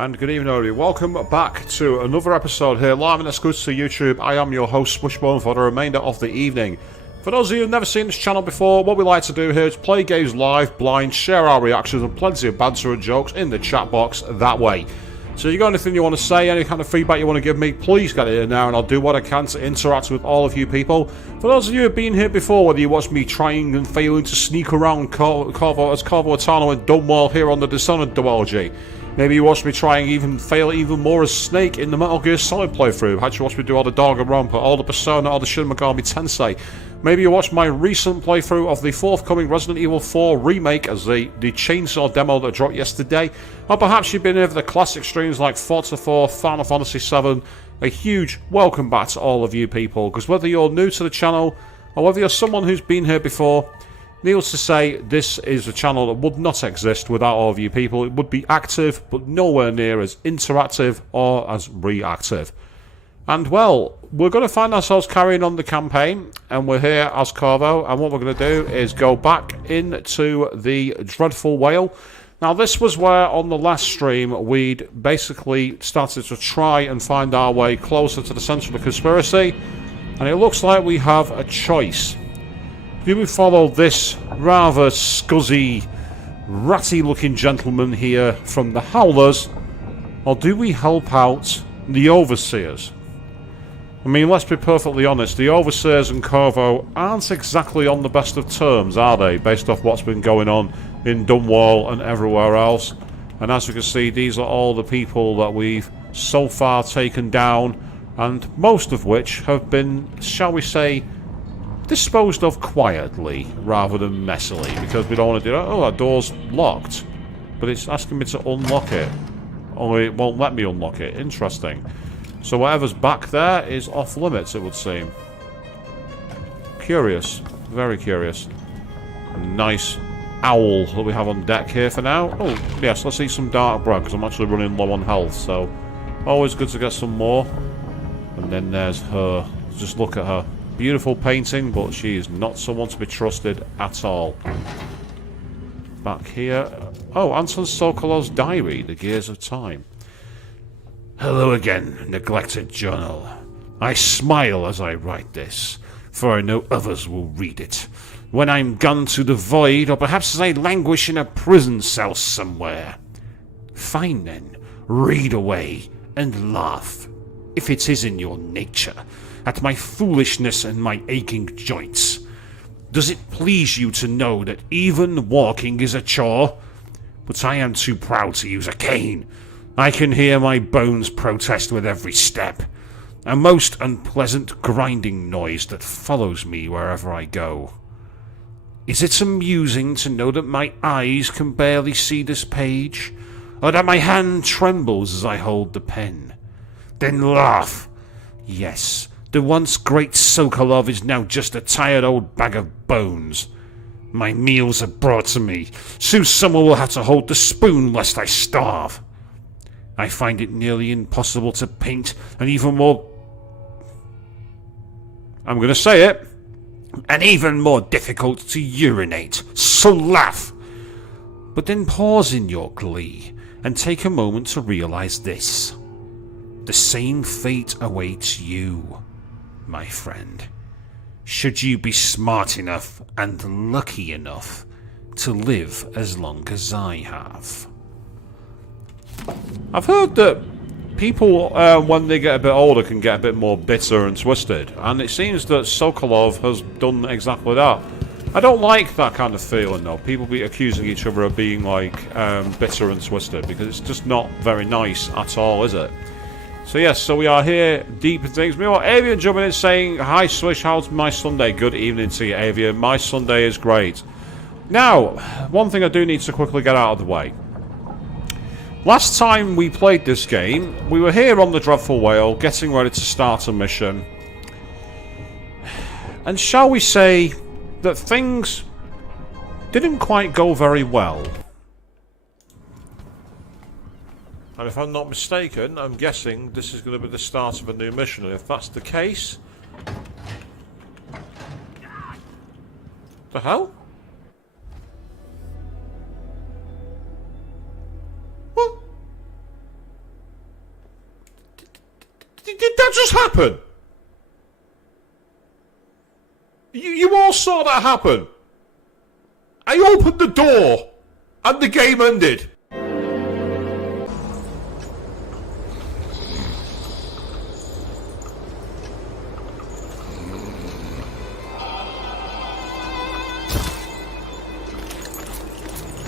And good evening everybody, welcome back to another episode here live and exclusive to YouTube. I am your host Swishbone for the remainder of the evening. For those of you who've never seen this channel before, what we like to do here is play games live, blind, share our reactions and plenty of banter and jokes in the chat box that way. So if you got anything you want to say, any kind of feedback you want to give me, please get it in now and I'll do what I can to interact with all of you people. For those of you who have been here before, whether you watch me trying and failing to sneak around Corvo as Corvo Etano and Dunwall here on the Dishonored duology. Maybe you watched me fail even more as Snake in the Metal Gear Solid playthrough. Had you watched me do all the Danganronpa, all the Persona, all the Shin Megami Tensei. Maybe you watched my recent playthrough of the forthcoming Resident Evil 4 remake as the chainsaw demo that dropped yesterday. Or perhaps you've been here for the classic streams like Forza 4, Final Fantasy 7. A huge welcome back to all of you people, because whether you're new to the channel or whether you're someone who's been here before, needless to say, this is a channel that would not exist without all of you people. It would be active, but nowhere near as interactive or as reactive. And, well, we're going to find ourselves carrying on the campaign, and we're here as Corvo, and what we're going to do is go back into the Dreadful Whale. Now, this was where, on the last stream, we'd basically started to try and find our way closer to the centre of the conspiracy, and it looks like we have a choice. Do we follow this rather scuzzy, ratty-looking gentleman here from the Howlers, or do we help out the Overseers? I mean, let's be perfectly honest, the Overseers and Corvo aren't exactly on the best of terms, are they, based off what's been going on in Dunwall and everywhere else. And as you can see, these are all the people that we've so far taken down, and most of which have been, shall we say, disposed of quietly rather than messily, because we don't want to do that. Oh, that door's locked, but it's asking me to unlock it. Oh, it won't let me unlock it. Interesting. So whatever's back there is off limits, it would seem. Curious. Very curious. A nice owl that we have on deck here for now. Oh, yes, let's eat some dark bread, because I'm actually running low on health, so always good to get some more. And then there's her. Just look at her. Beautiful painting, but she is not someone to be trusted at all. Back here. Oh, Anton Sokolov's diary, The Gears of Time. Hello again, neglected journal. I smile as I write this, for I know others will read it. When I'm gone to the void, or perhaps as I languish in a prison cell somewhere. Fine then, read away and laugh, if it is in your nature, at my foolishness and my aching joints. Does it please you to know that even walking is a chore? But I am too proud to use a cane. I can hear my bones protest with every step. A most unpleasant grinding noise that follows me wherever I go. Is it amusing to know that my eyes can barely see this page? Or that my hand trembles as I hold the pen? Then laugh. Yes, the once great Sokolov is now just a tired old bag of bones. My meals are brought to me. Soon someone will have to hold the spoon lest I starve. I find it nearly impossible to paint, and even more... I'm going to say it. And even more difficult to urinate. So laugh. But then pause in your glee, and take a moment to realize this. The same fate awaits you, my friend. Should you be smart enough and lucky enough to live as long as I have. I've heard that people, when they get a bit older, can get a bit more bitter and twisted, and it seems that Sokolov has done exactly that. I don't like that kind of feeling, though. People be accusing each other of being, like, bitter and twisted, because it's just not very nice at all, is it? So yes, so we are here, deep in things. Meanwhile, Avian jumping in saying, hi Swish, how's my Sunday? Good evening to you, Avian. My Sunday is great. Now, one thing I do need to quickly get out of the way. Last time we played this game, we were here on the Dreadful Whale, getting ready to start a mission. And shall we say that things didn't quite go very well. And if I'm not mistaken, I'm guessing this is going to be the start of a new mission. And if that's the case... The hell? What? that just happen? You all saw that happen. I opened the door, and the game ended.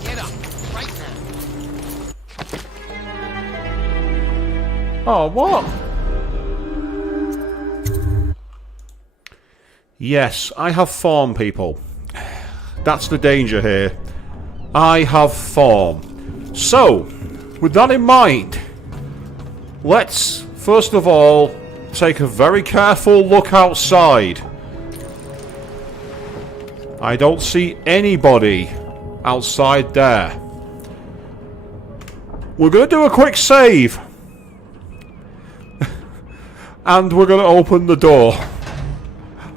Get up, right now. Oh, what? Yes, I have form, people. That's the danger here. I have form. So, with that in mind, let's first of all take a very careful look outside. I don't see anybody outside there. We're going to do a quick save. And we're going to open the door.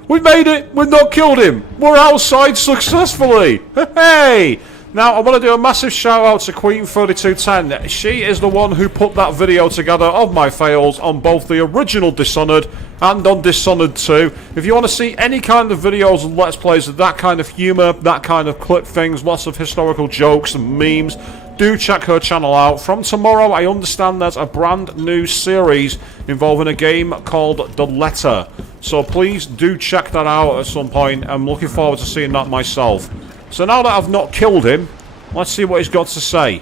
We made it! We've not killed him! We're outside successfully! Hey! Now, I want to do a massive shout out to Queen3210. She is the one who put that video together of my fails on both the original Dishonored and on Dishonored 2. If you want to see any kind of videos and Let's Plays with that kind of humour, that kind of clip things, lots of historical jokes and memes, do check her channel out. From tomorrow, I understand there's a brand new series involving a game called The Letter. So please do check that out at some point. I'm looking forward to seeing that myself. So now that I've not killed him, let's see what he's got to say.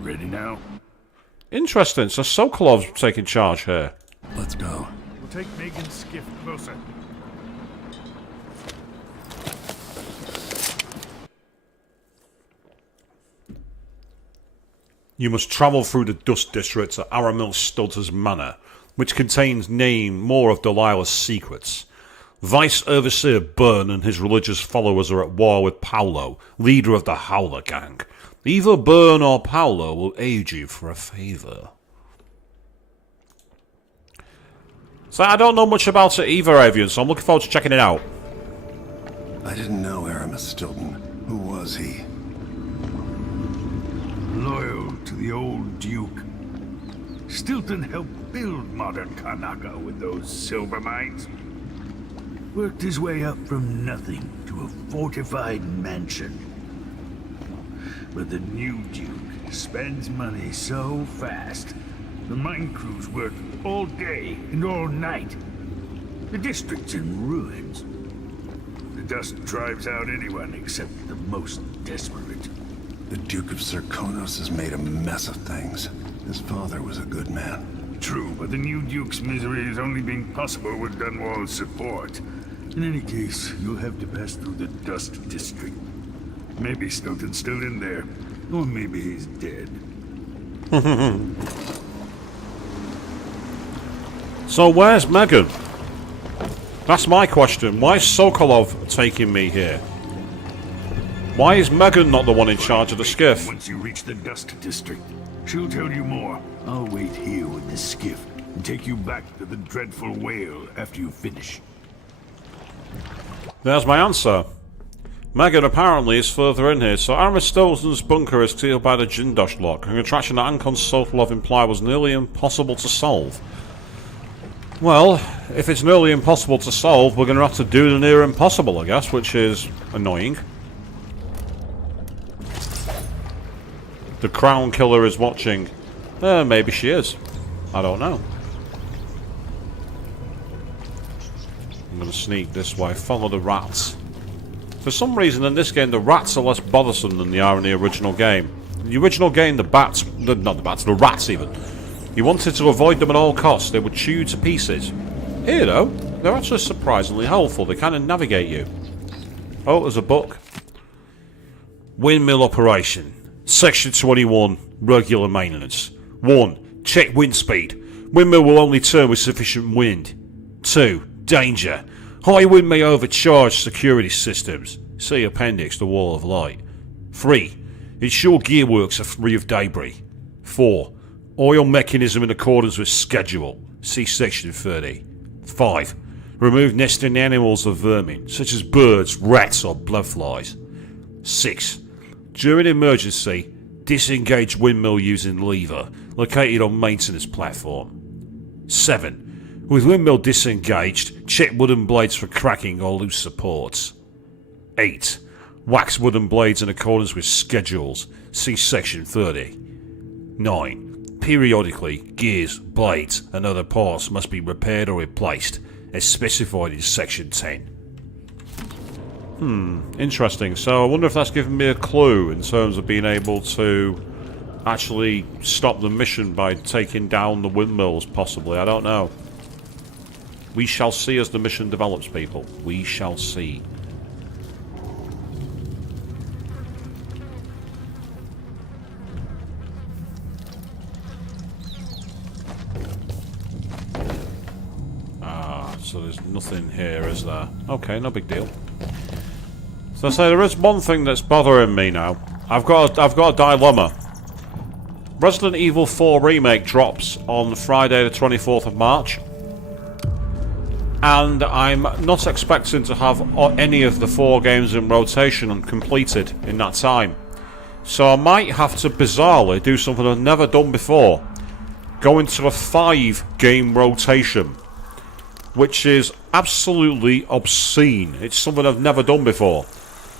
Ready now? Interesting, so Sokolov's taking charge here. Let's go. We'll take Megan's skiff closer. You must travel through the Dust District to Aramil Stulter's Manor, which contains more of Delilah's secrets. Vice Overseer Byrne and his religious followers are at war with Paolo, leader of the Howler Gang. Either Byrne or Paolo will aid you for a favour. So I don't know much about it either, Avian, so I'm looking forward to checking it out. I didn't know Aramis Stilton. Who was he? Loyal to the old Duke. Stilton helped build modern Karnaca with those silver mines. Worked his way up from nothing to a fortified mansion. But the new Duke spends money so fast, the mine crews work all day and all night. The district's in ruins. The dust drives out anyone except the most desperate. The Duke of Serkonos has made a mess of things. His father was a good man. True, but the new Duke's misery has only been possible with Dunwall's support. In any case, you'll have to pass through the Dust District. Maybe Stilton's still in there, or maybe he's dead. So where's Megan? That's my question. Why is Sokolov taking me here? Why is Megan not the one in charge of the skiff? Once you reach the Dust District, she'll tell you more. I'll wait here with the skiff and take you back to the dreadful whale after you finish. There's my answer. Megan apparently is further in here, so Aramis Stilton's bunker is sealed by the Jindosh lock, an attraction that Ankon Sokolov implied was nearly impossible to solve. Well, if it's nearly impossible to solve, we're going to have to do the near impossible, I guess, which is annoying. The Crown Killer is watching. Maybe she is. I don't know. I'm going to sneak this way, follow the rats. For some reason in this game the rats are less bothersome than they are in the original game. In the original game the rats even. You wanted to avoid them at all costs, they would chew you to pieces. Here though, they're actually surprisingly helpful, they kind of navigate you. Oh, there's a book. Windmill Operation. Section 21, regular maintenance. 1. Check wind speed. Windmill will only turn with sufficient wind. 2. Danger. High wind may overcharge security systems. See Appendix, the Wall of Light. 3. Ensure gearworks are free of debris. 4. Oil mechanism in accordance with schedule. See Section 30. 5. Remove nesting animals or vermin, such as birds, rats or bloodflies. 6. During emergency, disengage windmill using lever, located on maintenance platform. 7. With windmill disengaged, check wooden blades for cracking or loose supports. 8. Wax wooden blades in accordance with schedules. See section 30. 9. Periodically, gears, blades, and other parts must be repaired or replaced, as specified in section 10. Interesting. So I wonder if that's given me a clue in terms of being able to actually stop the mission by taking down the windmills, possibly. I don't know. We shall see as the mission develops, people. We shall see. So there's nothing here, is there? Okay, no big deal. So I say there is one thing that's bothering me now. I've got a dilemma. Resident Evil 4 Remake drops on Friday the 24th of March. And I'm not expecting to have any of the 4 games in rotation and completed in that time. So I might have to bizarrely do something I've never done before. Go into a 5-game rotation. Which is absolutely obscene. It's something I've never done before.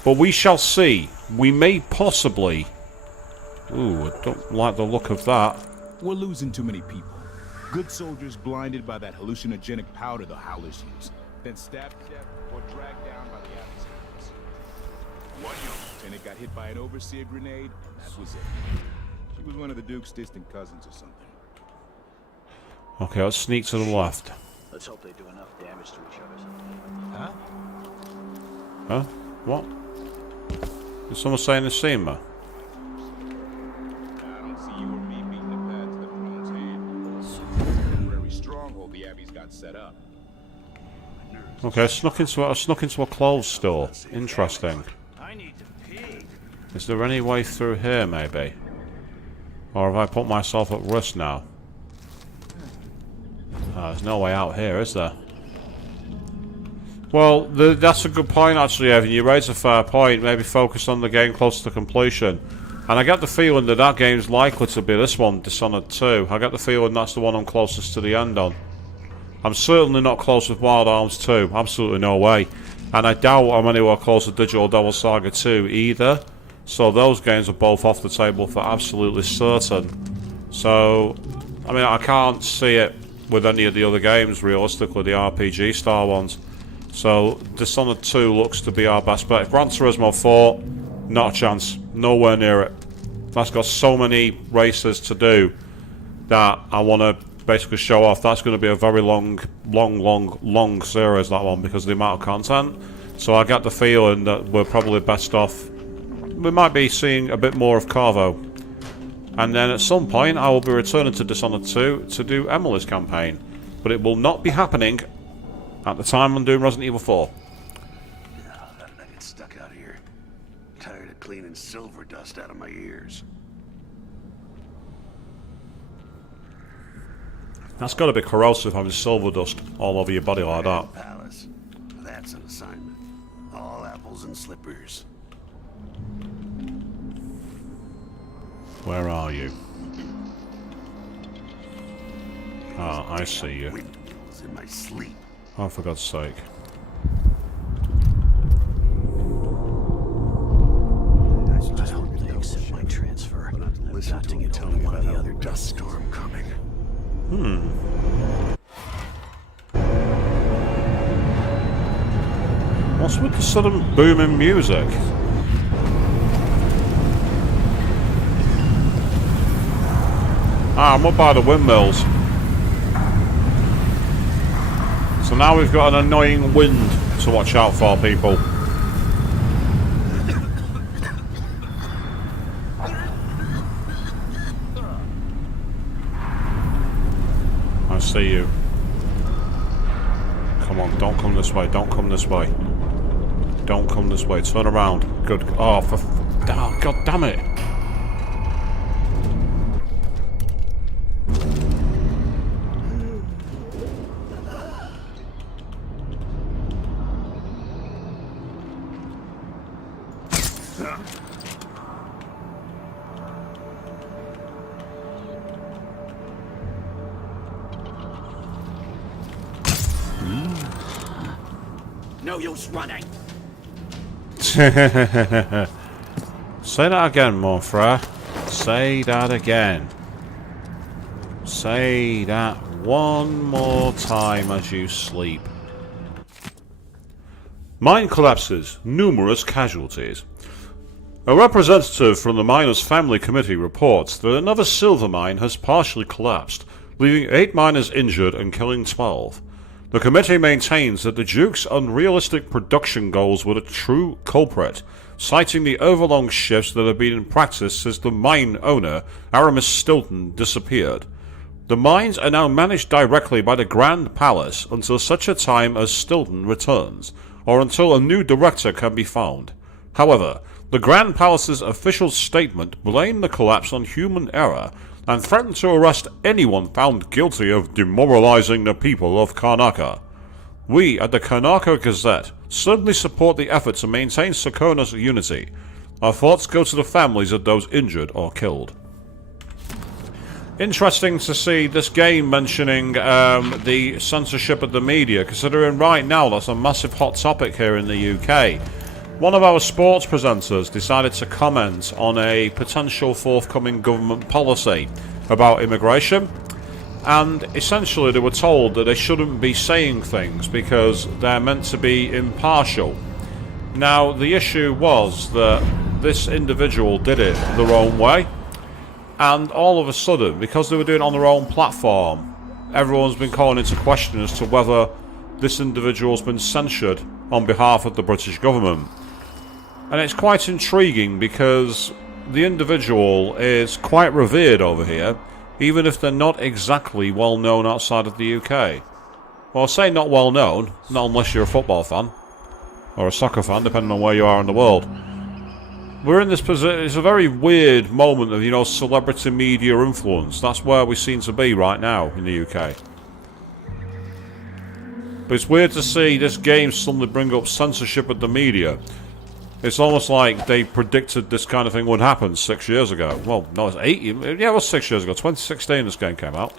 But we shall see. We may possibly... Ooh, I don't like the look of that. We're losing too many people. Good soldiers blinded by that hallucinogenic powder the Howlers use, then stabbed to death or dragged down by the Abyssals. One young lieutenant got hit by an overseer grenade, and that was it. She was one of the Duke's distant cousins or something. Okay, let's sneak to the left. Let's hope they do enough damage to each other. Huh? What? Is someone saying the same, man? I don't see you or me beating the pad to the throne's hand. Temporary stronghold the Abbey's got set up. Okay, I snuck into a clothes store. Interesting. Is there any way through here, maybe? Or have I put myself at risk now? There's no way out here, is there? Well, that's a good point, actually, Evan. You raise a fair point. Maybe focus on the game close to completion. And I get the feeling that game's likely to be this one, Dishonored 2. I get the feeling that's the one I'm closest to the end on. I'm certainly not close with Wild Arms 2. Absolutely no way. And I doubt I'm anywhere close to Digital Devil Saga 2 either. So those games are both off the table for absolutely certain. So, I mean, I can't see it with any of the other games, realistically, the RPG style ones. So, Dishonored 2 looks to be our best bet. Gran Turismo 4, not a chance. Nowhere near it. That's got so many races to do that I want to basically show off. That's going to be a very long series, that one, because of the amount of content. So I get the feeling that we're probably best off. We might be seeing a bit more of Corvo. And then at some point I will be returning to Dishonored 2 to do Emily's campaign. But it will not be happening at the time I'm doing Resident Evil 4. I get stuck out here. Tired of cleaning silver dust out of my ears. That's got to be corrosive, having silver dust all over your body like that. Palace. That's an assignment. All apples and slippers. Where are you? Ah, I see you. Windows in my sleep. Oh, for God's sake. I hope they accept my transfer. I've got to get on one of the other Dust storm coming. What's with the sudden booming music? Ah, I'm up by the windmills. So now we've got an annoying wind to watch out for, people. I see you. Come on, don't come this way, don't come this way. Don't come this way, turn around. Good. Oh, oh, God damn it. No use running. Say that again, mon frere. Say that again. Say that one more time as you sleep. Mine collapses. Numerous casualties. A representative from the Miners' Family Committee reports that another silver mine has partially collapsed, leaving 8 miners injured and killing 12. The committee maintains that the Duke's unrealistic production goals were the true culprit, citing the overlong shifts that have been in practice since the mine owner, Aramis Stilton, disappeared. The mines are now managed directly by the Grand Palace until such a time as Stilton returns, or until a new director can be found. However, the Grand Palace's official statement blamed the collapse on human error and threatened to arrest anyone found guilty of demoralizing the people of Karnaca. We at the Karnaca Gazette certainly support the effort to maintain Serkonos unity. Our thoughts go to the families of those injured or killed. Interesting to see this game mentioning the censorship of the media, considering right now that's a massive hot topic here in the UK. One of our sports presenters decided to comment on a potential forthcoming government policy about immigration, and essentially they were told that they shouldn't be saying things because they're meant to be impartial. Now, the issue was that this individual did it the wrong way, and all of a sudden, because they were doing it on their own platform, everyone's been calling into question as to whether this individual's been censured on behalf of the British government. And it's quite intriguing because the individual is quite revered over here, even if they're not exactly well known outside of the UK. Well, I say not well known, not unless you're a football fan, or a soccer fan, depending on where you are in the world. We're in this position, it's a very weird moment of, you know, celebrity media influence. That's where we seem to be right now in the UK. But it's weird to see this game suddenly bring up censorship of the media. It's almost like they predicted this kind of thing would happen 6 years ago. Well, no, it's 8 years. Yeah, it was 6 years ago. 2016 this game came out.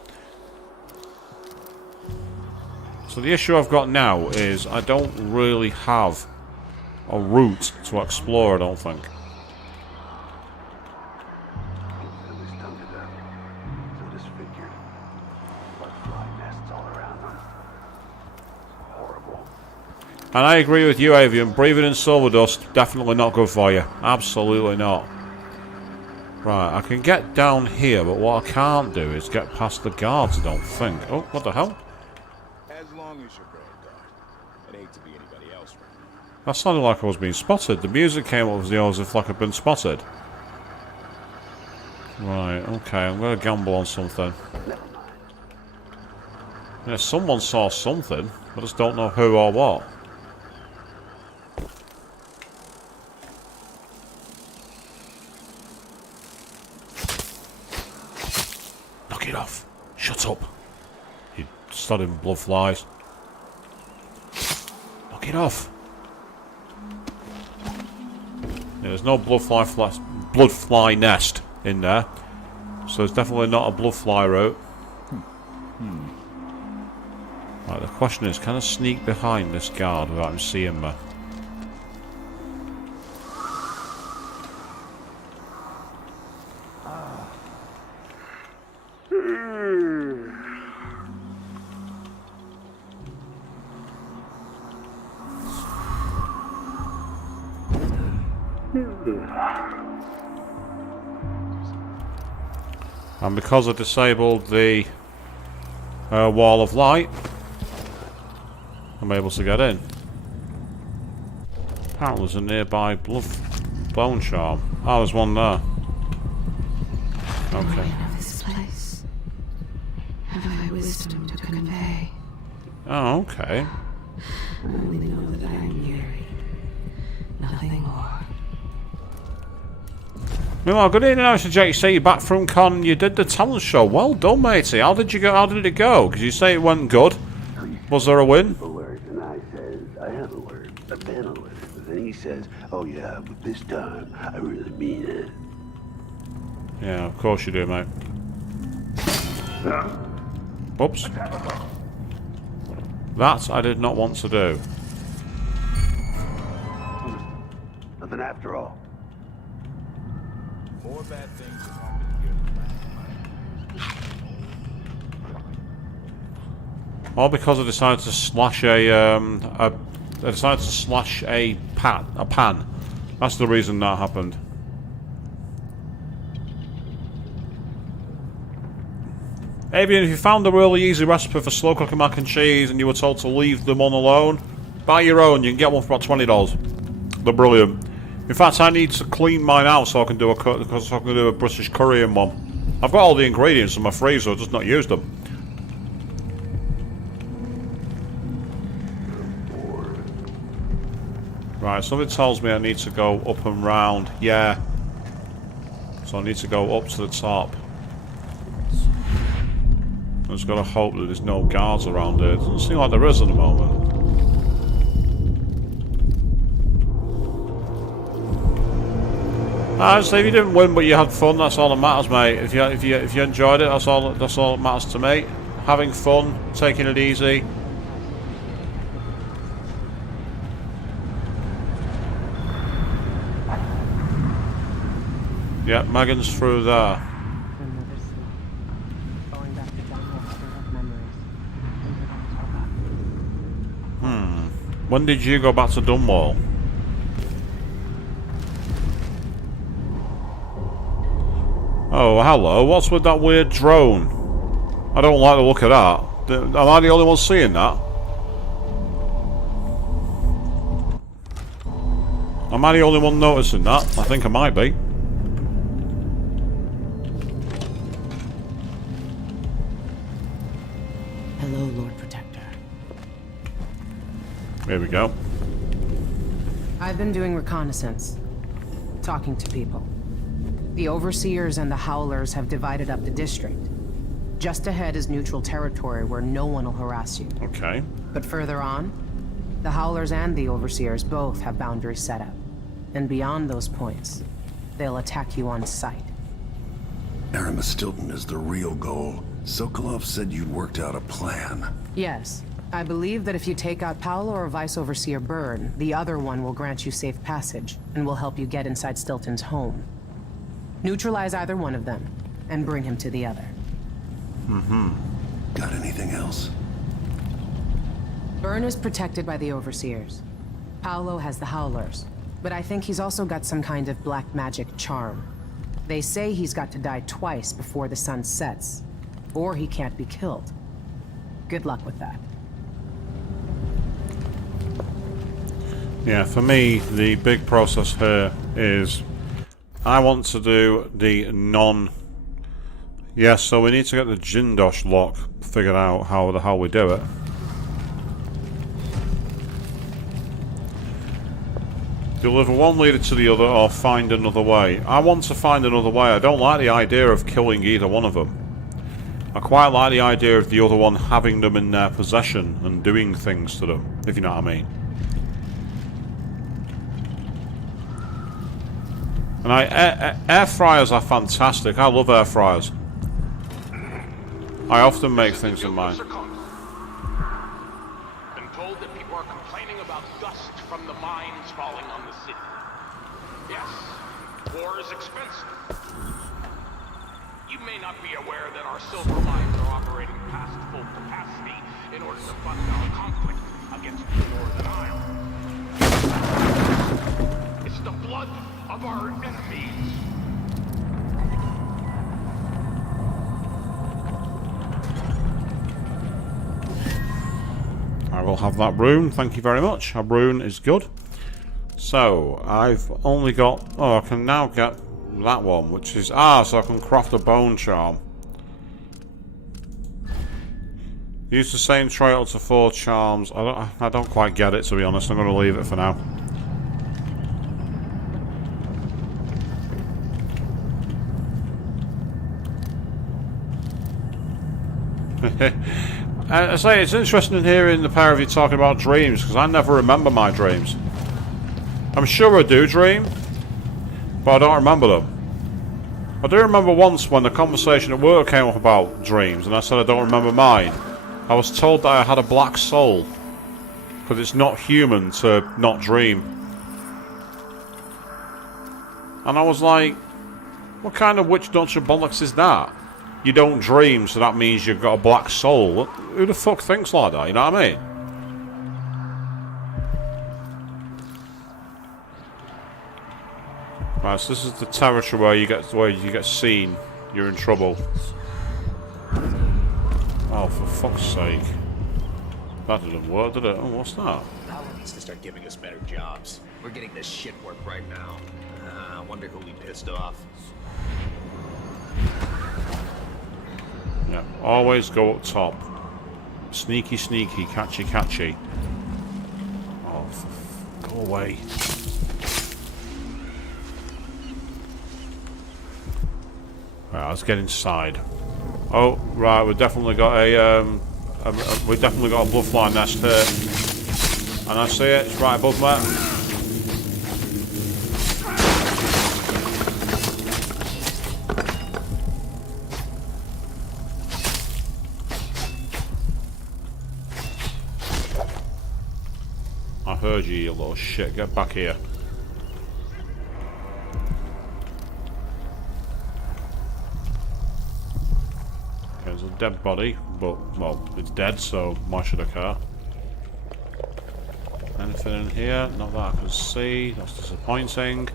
So the issue I've got now is I don't really have a route to explore, I don't think. And I agree with you, Avian. Breathing in silver dust, definitely not good for you. Absolutely not. Right, I can get down here, but what I can't do is get past the guards, I don't think. Oh, what the hell? As long as you're grand guard. It ain't to be anybody else, right? That sounded like I was being spotted. The music came up as if like I'd been spotted. Right, okay, I'm going to gamble on something. Yeah, someone saw something. I just don't know who or what. Knock it off. Shut up. You studying blood flies. Knock it off. Yeah, there's no blood fly nest in there. So it's definitely not a blood fly route. Right, the question is, can I sneak behind this guard without him seeing me? And because I disabled the wall of light, I'm able to get in. Apparently there's a nearby bone charm. Oh, there's one there. Okay. This place. Have I wisdom to convey? Oh, okay. Only know that I am weary. Nothing more. Well, good evening, Mr. Jake. Say you're back from con. You did the talent show. Well done, matey. How did you go? How did it go? Because you say it went good. Was there a win? And I says, I have a word, a panelist. And then he says, oh yeah, but this time, I really mean it. Yeah, of course you do, mate. Oops. That I did not want to do. something after all. More bad things have happened here than last time. All because I decided to slash I decided to slash a pan. That's the reason that happened. Avian, if you found a really easy recipe for slow cooking mac and cheese and you were told to leave them on alone, buy your own. You can get one for about $20. They're brilliant. In fact, I need to clean mine out so I can do a British curry in one. I've got all the ingredients in my freezer, I've just not used them. Right, something tells me I need to go up and round. Yeah. So I need to go up to the top. I just gotta hope that there's no guards around here. It doesn't seem like there is at the moment. So if you didn't win but you had fun, that's all that matters, mate. If you enjoyed it, that's all that matters to me. Having fun, taking it easy. Yeah, Megan's through there. When did you go back to Dunwall? Oh, hello. What's with that weird drone? I don't like the look of that. Am I the only one seeing that? Am I the only one noticing that? I think I might be. Hello, Lord Protector. Here we go. I've been doing reconnaissance, talking to people. The Overseers and the Howlers have divided up the district. Just ahead is neutral territory where no one will harass you. Okay. But further on, the Howlers and the Overseers both have boundaries set up. And beyond those points, they'll attack you on sight. Aramis Stilton is the real goal. Sokolov said you'd worked out a plan. Yes. I believe that if you take out Paolo or Vice Overseer Byrne, the other one will grant you safe passage, and will help you get inside Stilton's home. Neutralize either one of them, and bring him to the other. Got anything else? Byrne is protected by the Overseers. Paolo has the Howlers, but I think he's also got some kind of black magic charm. They say he's got to die twice before the sun sets, or he can't be killed. Good luck with that. Yeah, for me, the big process here is I want to do the non... Yes, so we need to get the Jindosh lock figured out, how the hell we do it. Deliver one leader to the other or find another way. I want to find another way. I don't like the idea of killing either one of them. I quite like the idea of the other one having them in their possession and doing things to them, if you know what I mean. And air fryers are fantastic. I love air fryers. I often make things in mine. Been told that people are complaining about dust from the mines falling on the city. Yes, war is expensive. You may not be aware that our silver mines are operating past full capacity in order to fund our conflict against the Northern Isle. It's the blood of our enemies. I will have that rune, thank you very much. A rune is good. So, I've only got... Oh, I can now get that one, which is... Ah, so I can craft a bone charm. Use the same tray up to 4 charms. I don't quite get it, to be honest. I'm going to leave it for now. I say, it's interesting hearing the pair of you talking about dreams, because I never remember my dreams. I'm sure I do dream, but I don't remember them. I do remember once when the conversation at work came up about dreams, and I said I don't remember mine. I was told that I had a black soul, because it's not human to not dream. And I was like, what kind of witch doctor bollocks is that? You don't dream, so that means you've got a black soul. Who the fuck thinks like that, you know what I mean? Right, so this is the territory where you get seen. You're in trouble. Oh, for fuck's sake. That didn't work, did it? Oh, what's that? Paolo needs to start giving us better jobs. We're getting this shit work right now. I wonder who we pissed off. Yeah, always go up top. Sneaky, sneaky, catchy, catchy. Oh, go away. Right, let's get inside. Oh, right, we've definitely got a bloodfly nest here, and I see it. It's right above me. I heard you, you little shit. Get back here. There's a dead body, but, well, it's dead, so why should I care? Anything in here? Not that I can see. That's disappointing.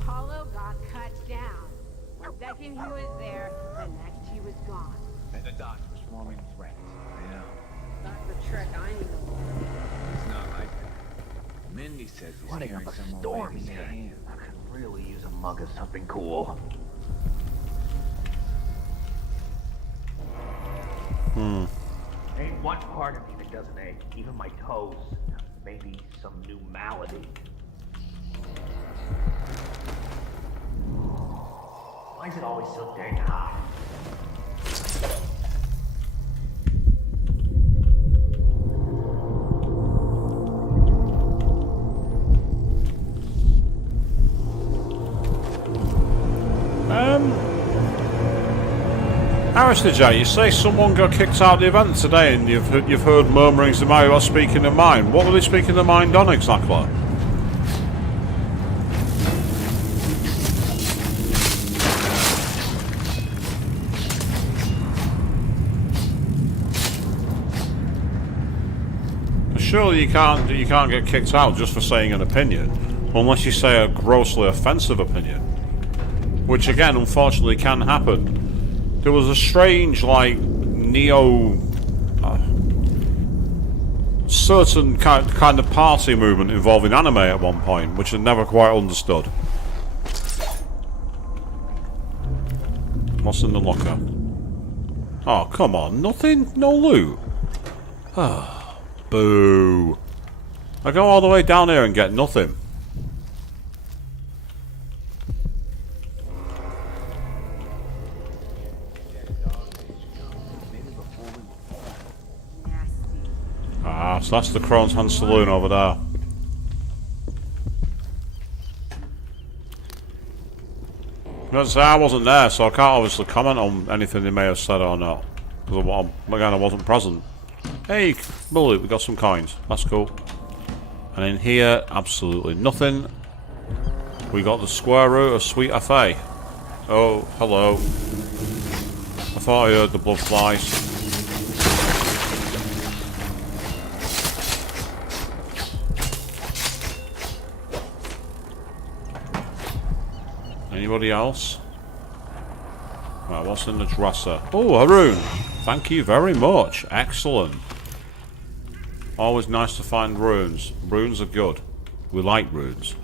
Paulo got cut down. The second he was there, the next he was gone. And the doctor's forming threats. Yeah. That's the trick I need to learn. It's not like that. Mindy says he's Running carrying up a some storm away here. hand. I could really use a mug of something cool. Ain't one part of me that doesn't ache, even my toes. Maybe some new malady. Why is it always so dang hot? Alistair J, you say someone got kicked out of the event today and you've heard murmurings about who are speaking their mind. What were they speaking their mind on exactly? Surely you can't get kicked out just for saying an opinion, unless you say a grossly offensive opinion, which again unfortunately can happen. There was a strange, like, certain kind of party movement involving anime at one point, which I never quite understood. What's in the locker? Oh, come on, nothing? No loot? Ah, boo. I go all the way down here and get nothing. Ah, so that's the Crone's Hand Saloon over there. Because I wasn't there, so I can't obviously comment on anything they may have said or not. Because again, I wasn't present. Hey, Bullet, we got some coins. That's cool. And in here, absolutely nothing. We got the square root of Sweet FA. Oh, hello. I thought I heard the blood flies. Anybody else? Right, what's in the dresser? Oh, a rune! Thank you very much. Excellent. Always nice to find runes. Runes are good. We like runes.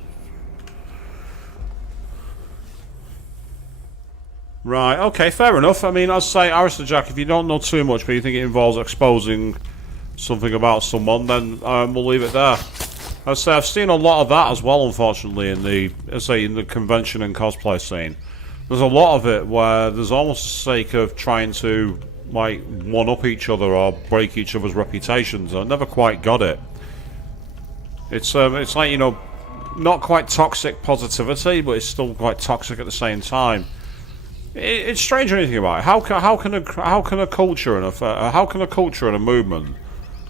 Right, okay, fair enough. I mean, I'd say, Alistair Jack, if you don't know too much, but you think it involves exposing something about someone, then we'll leave it there. I'd say I've seen a lot of that as well, unfortunately, in the convention and cosplay scene. There's a lot of it where there's almost the sake of trying to, like, one-up each other or break each other's reputations. I never quite got it. It's like, you know, not quite toxic positivity, but it's still quite toxic at the same time. It's strange when you think about it. How can a culture and a movement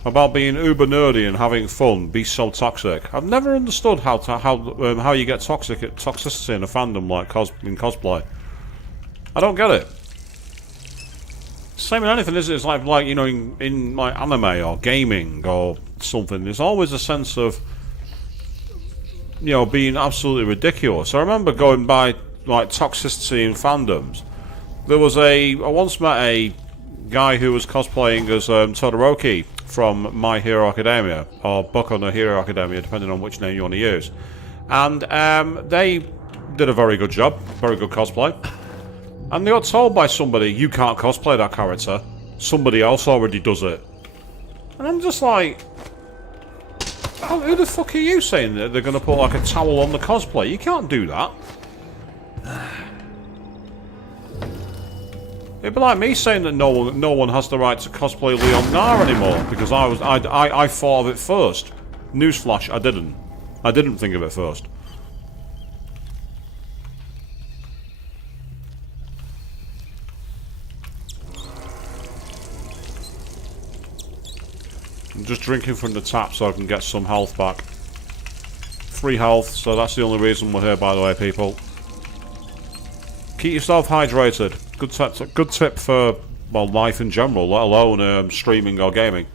about being uber nerdy and having fun be so toxic. I've never understood how you get toxicity in a fandom like in cosplay. I don't get it. Same in anything, is it? It's like you know, in like anime or gaming or something. There's always a sense of, you know, being absolutely ridiculous. I remember going by like toxicity in fandoms. I once met a guy who was cosplaying as Todoroki from My Hero Academia, or Boku no Hero Academia, depending on which name you want to use. And they did a very good job, very good cosplay. And they got told by somebody, you can't cosplay that character. Somebody else already does it. And I'm just like, oh, who the fuck are you saying that they're going to put like a towel on the cosplay? You can't do that. It'd be like me saying that no one has the right to cosplay Leon Nar anymore because I thought of it first. Newsflash, I didn't. I didn't think of it first. I'm just drinking from the tap so I can get some health back. Free health, so that's the only reason we're here, by the way, people. Keep yourself hydrated. Good tip for, well, life in general, let alone streaming or gaming.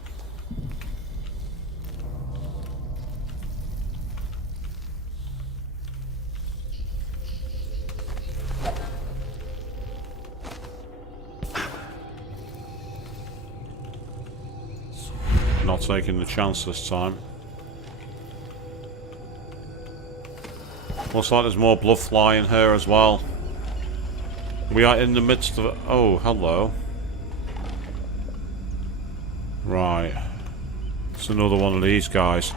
Not taking the chance this time. Looks like there's more blood flying here as well. We are in the midst of... Oh, hello. Right. It's another one of these guys.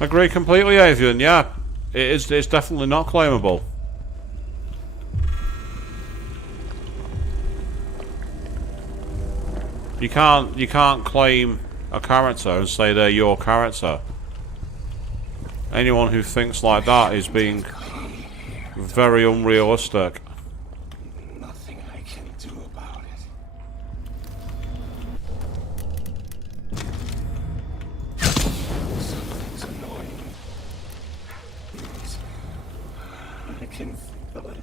Agree completely, Avian. Yeah, it's definitely not claimable. You can't claim a character and say they're your character. Anyone who thinks like that is being very unrealistic. Nothing I can do about it. Something's annoying. I can feel it.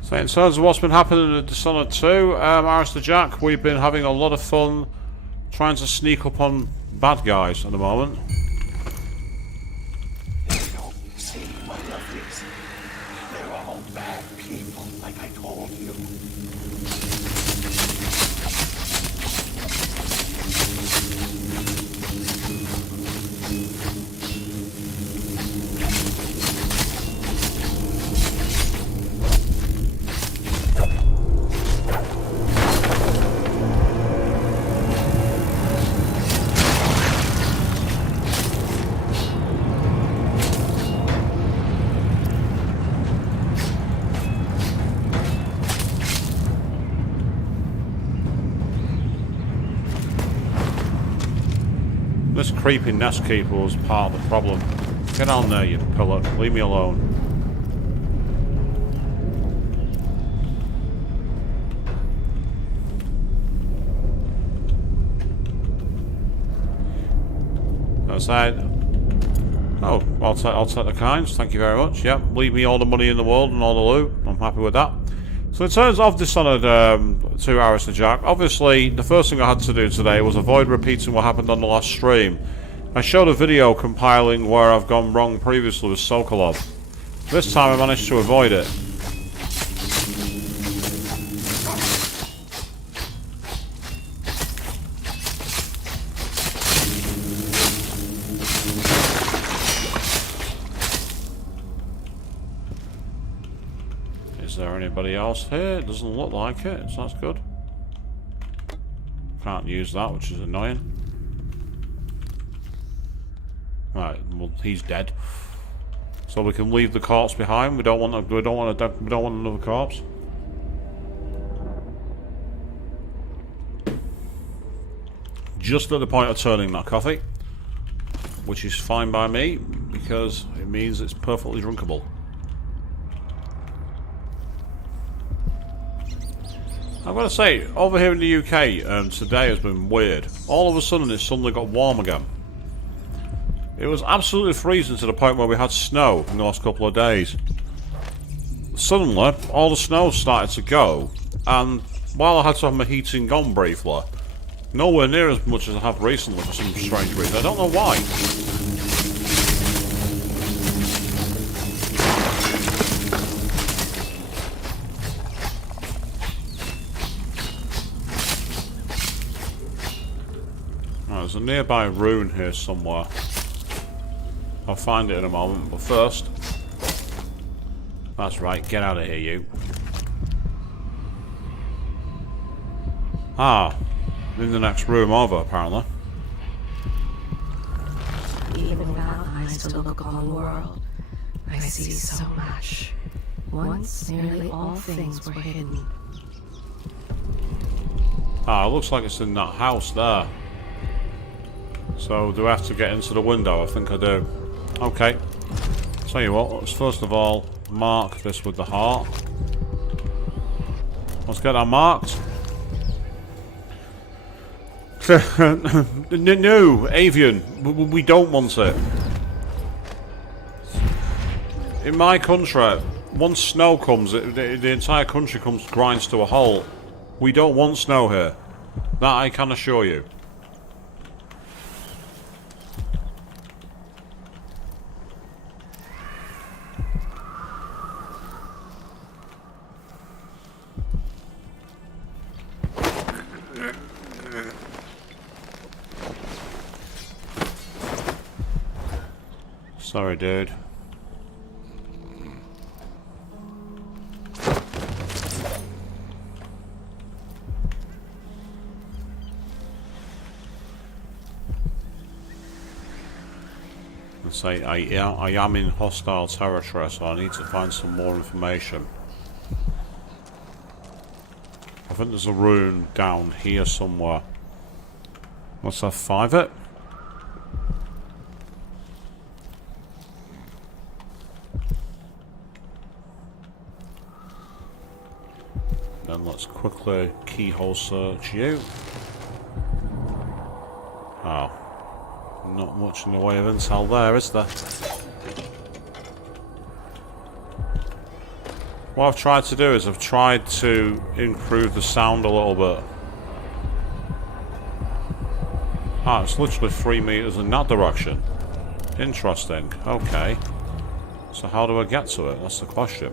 So in terms of what's been happening in Dishonored 2, Alistair Jack, we've been having a lot of fun trying to sneak up on bad guys at the moment. See, my lovelies, they're all bad people, like I told you. This creepy nest keeper was part of the problem. Get on there, you pillar. Leave me alone. Outside. Oh, I'll take the kinds. Thank you very much. Yep, leave me all the money in the world and all the loot. I'm happy with that. So in terms of Dishonored 2 Hours to Jack, obviously the first thing I had to do today was avoid repeating what happened on the last stream. I showed a video compiling where I've gone wrong previously with Sokolov. This time I managed to avoid it. Is there anybody else here? It doesn't look like it, so that's good. Can't use that, which is annoying. Right, well, he's dead. So we can leave the corpse behind. We don't want another corpse. Just at the point of turning that coffee, which is fine by me because it means it's perfectly drinkable. I've got to say, over here in the UK, today has been weird. All of a sudden, it suddenly got warm again. It was absolutely freezing to the point where we had snow in the last couple of days. Suddenly, all the snow started to go, and while I had to have my heating on briefly, nowhere near as much as I have recently for some strange reason. I don't know why. Right, there's a nearby rune here somewhere. I'll find it in a moment, but first... That's right, get out of here, you. Ah, in the next room over, apparently. Even without eyes to look upon the world, I see so much. Once, nearly all things were hidden. Ah, it looks like it's in that house there. So, do I have to get into the window? I think I do. Okay. Tell you what, let's first of all mark this with the heart. Let's get that marked. No, Avian, we don't want it. In my country, once snow comes, the entire country grinds to a halt. We don't want snow here. That I can assure you. Sorry, dude. Let's say I am in hostile territory, so I need to find some more information. I think there's a rune down here somewhere. Let's F5 it. Then let's quickly keyhole search you. Oh. Not much in the way of intel there, is there? What I've tried to do is I've tried to improve the sound a little bit. Ah, it's literally 3 meters in that direction. Interesting. Okay. So how do I get to it? That's the question.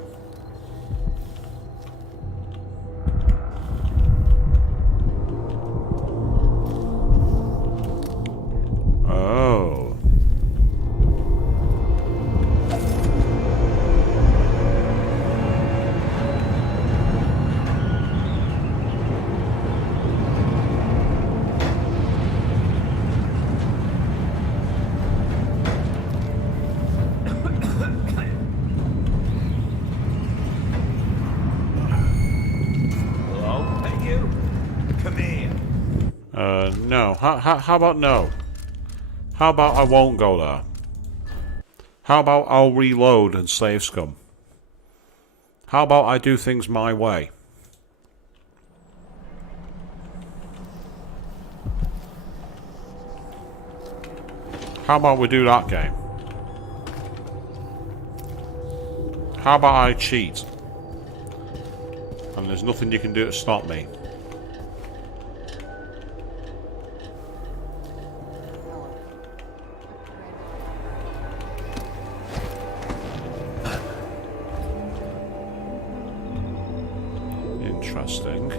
No. How about no? How about I won't go there? How about I'll reload and save scum? How about I do things my way? How about we do that game? How about I cheat? And there's nothing you can do to stop me. Interesting.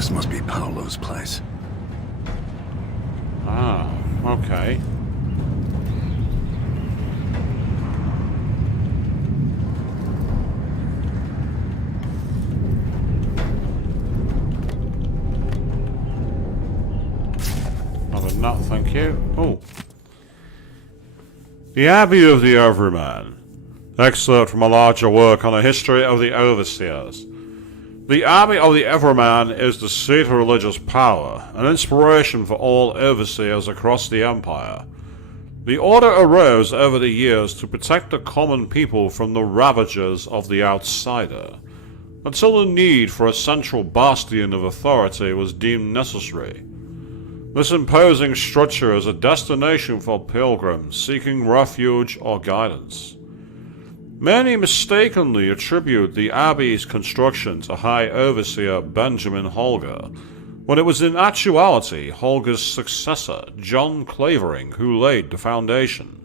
This must be Paolo's place. Ah, okay. Other than that, thank you. Oh. The Abbey of the Everyman. Excerpt from a larger work on the history of the Overseers. The Abbey of the Everyman is the seat of religious power, an inspiration for all overseers across the Empire. The order arose over the years to protect the common people from the ravages of the outsider, until the need for a central bastion of authority was deemed necessary. This imposing structure is a destination for pilgrims seeking refuge or guidance. Many mistakenly attribute the abbey's construction to High Overseer Benjamin Holger, when it was in actuality Holger's successor, John Clavering, who laid the foundation.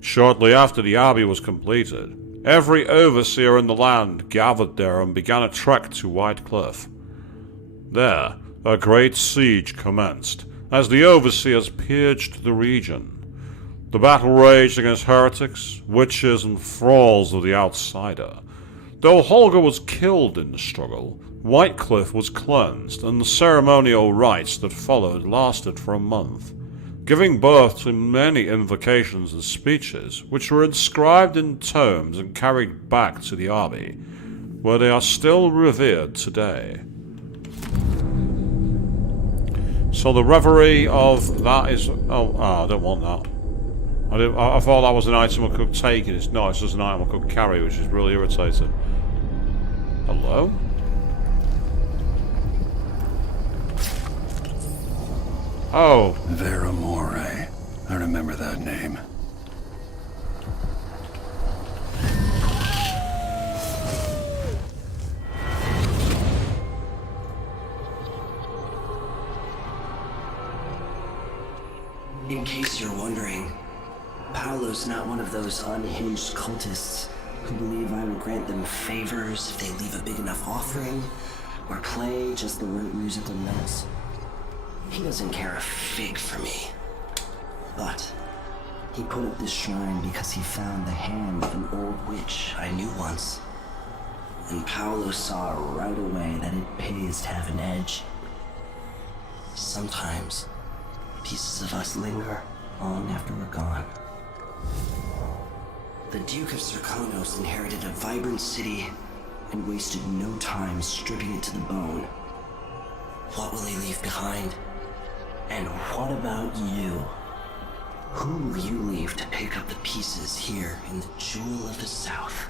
Shortly after the abbey was completed, every overseer in the land gathered there and began a trek to White Cliff. There, a great siege commenced, as the overseers pillaged the region. The battle raged against heretics, witches, and thralls of the outsider. Though Holger was killed in the struggle, White Cliff was cleansed, and the ceremonial rites that followed lasted for a month, giving birth to many invocations and speeches, which were inscribed in tomes and carried back to the abbey, where they are still revered today. So the reverie of that is... I don't want that. I thought that was an item I could take, and it's not. It's just an item I could carry, which is really irritating. Hello? Oh. Veramore. I remember that name. In case you're wondering, Paolo's not one of those unhinged cultists who believe I will grant them favors if they leave a big enough offering or play just the right musical notes. He doesn't care a fig for me. But he put up this shrine because he found the hand of an old witch I knew once. And Paolo saw right away that it pays to have an edge. Sometimes pieces of us linger long after we're gone. The Duke of Serkonos inherited a vibrant city and wasted no time stripping it to the bone. What will he leave behind? And what about you? Who will you leave to pick up the pieces here in the Jewel of the South?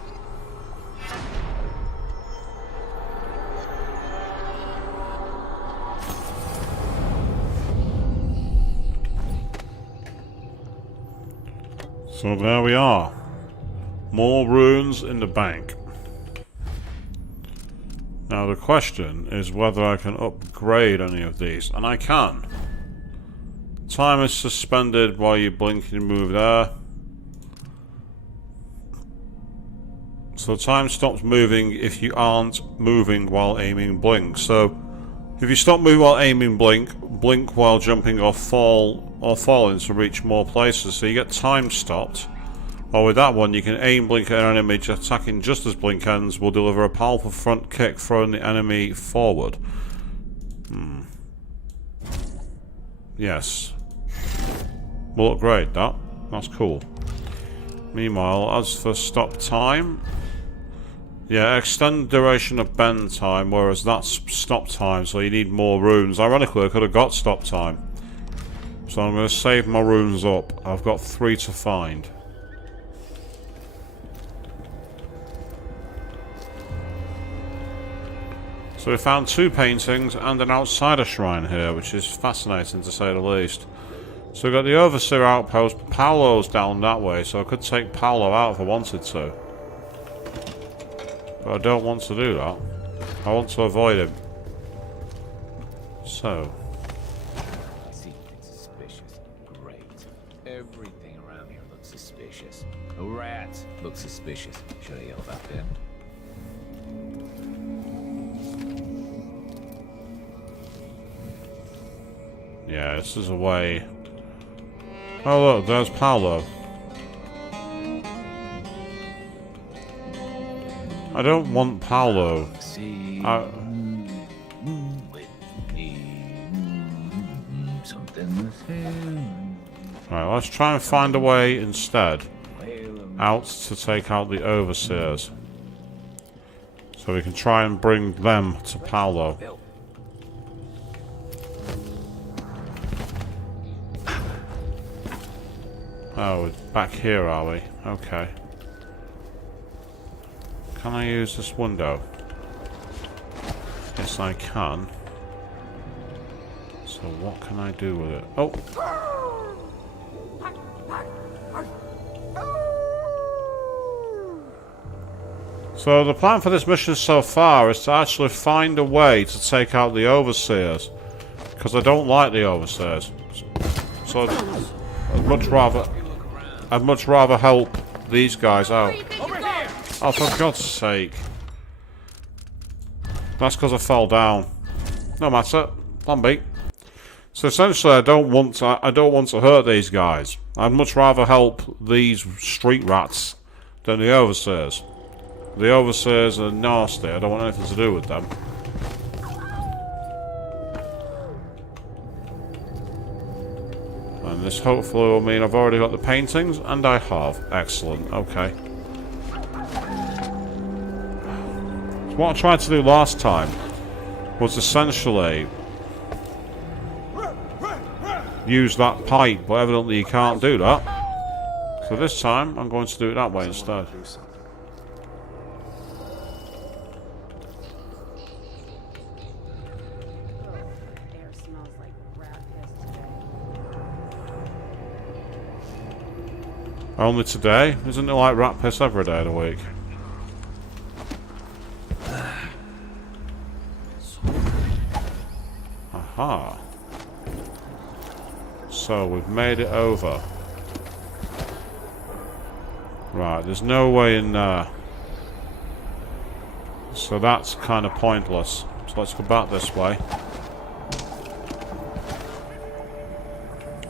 So there we are. More runes in the bank. Now the question is whether I can upgrade any of these, and I can. Time is suspended while you blink and move there. So time stops moving if you aren't moving while aiming blink. So if you stop moving while aiming blink, blink while jumping or falling to reach more places. So you get time stopped. Or with that one, you can aim blink at an enemy attacking just as blink ends, will deliver a powerful front kick throwing the enemy forward. Yes. Will upgrade that. That's cool. Meanwhile, as for stop time... Yeah, extend duration of bend time, whereas that's stop time, so you need more runes. Ironically, I could have got stop time. So I'm going to save my runes up. I've got 3 to find. So we found 2 paintings and an outsider shrine here, which is fascinating to say the least. So we've got the Overseer outpost. Paolo's down that way, so I could take Paolo out if I wanted to. But I don't want to do that. I want to avoid him. So. See anything suspicious? Great. Everything around here looks suspicious. A rat looks suspicious. Should I yell about them? Yeah, this is a way. Oh look, there's Paolo. I don't want Paolo. Right, let's try and find a way instead out to take out the overseers. So we can try and bring them to Paolo. Oh, we're back here, are we? Okay. Can I use this window? Yes, I can. So what can I do with it? Oh! So the plan for this mission so far is to actually find a way to take out the overseers. Because I don't like the overseers. So I'd much rather help these guys out. Oh, for God's sake. That's because I fell down. No matter. Plan B. So essentially I don't want to hurt these guys. I'd much rather help these street rats than the overseers. The overseers are nasty. I don't want anything to do with them. And this hopefully will mean I've already got the paintings, and I have. Excellent. Okay. So what I tried to do last time was essentially use that pipe, but evidently you can't do that. So this time I'm going to do it that way instead. Only today? Isn't it like rat piss every day of the week? Aha. So we've made it over. Right, there's no way in there. So that's kind of pointless. So let's go back this way.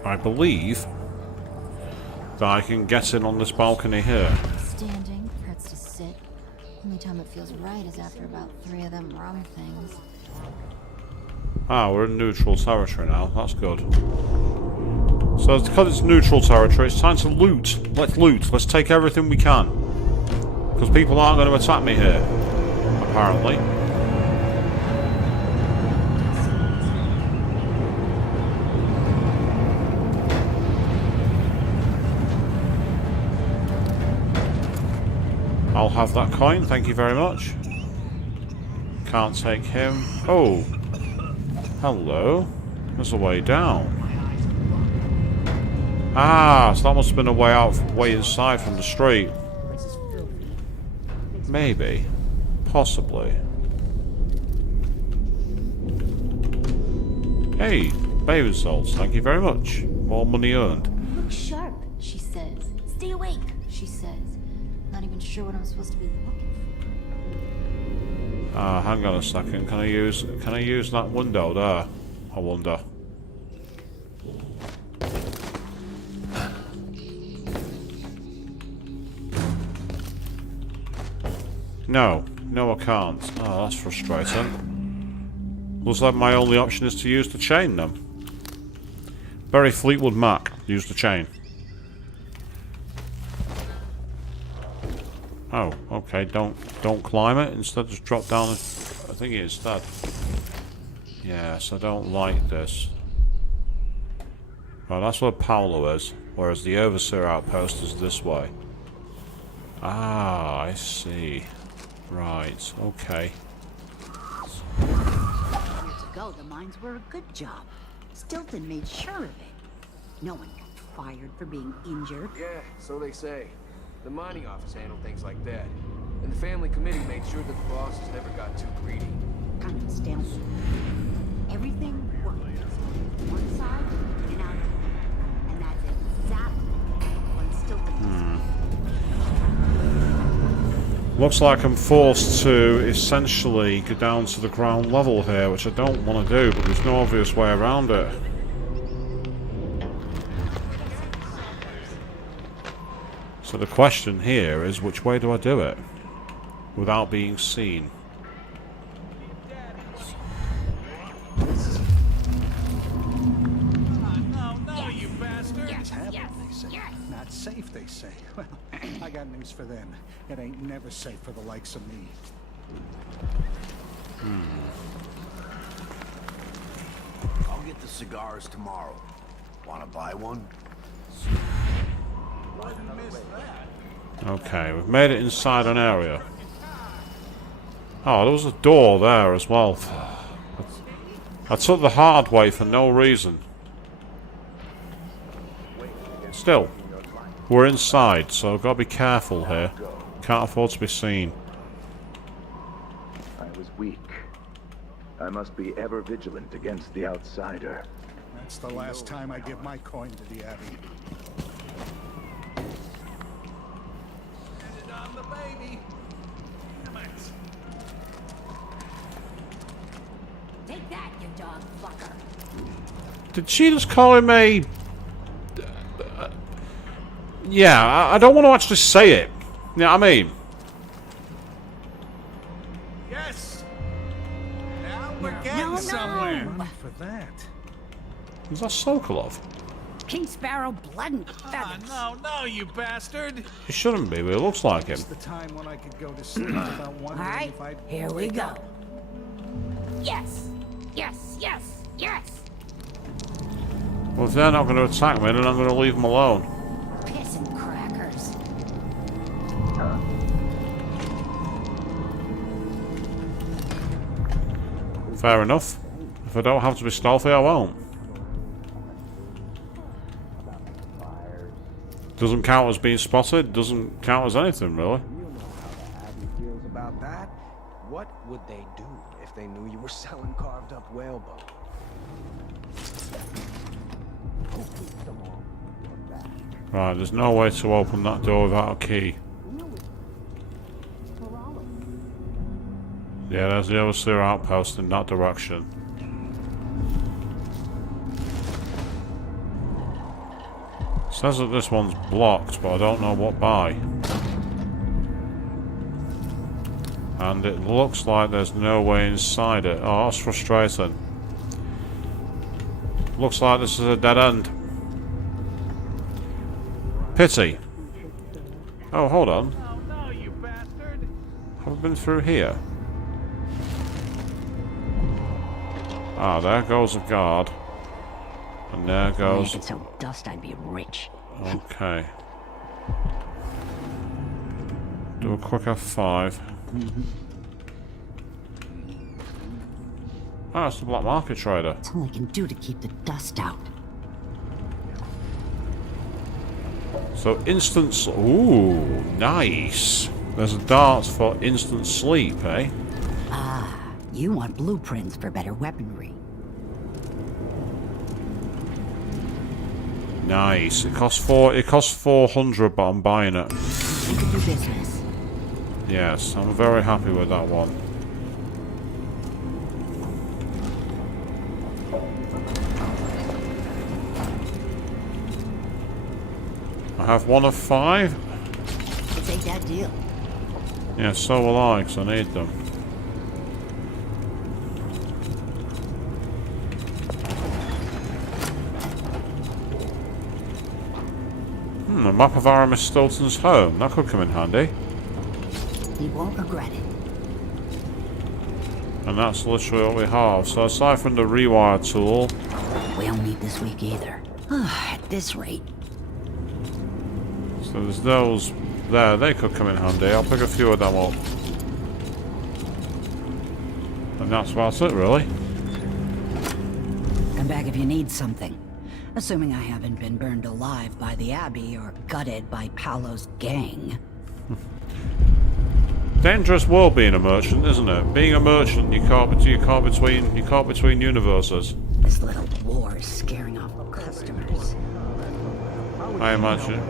I believe that I can get in on this balcony here. Standing hurts to sit. Only time it feels right is after about 3 of them rum things. Ah, we're in neutral territory now. That's good. So because it's neutral territory, it's time to loot. Let's loot. Let's take everything we can. Because people aren't going to attack me here. Apparently. I'll have that coin, thank you very much. Can't take him. Oh. Hello. There's a way down. Ah, so that must have been a way out, way inside from the street. Maybe. Possibly. Hey, bathing salts, thank you very much. More money earned. Look sharp, she says. Stay awake, she says. Not even sure what I'm supposed to be looking for. Hang on a second. Can I use that window there? I wonder. No, I can't. Oh, that's frustrating. Looks like my only option is to use the chain then. Very Fleetwood Mac. Use the chain. Oh, okay. Don't climb it. Instead, just drop down. I think it is that. Yes, I don't like this. Well, that's where Paolo is, whereas the Overseer outpost is this way. Ah, I see. Right. Okay. Years ago, the mines were a good job. Stilton made sure of it. No one got fired for being injured. Yeah, so they say. The mining office handled things like that. And the family committee made sure that the bosses never got too greedy. Kind of astounding. Everything worked. One side and out. And that's exactly what Stilton Looks like I'm forced to essentially go down to the ground level here, which I don't want to do, but there's no obvious way around it. So the question here is, which way do I do it without being seen? No, you bastard! It's happening, they say. Not safe, they say. Well, I got news for them. It ain't never safe for the likes of me. I'll get the cigars tomorrow. Wanna buy one? Okay, we've made it inside an area. Oh, there was a door there as well. I took the hard way for no reason. Still, we're inside, so I've got to be careful here. Can't afford to be seen. I was weak. I must be ever vigilant against the outsider. That's the last time I give my coin to the Abbey. On the baby. Damn it. Take that, you dog fucker. Did she just call him a... Yeah, I don't want to actually say it. You know what I mean? Yes. Now we're getting somewhere. Money for that. Is that Sokolov? King Sparrow, blood and feathers. No, you bastard. He shouldn't be, but it looks like him. It's the time when I could go to sleep without wondering All right, if I'd here we go. Yes, yes, yes, yes. Well, if they're not going to attack me, then I'm going to leave them alone. Piss and crackers. Fair enough. If I don't have to be stealthy, I won't. Doesn't count as being spotted, doesn't count as anything, really. You know how the Abbey feels about that. What would they do if they knew you were selling carved up whalebone? Right, there's no way to open that door without a key. Yeah, there's the overseer outpost in that direction. Says that this one's blocked, but I don't know what by. And it looks like there's no way inside it. Oh, that's frustrating. Looks like this is a dead end. Pity. Oh, hold on. No, you bastard. Have I been through here? Ah, there goes a guard. And there goes... If I could sell dust, I'd be rich. Okay. Do a quick F5. Ah, it's the black market trader. That's all I can do to keep the dust out. So instant... Ooh, nice. There's a dart for instant sleep, eh? Ah, you want blueprints for better weaponry. Nice. It costs 400, but I'm buying it. We could do business. Yes, I'm very happy with that one. I have 1 of 5. We'll take that deal. Yeah, so will I, because I need them. A map of Aramis Stilton's home. That could come in handy. You won't regret it. And that's literally what we have. So aside from the rewire tool... We don't meet this week either. At this rate. So there's those there. They could come in handy. I'll pick a few of them up. And that's about it, really. Come back if you need something. Assuming I haven't been burned alive by the Abbey or gutted by Paolo's gang. Dangerous world being a merchant, isn't it? Being a merchant, you caught between universes. This little war is scaring off customers. I imagine.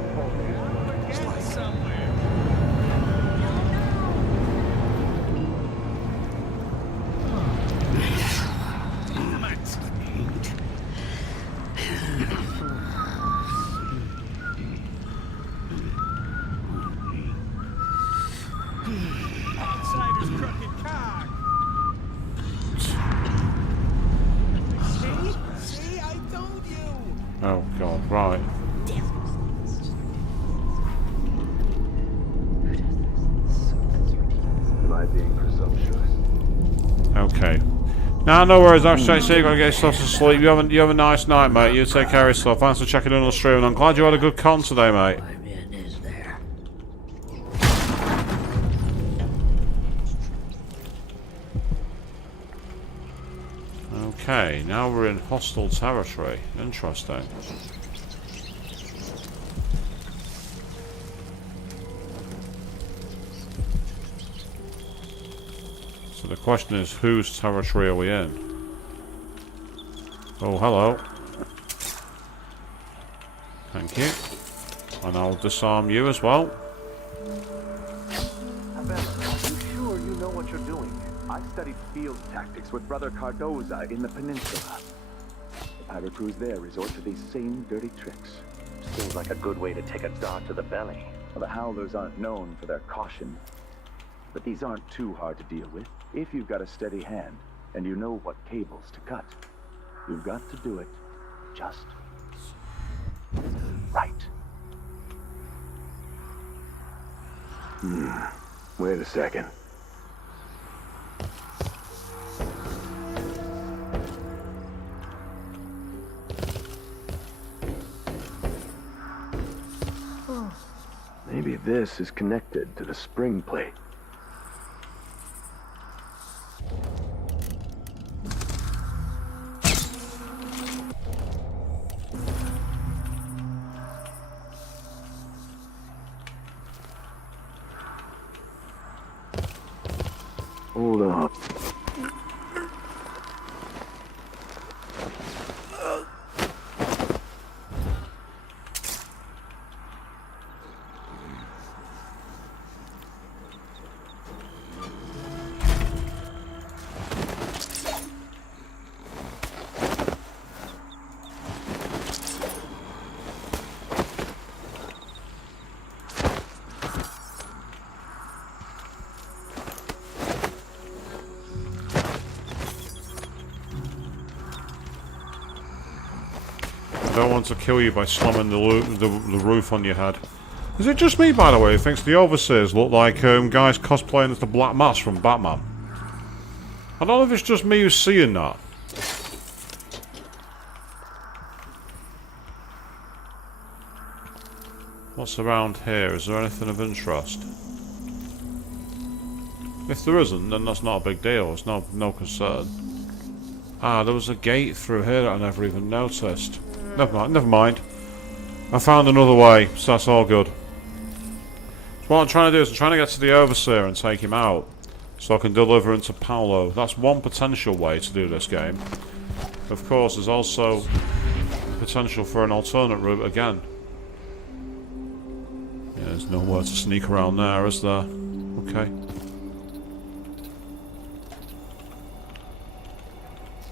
Oh god, right. Am I being presumptuous? Okay. Nah, no worries. Actually, so you're gonna get yourself to sleep. You have a nice night, mate. You take care of yourself. Thanks for checking in on the stream, and I'm glad you had a good con today, mate. Okay, now we're in hostile territory. Interesting. So the question is, whose territory are we in? Oh, hello. Thank you. And I'll disarm you as well. Abella, are you sure you know what you're doing? I studied field tactics with Brother Cardoza in the peninsula. The pirate crews there resort to these same dirty tricks. Seems like a good way to take a dart to the belly. Well, the Howlers aren't known for their caution. But these aren't too hard to deal with. If you've got a steady hand, and you know what cables to cut, you've got to do it just right. Wait a second. Maybe this is connected to the spring plate. Hold on. I don't want to kill you by slamming the roof on your head. Is it just me, by the way, who thinks the Overseers look like guys cosplaying as the Black Mass from Batman? I don't know if it's just me who's seeing that. What's around here? Is there anything of interest? If there isn't, then that's not a big deal. It's no concern. Ah, there was a gate through here that I never even noticed. Never mind. I found another way, so that's all good. So what I'm trying to do is I'm trying to get to the Overseer and take him out, so I can deliver him to Paolo. That's one potential way to do this game. Of course, there's also potential for an alternate route again. Yeah, there's nowhere to sneak around there, is there? Okay.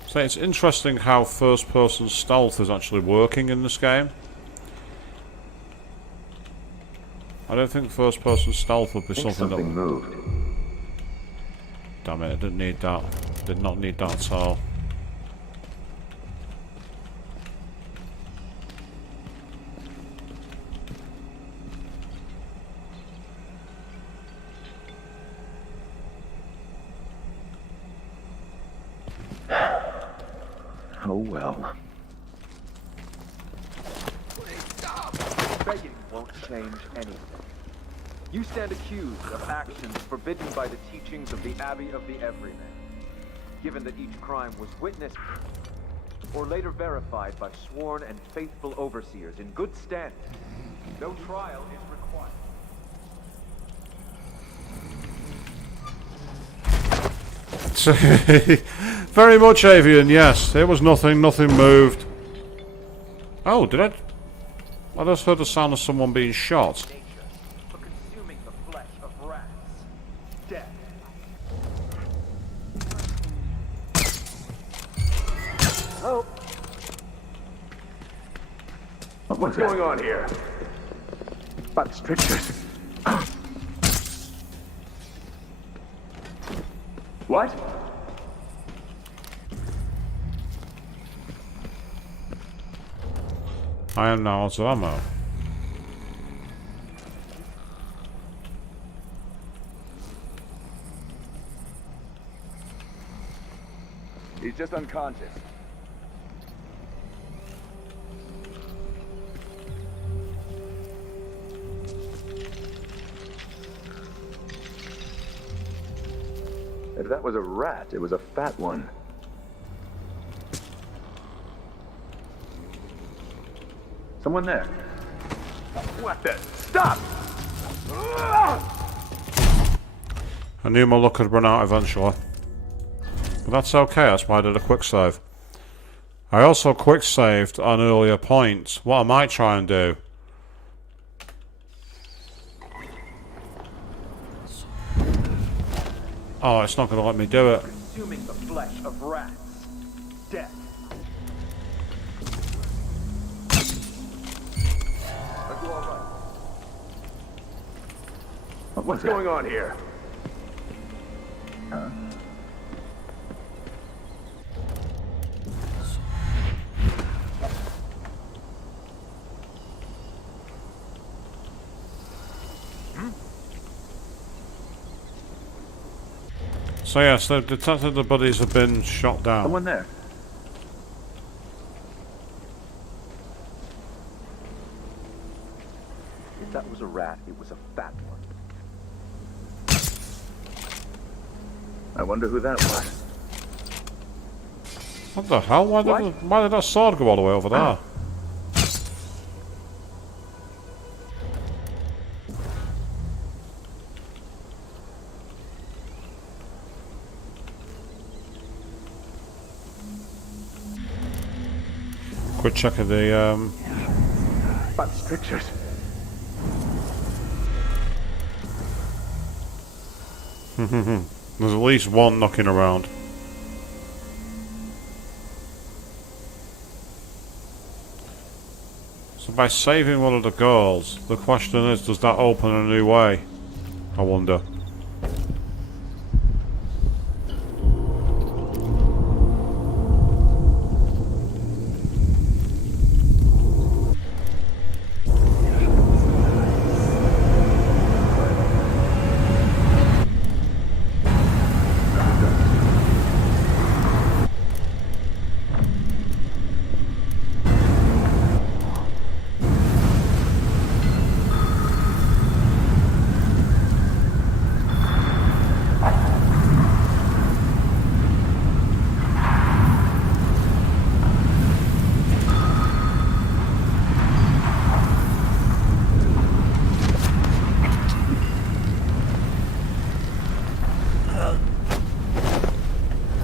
So it's interesting how first-person stealth is actually working in this game. I don't think first-person stealth would be something that... moved. Damn it, I didn't need that. Did not need that at all. Oh well. Begging won't change anything. You stand accused of actions forbidden by the teachings of the Abbey of the Everyman. Given that each crime was witnessed or later verified by sworn and faithful overseers in good standing, no trial is required. Very much, Avian, yes. It was nothing moved. Oh, did I? I just heard the sound of someone being shot. For consuming the flesh of rats. Death. Oh. What's going on here? But strictures. What? I am now out of ammo. He's just unconscious. If that was a rat, it was a fat one. Someone there. What the? Stop! I knew my luck had run out eventually. But that's okay, that's why I did a quick save. I also quick saved on earlier points. What I might try and do. Oh, it's not going to let me do it. Consuming the flesh of rats. Death. Are you all right? What's going on here? Huh? So yes, they've detected the bodies have been shot down. Someone there. If that was a rat, it was a fat one. I wonder who that was. What the hell? Why did that sword go all the way over there? Quick check of the But strictures. There's at least one knocking around. So by saving one of the girls, the question is, does that open a new way? I wonder.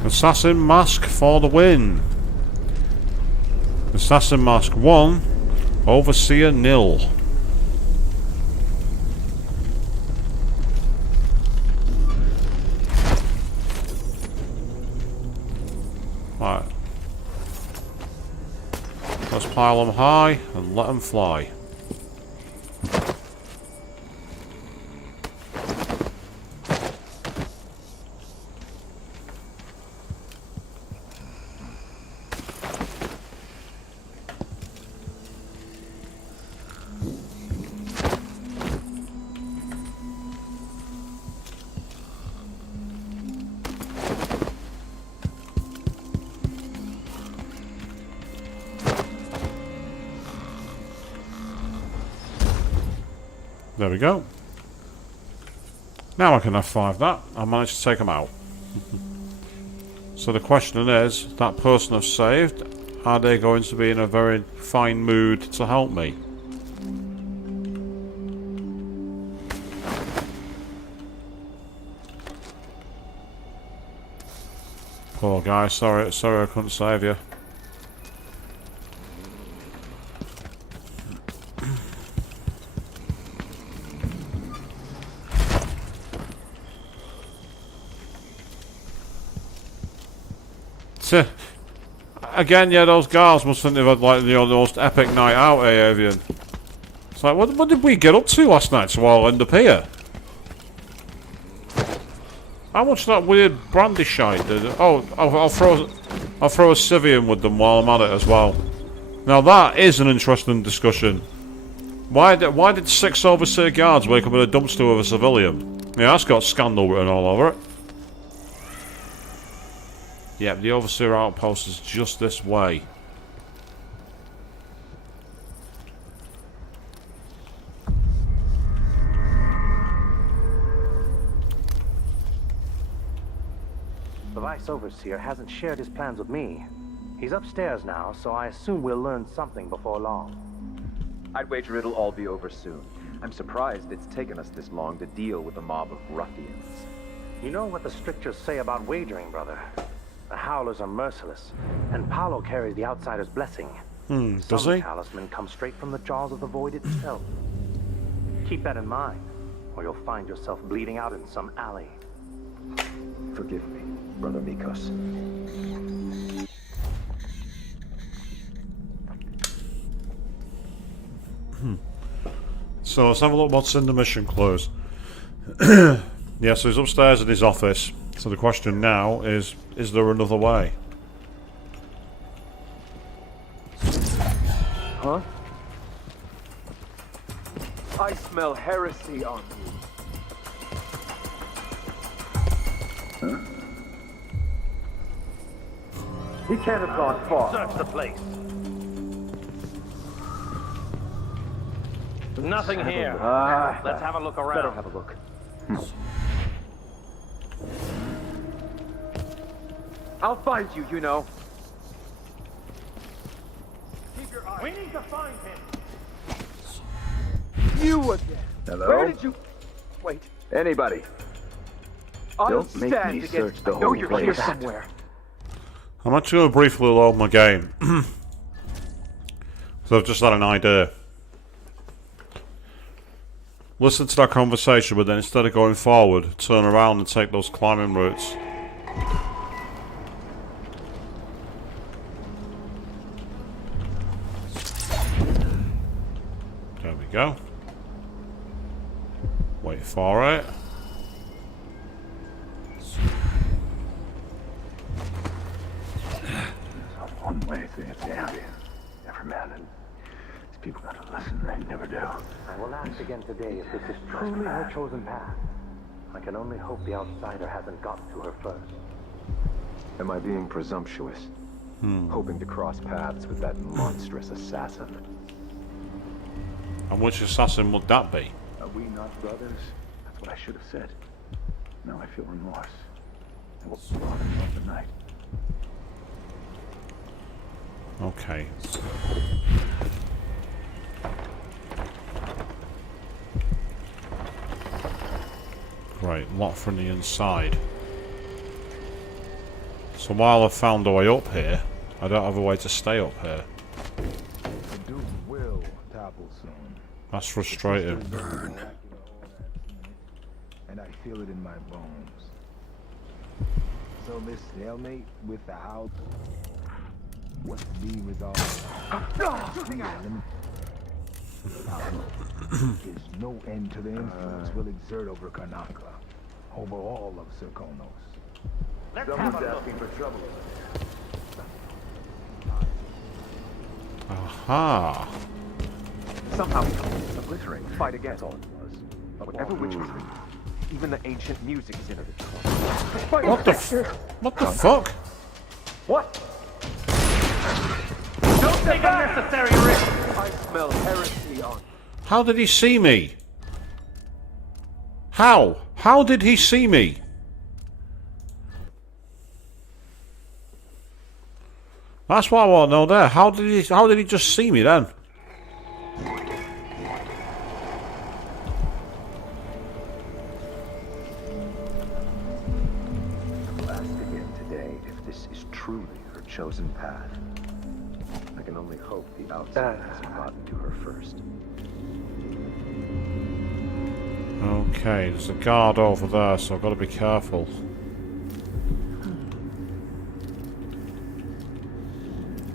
Assassin Mask for the win. Assassin Mask 1, Overseer 0. Right. Let's pile them high and let them fly. There we go. Now I can F5 that. I managed to take them out. So the question is, that person I've saved, are they going to be in a very fine mood to help me? Poor guy, sorry I couldn't save you. Again, yeah, those guards must think they've had like the most epic night out here, Avian. It's like, what did we get up to last night so I'll end up here? How much of that weird brandy shite did it? Oh, I'll throw a Civian with them while I'm at it as well. Now that is an interesting discussion. Why did 6 overseer guards wake up in a dumpster with a civilian? Yeah, that's got scandal written all over it. Yep, the overseer outpost is just this way. The Vice Overseer hasn't shared his plans with me. He's upstairs now, so I assume we'll learn something before long. I'd wager it'll all be over soon. I'm surprised it's taken us this long to deal with a mob of ruffians. You know what the strictures say about wagering, brother? The Howlers are merciless, and Paolo carries the Outsider's blessing. Does Some he? talisman comes straight from the jaws of the Void itself. Keep that in mind, or you'll find yourself bleeding out in some alley. Forgive me, Brother Mikos. So let's have a look what's in the mission clues. Yeah, so he's upstairs in his office. So the question now is there another way? Huh? I smell heresy on you. He can't have gone far. Search the place. Nothing here. Let's have a look around. Better have a look. I'll find you, you know. We need to find him. You again. Hello? Where did you... Wait. Anybody? I'll Don't make stand me against... search the I know whole you're place. here somewhere. I'm actually going to briefly load my game. So I've just had an idea. Listen to that conversation, but then instead of going forward, turn around and take those climbing routes. There we go. Wait for it. One way thing at the alley. Never man, and these people gotta listen, they never do. I will ask again today if this is truly her chosen path. I can only hope the Outsider hasn't gotten to her first. Am I being presumptuous? Hoping to cross paths with that monstrous assassin? And which assassin would that be? Are we not brothers? That's what I should have said. Now I feel remorse. And we'll brought him up the night. Okay. Great, locked from the inside. So while I've found a way up here, I don't have a way to stay up here. The Duke will topple soon. That's frustrating. Burn. And I feel it in my bones. So this stalemate with the house must be resolved. There's no end to the influence we'll exert over Karnaca, over all of Serkonos. Someone's asking for trouble. Aha. Somehow obliterate, fight against all it was. Whatever witchery, even the ancient music is in it. What the fuck? What? Don't take unnecessary risks! I smell heresy on. How did he see me? How? How did he see me? That's what I want to know there. How did he just see me then? I'll ask again today if this is truly her chosen path. I can only hope the outside hasn't gotten to her first. Okay, there's a guard over there, so I've got to be careful.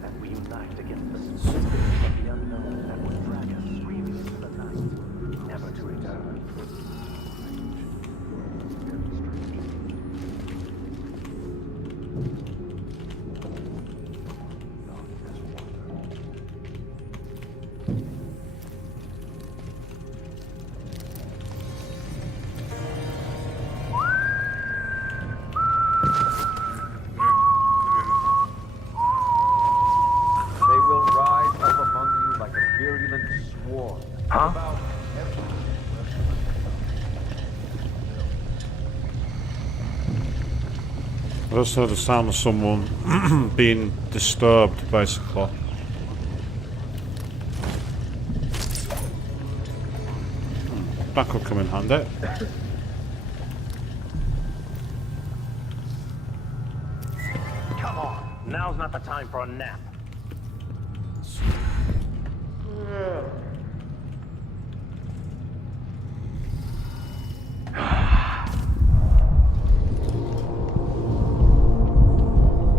And we unite against the spirit of the unknown that would drag us screaming into the night, never to return. just heard the sound of someone being disturbed, basically. That could come in handy. Come on, now's not the time for a nap.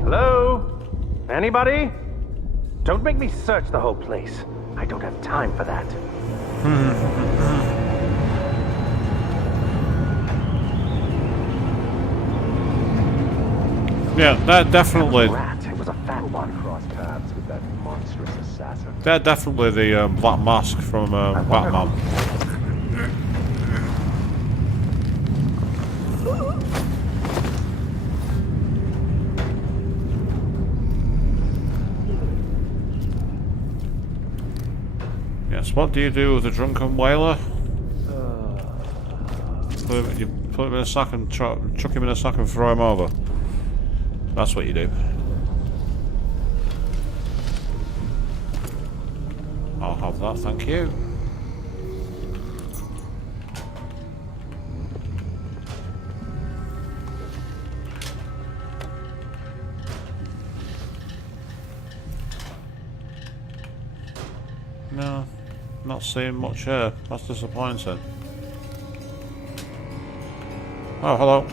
Hello? Anybody? Don't make me search the whole place. I don't have time for that. Yeah, that definitely. It was a fat one. Cross paths with that monstrous assassin. They're definitely the Black Mask from Batman. Yes, what do you do with a drunken whaler? You put him in a sack and chuck him in a sack and throw him over. That's what you do. I'll have that, thank you. No, not seeing much here. That's disappointing. Oh, hello.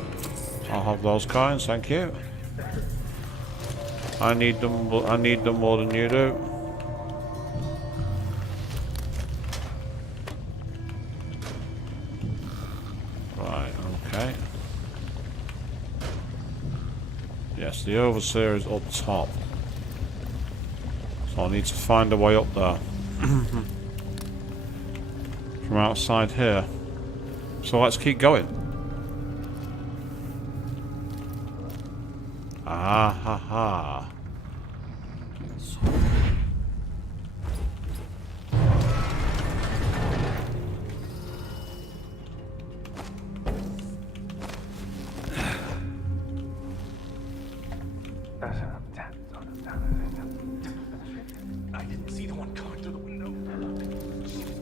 I'll have those coins, thank you. I need them more than you do. Right, okay. Yes, the overseer is up top. So I need to find a way up there. From outside here. So let's keep going. Ah ha ha. I didn't see the one coming through the window.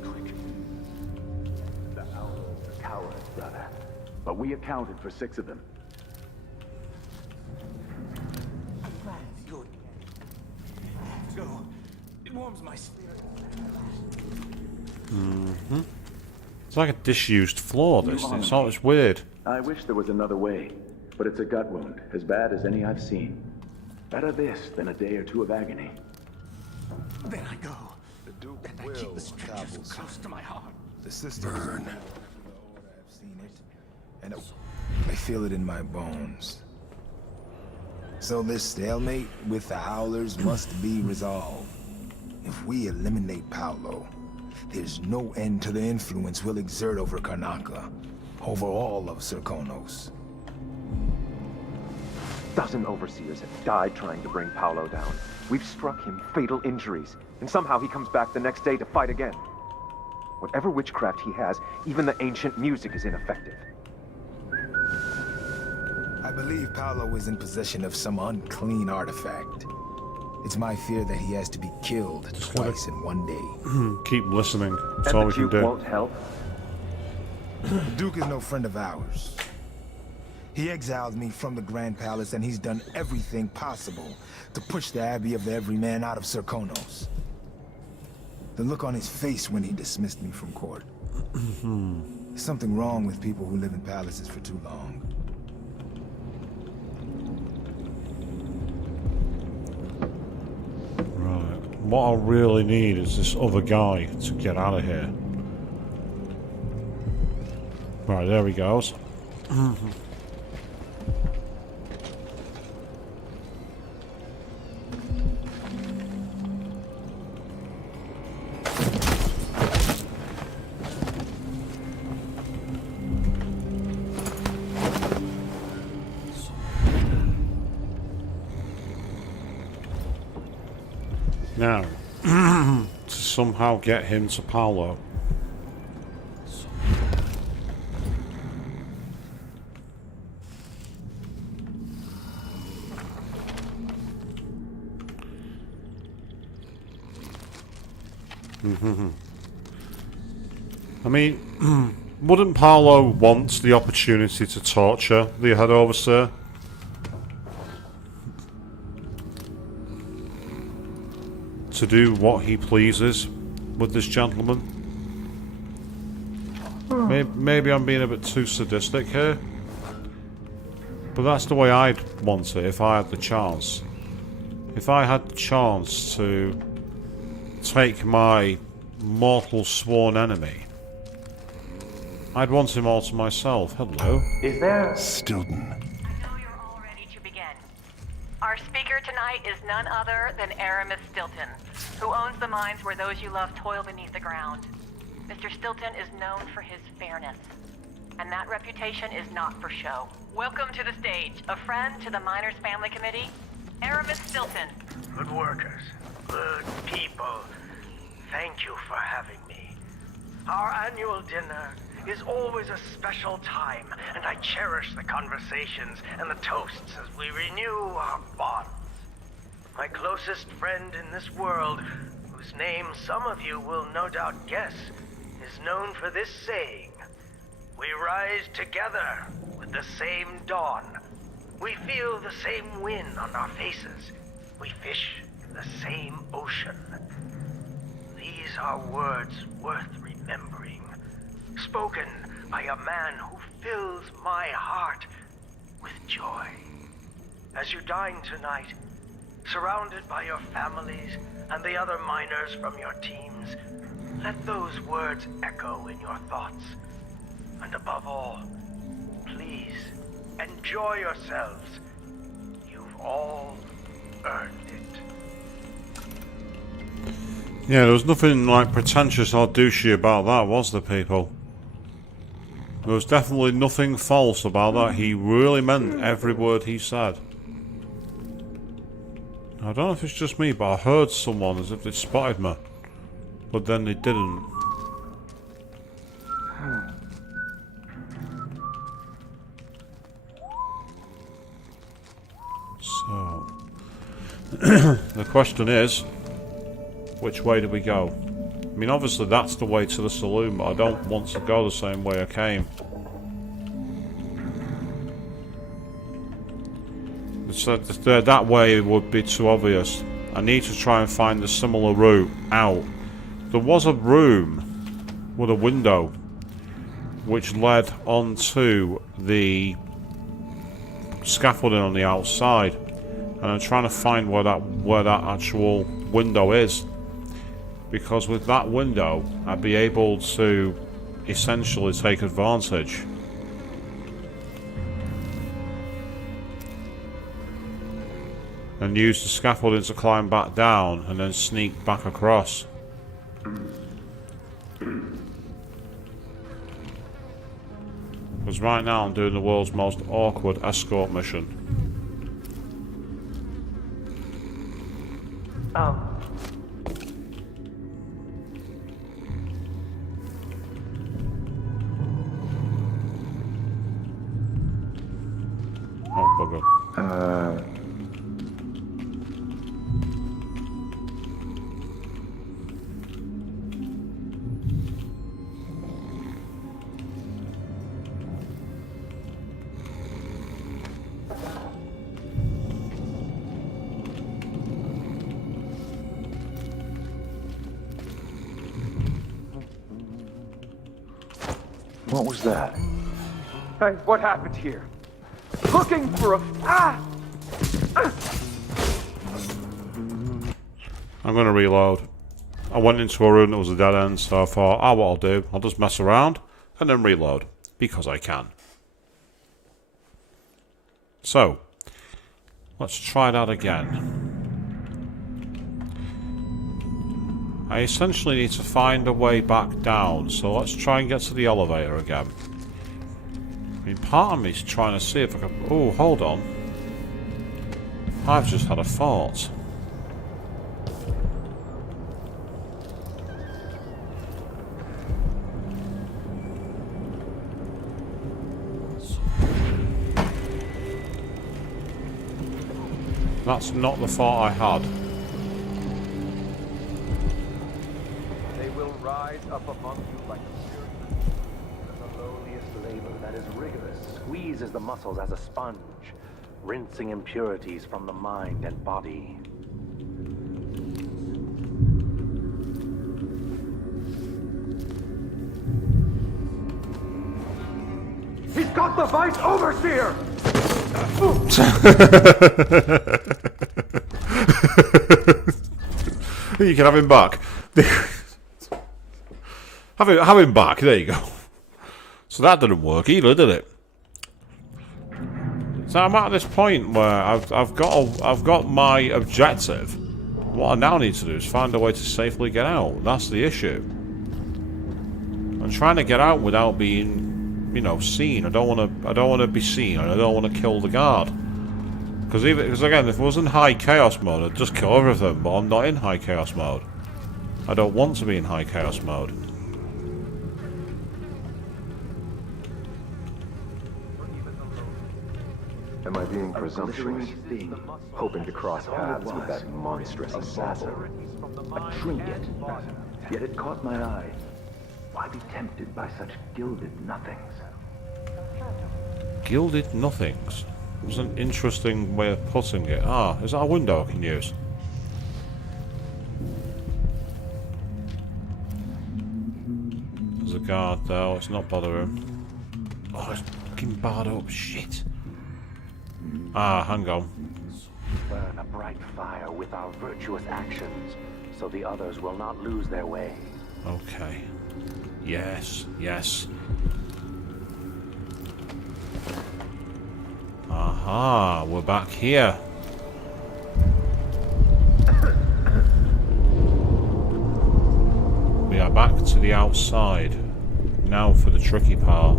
Quick. The owls are cowards, brother. But we accounted for 6 of them. Good. Go. It warms my spirit. Mm-hmm. It's like a disused floor, this. It's weird. I wish there was another way, but it's a gut wound, as bad as any I've seen. Better this than a day or 2 of agony. Then I go. The Duke and I keep the strangers close to my heart. The system burn. I've seen it, and I feel it in my bones. So this stalemate with the Howlers must be resolved. If we eliminate Paolo, there's no end to the influence we'll exert over Karnaca, over all of Serkonos. Dozen overseers have died trying to bring Paolo down. We've struck him fatal injuries, and somehow he comes back the next day to fight again. Whatever witchcraft he has, even the ancient music is ineffective. I believe Paolo is in possession of some unclean artifact. It's my fear that he has to be killed twice in one day. Keep listening. That's And all the we can Duke do. won't help? Duke is no friend of ours. He exiled me from the Grand Palace, and he's done everything possible to push the Abbey of the Everyman out of Serkonos. The look on his face when he dismissed me from court. There's something wrong with people who live in palaces for too long. Right. What I really need is this other guy to get out of here. Right, there he goes. Now, to somehow get him to Paolo. I mean, wouldn't Paolo want the opportunity to torture the head overseer? To do what he pleases with this gentleman? Maybe I'm being a bit too sadistic here. But that's the way I'd want it if I had the chance. If I had the chance to take my mortal sworn enemy, I'd want him all to myself. Hello. Is there... Stilton. Our speaker tonight is none other than Aramis Stilton, who owns the mines where those you love toil beneath the ground. Mr. Stilton is known for his fairness, and that reputation is not for show. Welcome to the stage, a friend to the Miners Family Committee, Aramis Stilton. Good workers, good people. Thank you for having me. Our annual dinner is always a special time, and I cherish the conversations and the toasts as we renew our bonds. My closest friend in this world, whose name some of you will no doubt guess, is known for this saying: we rise together with the same dawn. We feel the same wind on our faces. We fish in the same ocean. These are words worth remembering, spoken by a man who fills my heart with joy. As you dine tonight, surrounded by your families and the other miners from your teams, let those words echo in your thoughts. And above all, please enjoy yourselves. You've all earned it. Yeah, there was nothing like pretentious or douchey about that, was there, people? There was definitely nothing false about that. He really meant every word he said. I don't know if it's just me, but I heard someone as if they spotted me. But then they didn't. So... the question is, which way do we go? I mean, obviously that's the way to the saloon, but I don't want to go the same way I came. So that way would be too obvious. I need to try and find a similar route out. There was a room with a window which led onto the scaffolding on the outside, and I'm trying to find where that actual window is, because with that window I'd be able to essentially take advantage. And use the scaffolding to climb back down and then sneak back across. Because right now I'm doing the world's most awkward escort mission. Oh, bugger. What was that? Hey, what happened here? Looking for a... I'm going to reload. I went into a room that was a dead end, so I thought, what I'll do, I'll just mess around and then reload, because I can. So, let's try that again. I essentially need to find a way back down, so let's try and get to the elevator again. I mean, part of me is trying to see if I can... Oh, hold on. I've just had a thought. That's not the thought I had. rise up among you like a spirit. The lowliest labor that is rigorous squeezes the muscles as a sponge, rinsing impurities from the mind and body. He's got the Vice Overseer! You can have him back. have him back. There you go. So that didn't work either, did it? So I'm at this point where I've got my objective. What I now need to do is find a way to safely get out. That's the issue. I'm trying to get out without being, you know, seen. I don't want to be seen, and I don't want to kill the guard. Because again, if it was in high chaos mode, I'd just kill everything. But I'm not in high chaos mode. I don't want to be in high chaos mode. Am I being presumptuous? Hoping to cross paths with that monstrous assassin? A trinket. Yet it caught my eye. Why be tempted by such gilded nothings? Gilded nothings. It was an interesting way of putting it. Ah, is that a window I can use? There's a guard there. Let's not bother him. Oh, it's fucking barred up. Shit. Ah, hang on. Burn a bright fire with our virtuous actions, so the others will not lose their way. Okay. Yes, yes. Aha, we're back here. We are back to the outside. Now for the tricky part.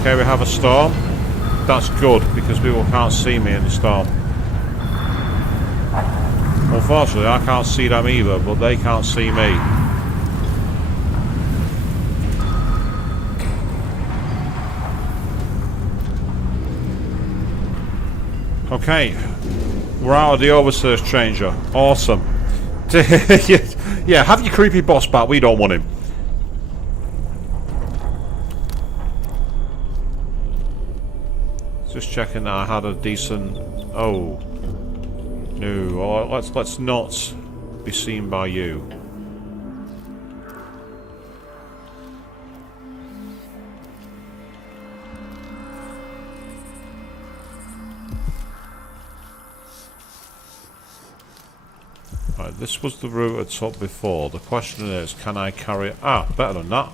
Okay, we have a storm. That's good, because people can't see me in the storm. Unfortunately, I can't see them either, but they can't see me. Okay. We're out of the Overseer's Changer. Awesome. Yeah, have your creepy boss back. We don't want him. Just checking that I had a decent... Oh. No. Let's not be seen by you. Right, this was the route I took before. The question is, can I carry it? Ah, better than that.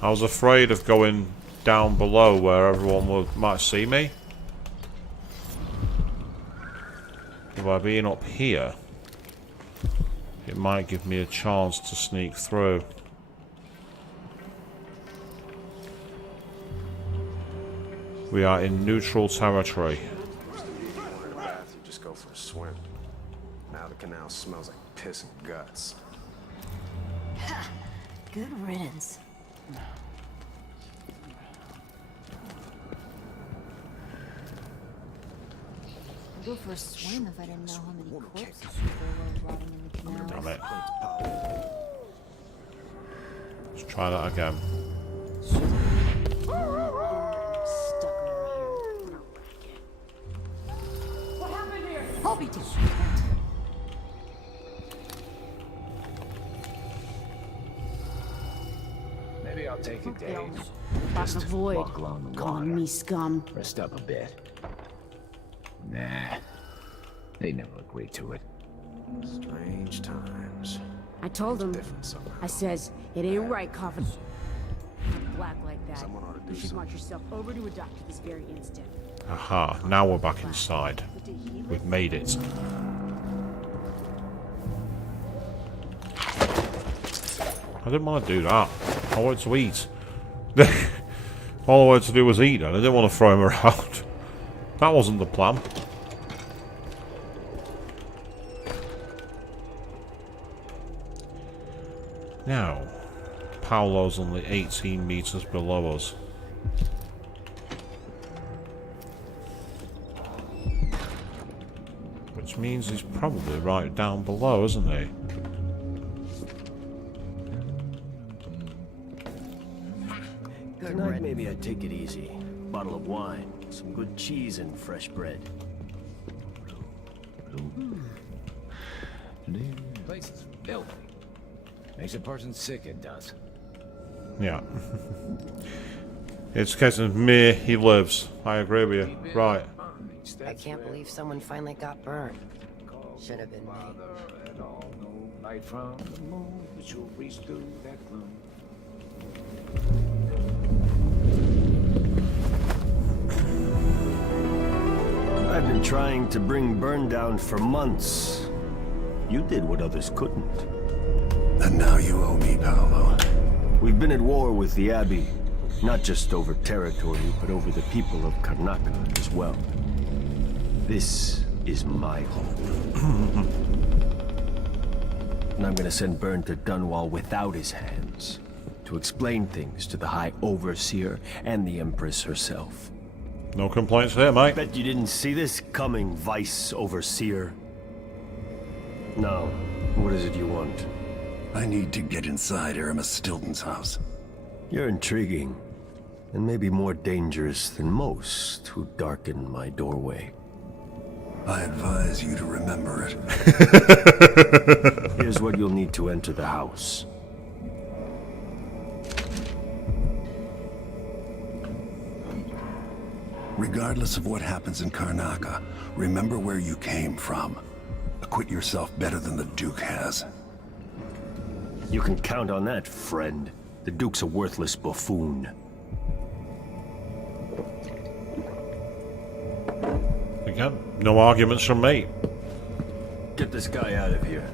I was afraid of going down below where everyone might see me. By being up here, it might give me a chance to sneak through. We are in neutral territory. You just go for a swim. Now the canal smells like piss and guts. Good riddance. I'd go for a swim if I didn't know how many corpses there were rotting in the canal. Damn it. Let's try that again. What happened here? I'll be too. Maybe I'll take a day. Just avoid walk along the calling me scum. Rest up a bit. Nah. They never agreed to it. Strange times. I told him. I says, it ain't right, coven. Black like that. Someone ought to do You should something. march yourself over to a doctor this very instant. Aha, now we're back inside. We've made it. I didn't want to do that. I wanted to eat. All I wanted to do was eat, and I didn't want to throw him around. That wasn't the plan. Now, Paolo's only 18 meters below us. Which means he's probably right down below, isn't he? Tonight maybe I'd take it easy. Bottle of wine, some good cheese and fresh bread. Place is filthy. Makes a person sick, it does. Yeah. It's a case of me, he lives. I agree with you. Right. I can't believe someone finally got burned. Should have been me. Light from the moon, but you'll reach through that gloom. I've been trying to bring Burn down for months. You did what others couldn't. And now you owe me, Paolo. We've been at war with the Abbey, not just over territory, but over the people of Karnaca as well. This is my home. And I'm gonna send Burn to Dunwall without his hands, to explain things to the High Overseer and the Empress herself. No complaints here, mate. Bet you didn't see this coming, Vice Overseer. No. What is it you want? I need to get inside Aramis Stilton's house. You're intriguing, and maybe more dangerous than most who darken my doorway. I advise you to remember it. Here's what you'll need to enter the house. Regardless of what happens in Karnaca, remember where you came from. Acquit yourself better than the Duke has. You can count on that, friend. The Duke's a worthless buffoon. Again, no arguments from me. Get this guy out of here.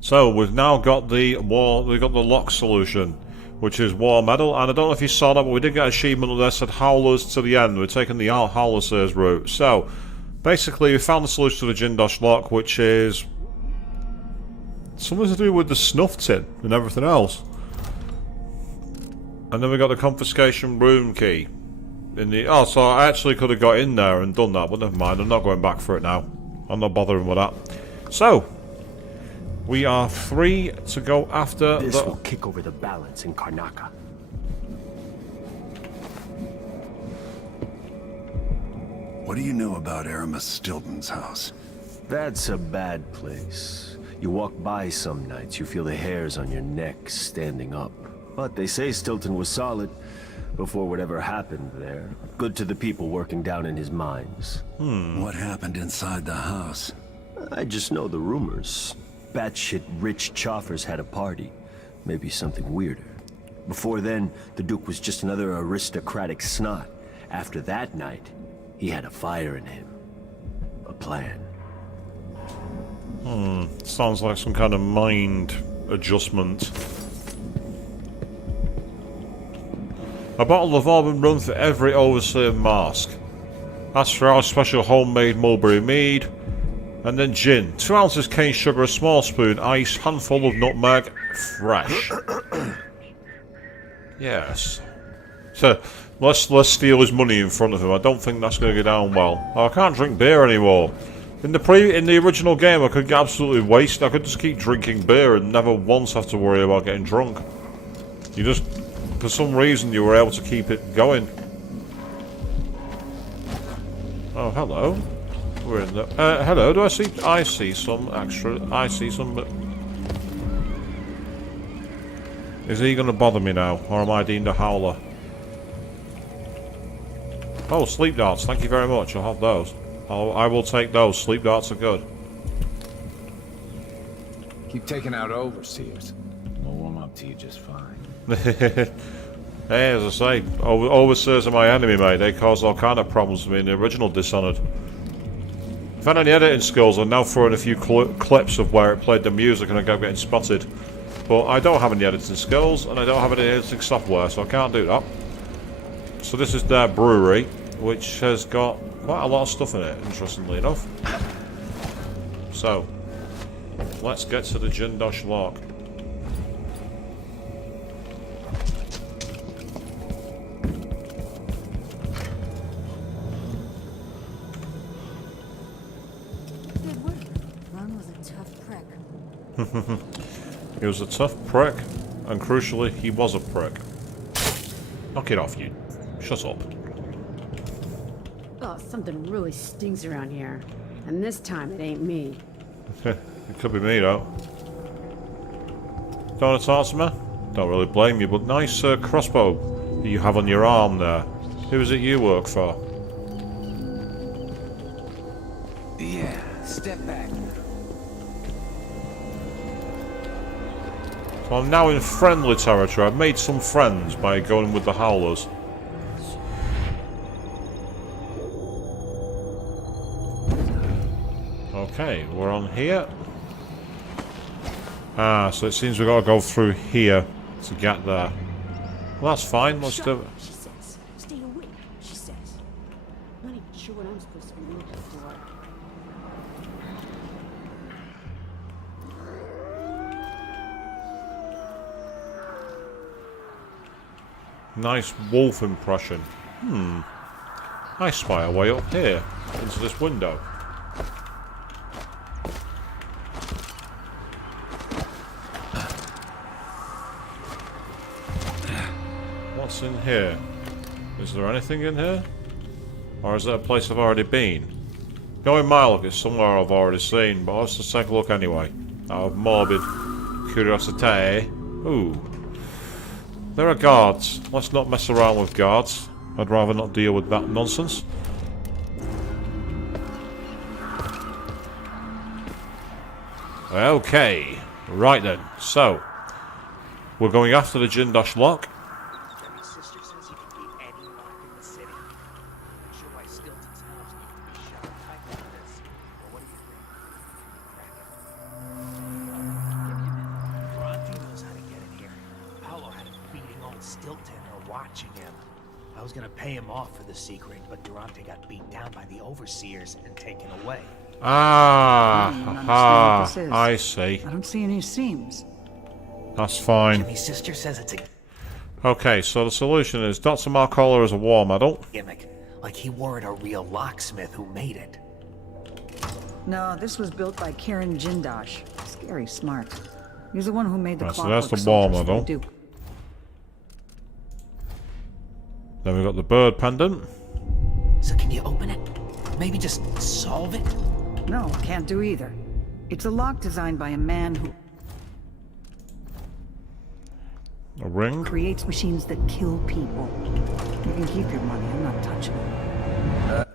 So we've now got the lock solution, which is War Medal, and I don't know if you saw that, but we did get an achievement that said Howlers to the end. We're taking the Howlers route. So basically, we found the solution to the Jindosh lock, which is something to do with the snuff tin and everything else. And then we got the confiscation room key. So I actually could have got in there and done that, but never mind. I'm not going back for it now. I'm not bothering with that. So we are free to go after this will kick over the balance in Karnaca. What do you know about Aramis Stilton's house? That's a bad place. You walk by some nights, you feel the hairs on your neck standing up. But they say Stilton was solid before whatever happened there. Good to the people working down in his mines. What happened inside the house? I just know the rumors. Batshit rich choffers had a party. Maybe something weirder. Before then, the Duke was just another aristocratic snot. After that night, he had a fire in him. A plan. Sounds like some kind of mind adjustment. A bottle of Auburn rum for every Overseer mask. That's for our special homemade mulberry mead. And then gin. 2 ounces cane sugar, a small spoon, ice, handful of nutmeg, fresh. Yes. So, let's steal his money in front of him. I don't think that's going to go down well. Oh, I can't drink beer anymore. In the original game, I could get absolutely wasted. I could just keep drinking beer and never once have to worry about getting drunk. You just, for some reason, you were able to keep it going. Oh, hello. We're in the... hello, do I see... I see some extra... I see some... Is he going to bother me now? Or am I deemed a howler? Oh, sleep darts. Thank you very much. I'll have those. I will take those. Sleep darts are good. Keep taking out overseers. We'll warm up to you just fine. Hey, as I say, overseers are my enemy, mate. They caused all kind of problems to me in the original Dishonored. If I had any editing skills, I'd now throw in a few clips of where it played the music and I kept getting spotted. But I don't have any editing skills, and I don't have any editing software, so I can't do that. So this is their brewery, which has got quite a lot of stuff in it, interestingly enough. So, let's get to the Jindosh lock. Good work. Ron was a tough prick. He was a tough prick, and crucially, he was a prick. Knock it off, you. Shut up. Oh, something really stinks around here. And this time it ain't me. It could be me, though. Don't want to talk to me? Don't really blame you, but nice crossbow that you have on your arm there. Who is it you work for? Yeah, step back. So I'm now in friendly territory. I've made some friends by going with the Howlers. Okay, we're on here. Ah, so it seems we've got to go through here to get there. Well, that's fine. Let's do it. She says. Stay awake, she says. I'm not even sure what I'm supposed to be looking for. Nice wolf impression. I spy a way up here into this window. What's in here? Is there anything in here? Or is that a place I've already been? Going my luck, it's somewhere I've already seen, but let's just take a look anyway. Out of morbid curiosity. Ooh. There are guards. Let's not mess around with guards. I'd rather not deal with that nonsense. Okay. Right then. So, we're going after the Jindosh lock. Sister says you can beat any lock in the city. I'm sure why Stilton's house can be shot tight like this. But what do you think? Bronte knows how to get in here. Paolo had him beating old Stilton or watching him. I was gonna pay him off for the secret, but Durante got beat down by the overseers and taken away. I see. I don't see any seams. That's fine. Jimmy's sister says it's a Okay, so the solution is Dr. Marcola is a war medal. gimmick. Like he weren't a real locksmith who made it. No, this was built by Karen Jindosh. Scary smart. He's the one who made the Right, so clockwork that's the war soldiers for the medal. Duke. Then we've got the bird pendant. So can you open it? Maybe just solve it? No, can't do either. It's a lock designed by a man who A ring. creates machines that kill people. You can keep your money. I'm not touching it.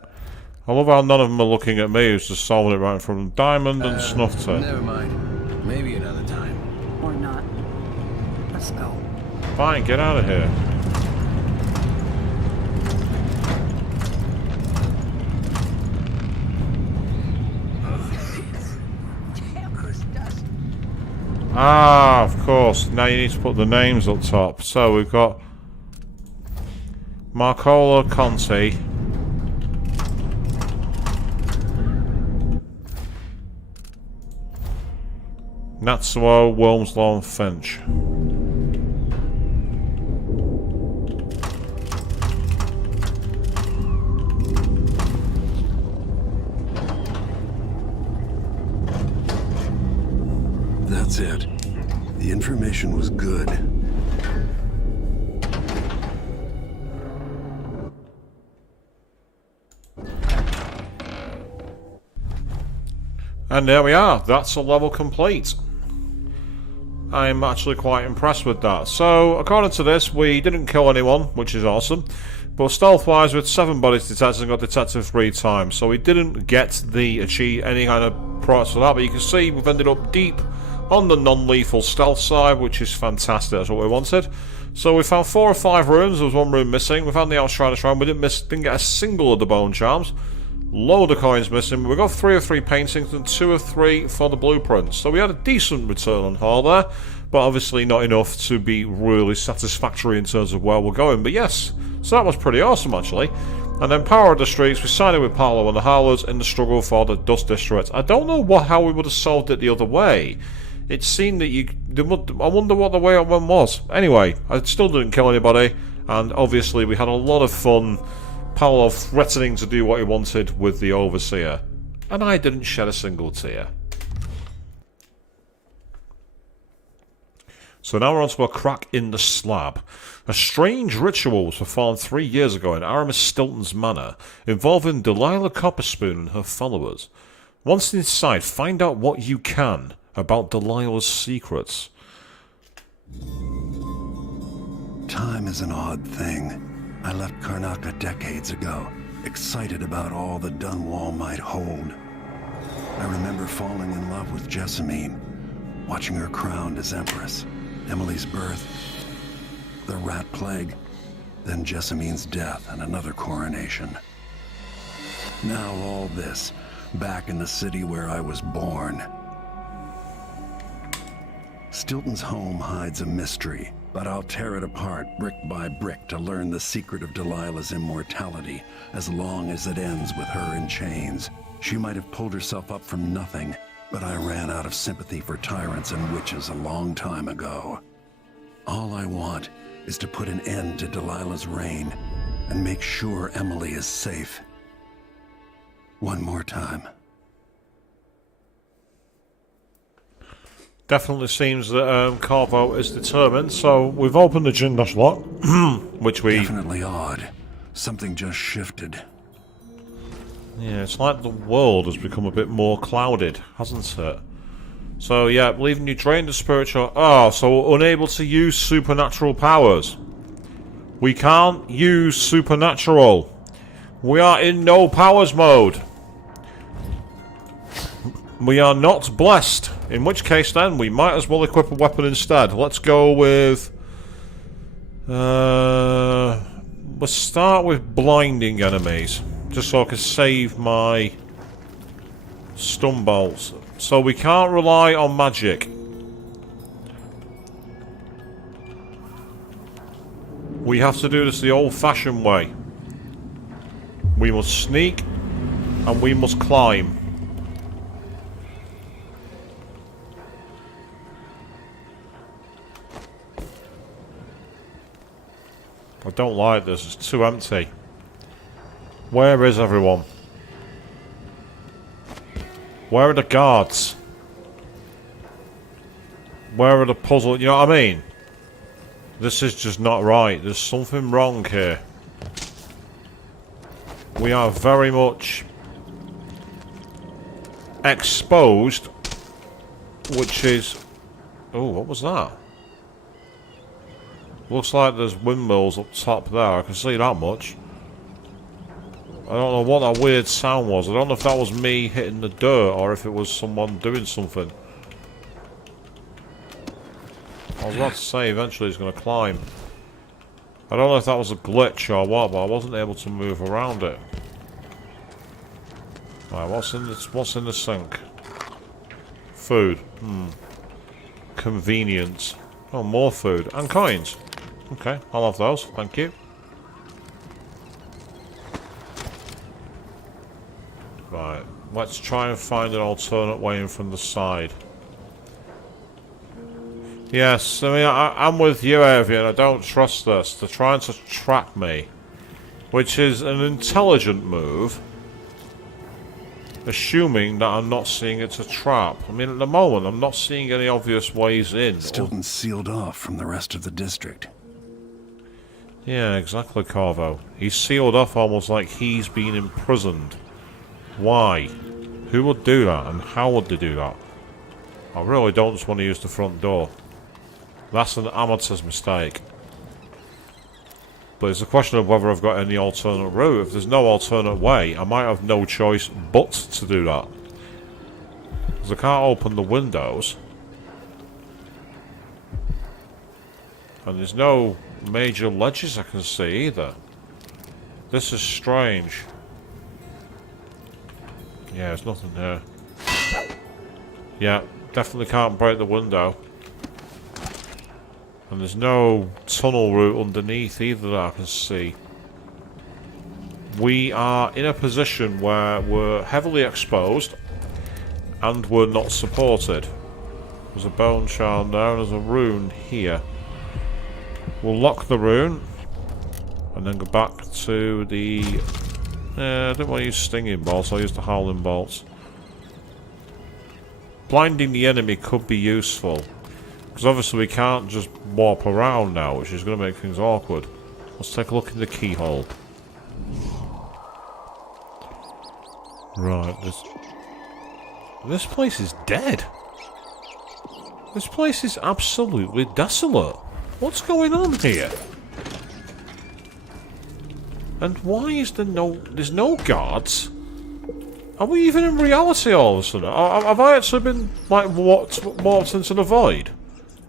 I love how none of them are looking at me who's just solving it right in front of them. Diamond and snuff tape. Never mind. Maybe another time. Or not. Let's go. Fine, get out of here. Ah, of course. Now you need to put the names up top. So we've got Marcola Conti. Natsuo, Wilmslow and Finch. That's it. The information was good. And there we are. That's a level complete. I'm actually quite impressed with that. So, according to this, we didn't kill anyone, which is awesome. But stealth-wise, with 7 bodies detected and got detected 3 times. So we didn't get the any kind of prize for that. But you can see we've ended up deep on the non-lethal stealth side, which is fantastic. That's what we wanted. So we found 4 or 5 runes. There was 1 rune missing. We found the Outrider Shrine. We didn't get a single of the bone charms. Load of coins missing. We got 3 of 3 paintings and 2 of 3 for the blueprints. So we had a decent return on haul there, but obviously not enough to be really satisfactory in terms of where we're going. But yes, so that was pretty awesome actually. And then power of the streets, we sided with Paolo and the Howlers in the struggle for the Dust District. I don't know how we would have solved it the other way. It seemed that I wonder what the way on one was. Anyway, I still didn't kill anybody, and obviously we had a lot of fun. Paolo threatening to do what he wanted with the Overseer. And I didn't shed a single tear. So now we're on to a crack in the slab. A strange ritual was performed 3 years ago in Aramis Stilton's manor, involving Delilah Copperspoon and her followers. Once inside, find out what you can about Delilah's secrets. Time is an odd thing. I left Karnaca decades ago, excited about all the Dunwall might hold. I remember falling in love with Jessamine, watching her crowned as Empress, Emily's birth, the Rat Plague, then Jessamine's death and another coronation. Now all this, back in the city where I was born. Stilton's home hides a mystery, but I'll tear it apart brick by brick to learn the secret of Delilah's immortality, as long as it ends with her in chains. She might have pulled herself up from nothing, but I ran out of sympathy for tyrants and witches a long time ago. All I want is to put an end to Delilah's reign and make sure Emily is safe. One more time. Definitely seems that Corvo is determined, so we've opened the Jindash lock, which we... Definitely odd. Something just shifted. Yeah, it's like the world has become a bit more clouded, hasn't it? So yeah, believing you drained the spiritual... Oh, so we're unable to use supernatural powers. We can't use supernatural. We are in no powers mode. We are not blessed. In which case then, we might as well equip a weapon instead. Let's go with... let's start with blinding enemies. Just so I can save my stun bolts. So we can't rely on magic. We have to do this the old-fashioned way. We must sneak and we must climb. I don't like this, it's too empty. Where is everyone? Where are the guards? Where are the puzzles? You know what I mean? This is just not right. There's something wrong here. We are very much exposed, which is... Oh, what was that? Looks like there's windmills up top there. I can see that much. I don't know what that weird sound was. I don't know if that was me hitting the dirt or if it was someone doing something. I was about to say eventually he's going to climb. I don't know if that was a glitch or what, but I wasn't able to move around it. Right, what's in the sink? Food. Convenience. Oh, more food. And coins. Okay, I'll have those. Thank you. Right, let's try and find an alternate way in from the side. Yes, I mean, I'm with you, Avian. I don't trust this. They're trying to trap me. Which is an intelligent move. Assuming that I'm not seeing it's a trap. I mean, at the moment, I'm not seeing any obvious ways in. Stilton's sealed off from the rest of the district. Yeah, exactly, Corvo. He's sealed off almost like he's been imprisoned. Why? Who would do that, and how would they do that? I really don't just want to use the front door. That's an amateur's mistake. But it's a question of whether I've got any alternate route. If there's no alternate way, I might have no choice but to do that. Because I can't open the windows. And there's no major ledges I can see either. This is strange. Yeah, there's nothing there. Yeah, definitely can't break the window. And there's no tunnel route underneath either that I can see. we are in a position where we're heavily exposed and we're not supported. There's a bone charm there and there's a rune here. We'll lock the rune and then go back to the... I don't want to use stinging bolts, I'll use the howling bolts. Blinding the enemy could be useful. Because obviously we can't just warp around now, which is going to make things awkward. Let's take a look in the keyhole. Right, this place is dead. This place is absolutely desolate. What's going on here? And why is there's no guards? Are we even in reality all of a sudden? Have I actually been, like, warped into the void?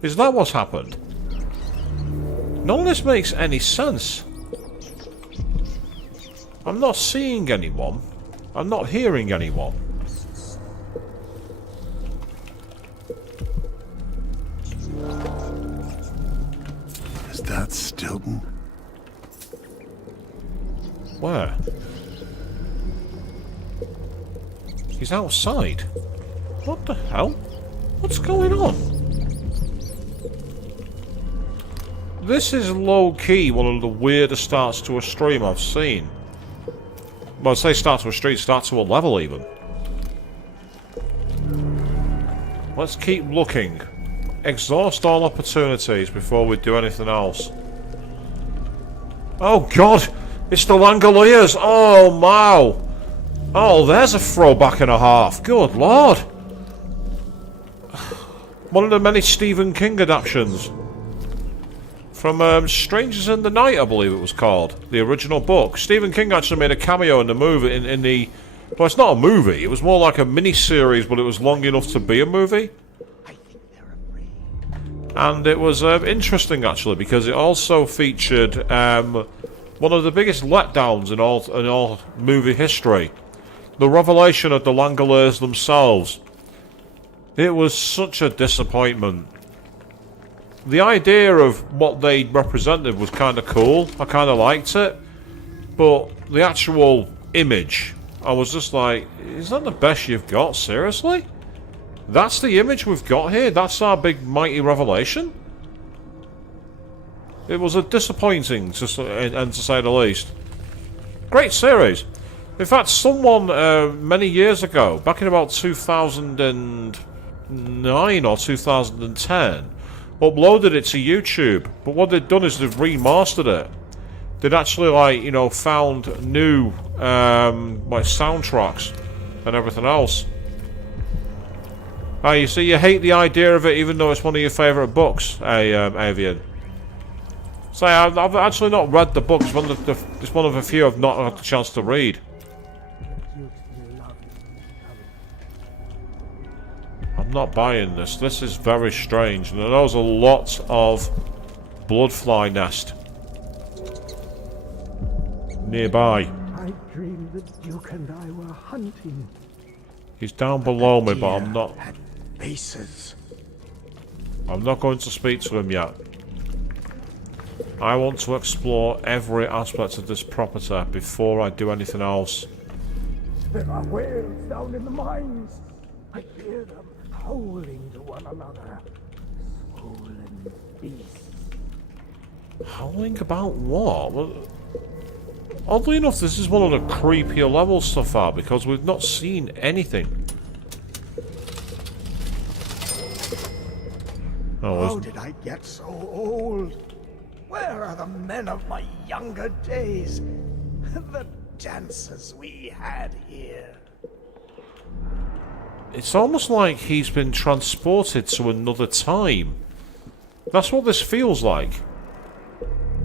Is that what's happened? None of this makes any sense. I'm not seeing anyone. I'm not hearing anyone. Is that Stilton? Where? He's outside. What the hell? What's going on? This is low-key one of the weirdest starts to a stream I've seen. Well, I'd say start to a stream, start to a level even. Let's keep looking. Exhaust all opportunities before we do anything else. Oh god! It's the Langoliers! Oh wow! Oh, there's a throwback and a half. Good lord! One of the many Stephen King adaptations. From Strangers in the Night, I believe it was called. The original book. Stephen King actually made a cameo in the movie, in the... Well, it's not a movie. It was more like a mini-series, but it was long enough to be a movie. And it was interesting, actually, because it also featured one of the biggest letdowns in all movie history. The revelation of the Langoliers themselves. It was such a disappointment. The idea of what they represented was kind of cool. I kind of liked it. But the actual image, I was just like, is that the best you've got? Seriously? That's the image we've got here? That's our big mighty revelation? It was a disappointing, to say the least. Great series. In fact, someone many years ago, back in about 2009 or 2010, uploaded it to YouTube. But what they'd done is they've remastered it. They'd actually, like, you know, found new like soundtracks and everything else. You see, you hate the idea of it, even though it's one of your favourite books, Avian. So I've actually not read the book. It's one of the few I've not had the chance to read. I'm not buying this. This is very strange. And there's a lot of bloodfly nest nearby. I dreamed the Duke and I were hunting. He's down below me, but I'm not. Bases. I'm not going to speak to him yet. I want to explore every aspect of this property before I do anything else. There are whales down in the mines. I hear them howling to one another. Swollen beasts. Howling about what? Well, oddly enough, this is one of the creepier levels so far because we've not seen anything. How did I get so old? Where are the men of my younger days? The dances we had here. It's almost like he's been transported to another time. That's what this feels like.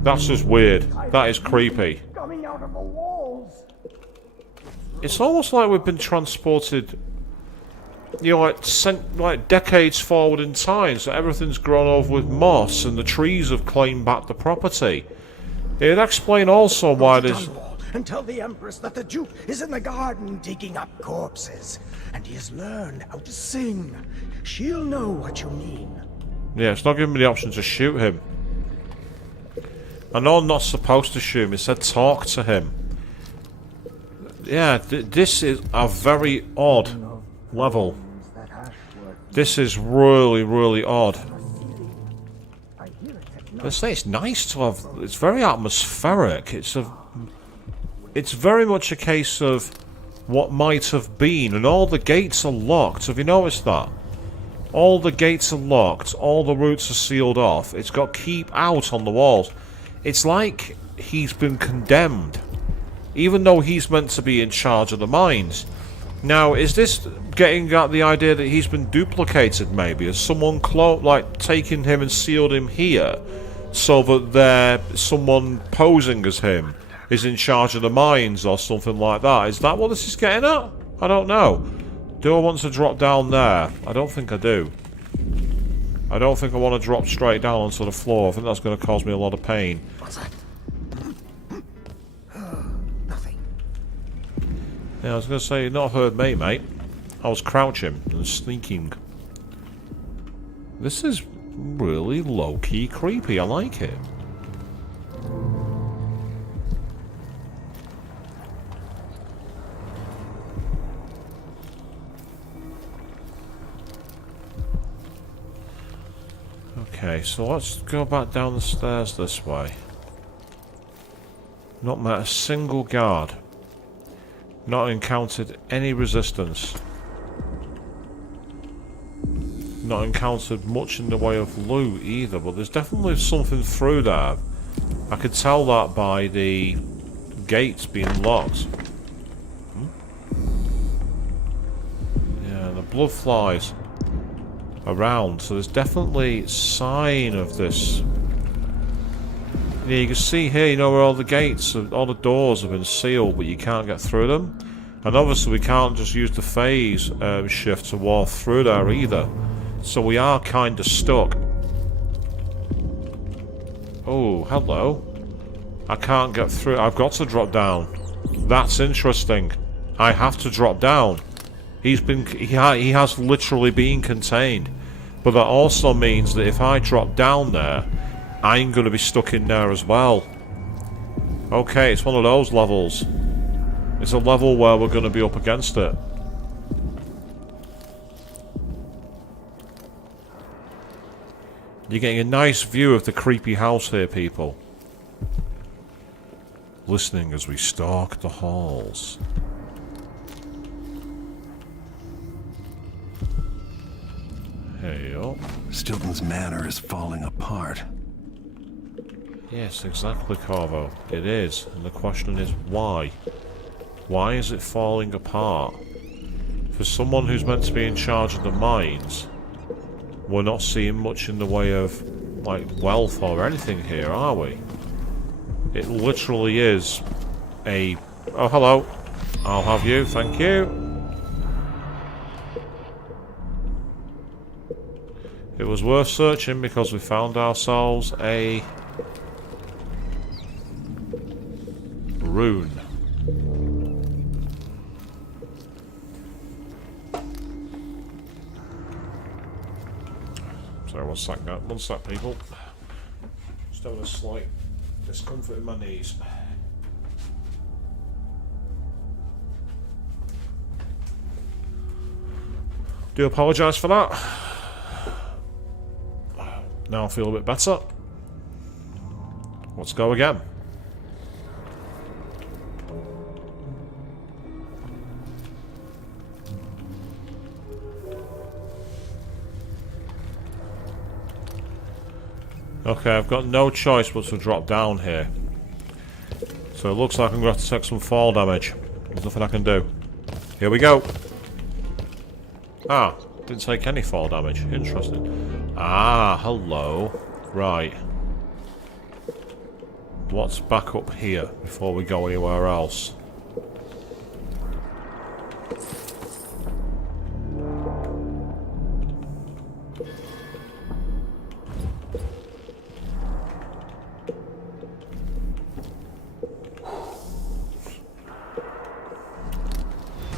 That's just weird. That is creepy. Coming out of the walls. It's almost like we've been transported, you know, like decades forward in time, so everything's grown over with moss and the trees have claimed back the property. It'd explain also why there's... And tell the Empress that the Duke is in the garden digging up corpses, and he has learned how to sing. She'll know what you mean. Yeah, it's not giving me the option to shoot him. I know I'm not supposed to shoot him, it said talk to him. Yeah, this is a very odd level. This is really, really odd. I say it's nice to have. It's very atmospheric. It's very much a case of what might have been, and all the gates are locked. Have you noticed that? All the gates are locked. All the routes are sealed off. It's got keep out on the walls. It's like he's been condemned, even though he's meant to be in charge of the mines. Now, is this getting at the idea that he's been duplicated, maybe? Has someone taken him and sealed him here so that someone posing as him is in charge of the mines or something like that? Is that what this is getting at? I don't know. Do I want to drop down there? I don't think I do. I don't think I want to drop straight down onto the floor. I think that's going to cause me a lot of pain. What's that? Yeah, I was going to say, you've not heard me, mate. I was crouching and sneaking. This is really low-key creepy. I like it. Okay, so let's go back down the stairs this way. Not met a single guard. Not encountered any resistance. Not encountered much in the way of loot either, but there's definitely something through there. I could tell that by the gates being locked. Yeah, the blood flies around, so there's definitely sign of this. Yeah, you can see here, you know, where all the gates, all the doors have been sealed, but you can't get through them. And obviously we can't just use the phase shift to walk through there either. So we are kind of stuck. Oh, hello. I can't get through. I've got to drop down. That's interesting. I have to drop down. He has literally been contained. But that also means that if I drop down there, I'm going to be stuck in there as well. Okay, it's one of those levels. It's a level where we're going to be up against it. You're getting a nice view of the creepy house here, people. Listening as we stalk the halls. Hey, yo. Stilton's manor is falling apart. Yes, exactly, Corvo. It is. And the question is, why? Why is it falling apart? For someone who's meant to be in charge of the mines, we're not seeing much in the way of, like, wealth or anything here, are we? It literally is a... Oh, hello. I'll have you, thank you. It was worth searching because we found ourselves a... rune. Sorry, one sec, people. Just having a slight discomfort in my knees. Do apologise for that. Now I feel a bit better. Let's go again. Okay, I've got no choice but to drop down here. So it looks like I'm going to have to take some fall damage. There's nothing I can do. Here we go. Ah, didn't take any fall damage. Interesting. Ah, hello. Right. What's back up here before we go anywhere else?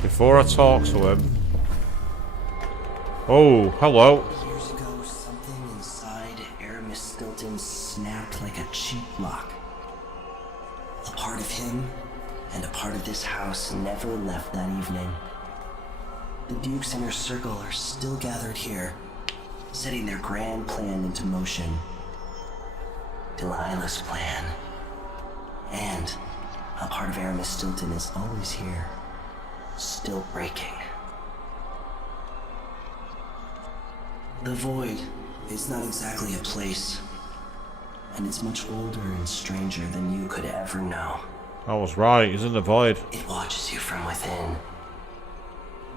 Before I talk to him... Oh, hello. Years ago, something inside Aramis Stilton snapped like a cheap lock. A part of him and a part part of this house never left that evening. The Duke's inner circle are still gathered here, setting their grand plan into motion. Delilah's plan. And a part of Aramis Stilton is always here, still breaking. The Void is not exactly a place, and it's much older and stranger than you could ever know. I was right, he's in the Void. It watches you from within.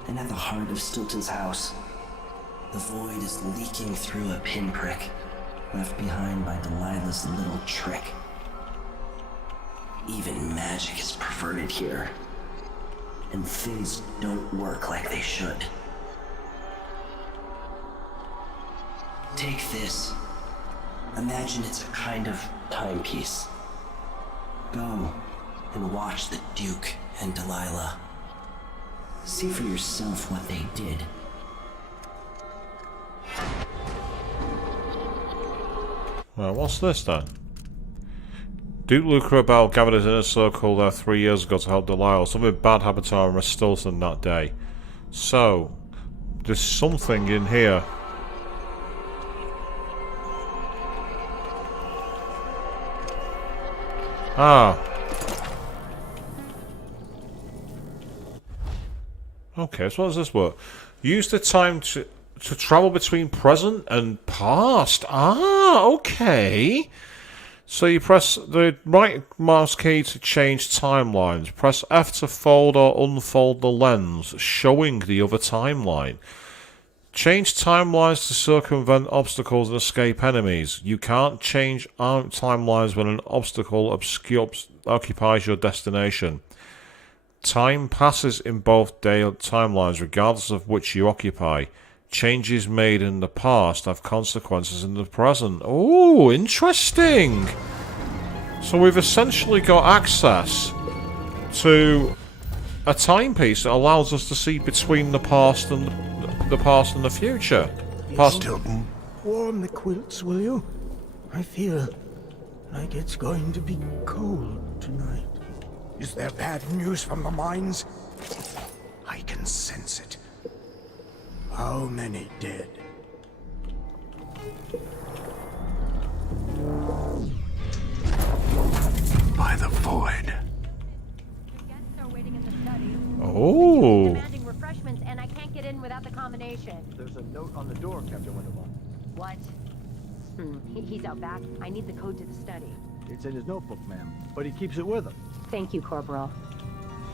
And at the heart of Stilton's house, the Void is leaking through a pinprick left behind by Delilah's little trick. Even magic is perverted here, and things don't work like they should. Take this. Imagine it's a kind of timepiece. Go and watch the Duke and Delilah. See for yourself what they did. Well, what's this then? Duke Lucrabel gathered his inner circle there 3 years ago to help Delilah. Something bad happened to Aramis Stilton that day. So, there's something in here. Ah. Okay, so how does this work? Use the time to travel between present and past. Ah, okay. So you press the right mouse key to change timelines. Press F to fold or unfold the lens, showing the other timeline. Change timelines to circumvent obstacles and escape enemies. You can't change timelines when an obstacle occupies your destination. Time passes in both timelines, regardless of which you occupy. Changes made in the past have consequences in the present. Oh, interesting! So we've essentially got access to a timepiece that allows us to see between the past and the future. Stilton, warm the quilts, will you? I feel like it's going to be cold tonight. Is there bad news from the mines? I can sense it. How many dead? By the Void. Oh. Demanding refreshments, and I can't get in without the combination. There's a note on the door, Captain Winterval. What? He's out back. I need the code to the study. It's in his notebook, ma'am, but he keeps it with him. Thank you, Corporal.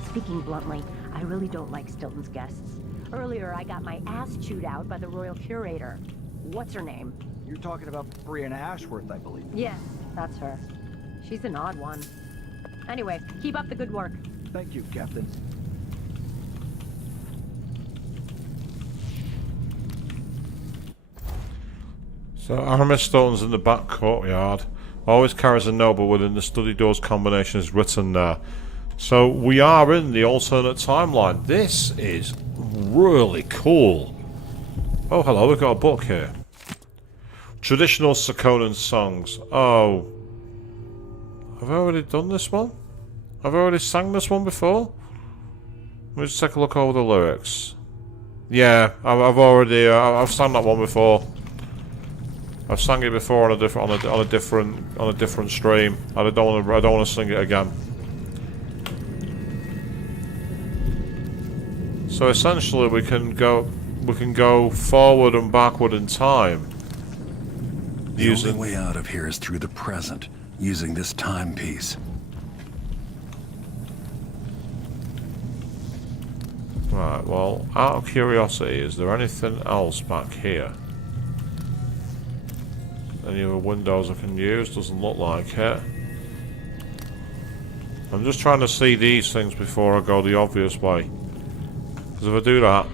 Speaking bluntly, I really don't like Stilton's guests. Earlier, I got my ass chewed out by the Royal Curator. What's her name? You're talking about Brianna Ashworth, I believe. Yes, that's her. She's an odd one. Anyway, keep up the good work. Thank you, Captain. So Aramis Stilton's in the back courtyard. Always carries a note, but within the study doors combination is written there. So we are in the alternate timeline. This is really cool. Oh, hello, we've got a book here. Traditional Sakonan songs. Oh. Have I already done this one? Have I already sang this one before? Let me just take a look over the lyrics. Yeah, I've sang that one before. I've sang it before on a different stream. I don't want to sing it again. So essentially, we can go forward and backward in time. The only way out of here is through the present, using this timepiece. Right. Well, out of curiosity, is there anything else back here? Any other windows I can use? Doesn't look like it. I'm just trying to see these things before I go the obvious way. Because if I do that,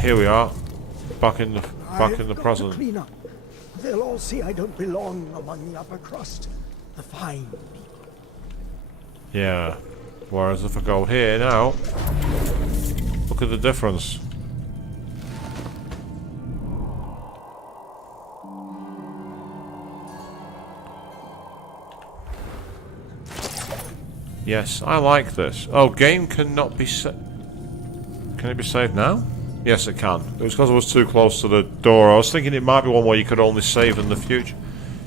here we are, back in the present. Clean up. They'll all see I don't belong among the upper crust, the fine people. Yeah. Whereas if I go here now, look at the difference. Yes, I like this. Oh, game cannot be saved. Can it be saved now? Yes, it can. It was because I was too close to the door. I was thinking it might be one where you could only save in the future.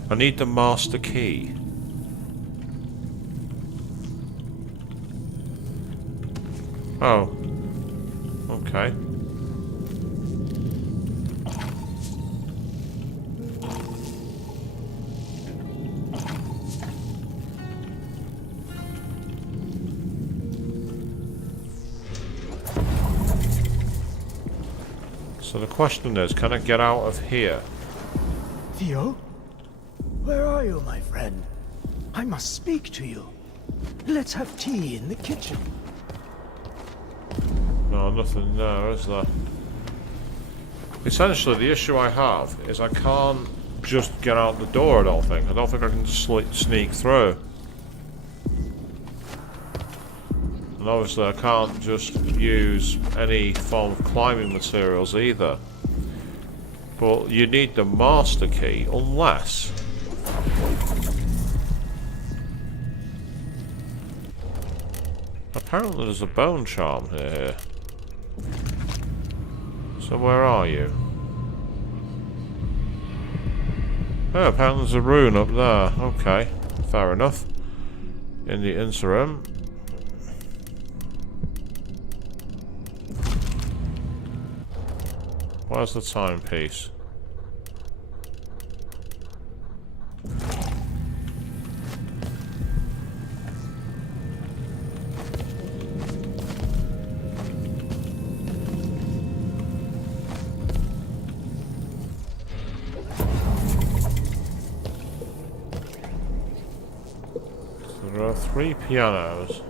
I need the master key. Oh. Okay. So the question is, can I get out of here? Theo? Where are you, my friend? I must speak to you. Let's have tea in the kitchen. No, nothing there, is there? Essentially, the issue I have is I can't just get out the door, I don't think. I don't think I can just sneak through. And obviously I can't just use any form of climbing materials either. But you need the master key, unless... Apparently there's a bone charm here. So where are you? Oh, apparently there's a rune up there. Okay, fair enough. In the interim... Where's the timepiece? So there are 3 pianos.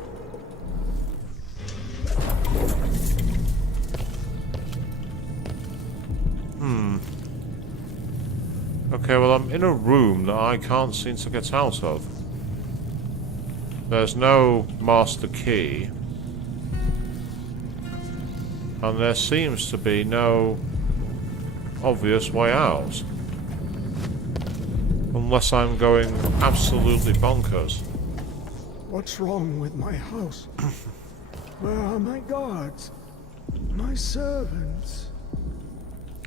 Okay, well I'm in a room that I can't seem to get out of. There's no master key. And there seems to be no obvious way out. Unless I'm going absolutely bonkers. What's wrong with my house? Where are my guards? My servants?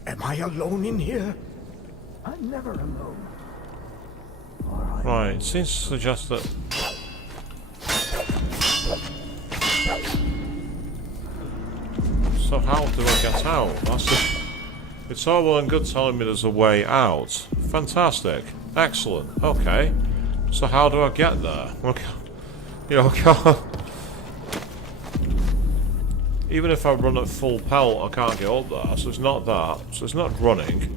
Am I alone in here? I'm never alone. Right, it seems to suggest that... So how do I get out? It's all well and good telling me there's a way out. Fantastic. Excellent. Okay. So how do I get there? Okay. You know, even if I run at full pelt, I can't get up there. So it's not that. So it's not running.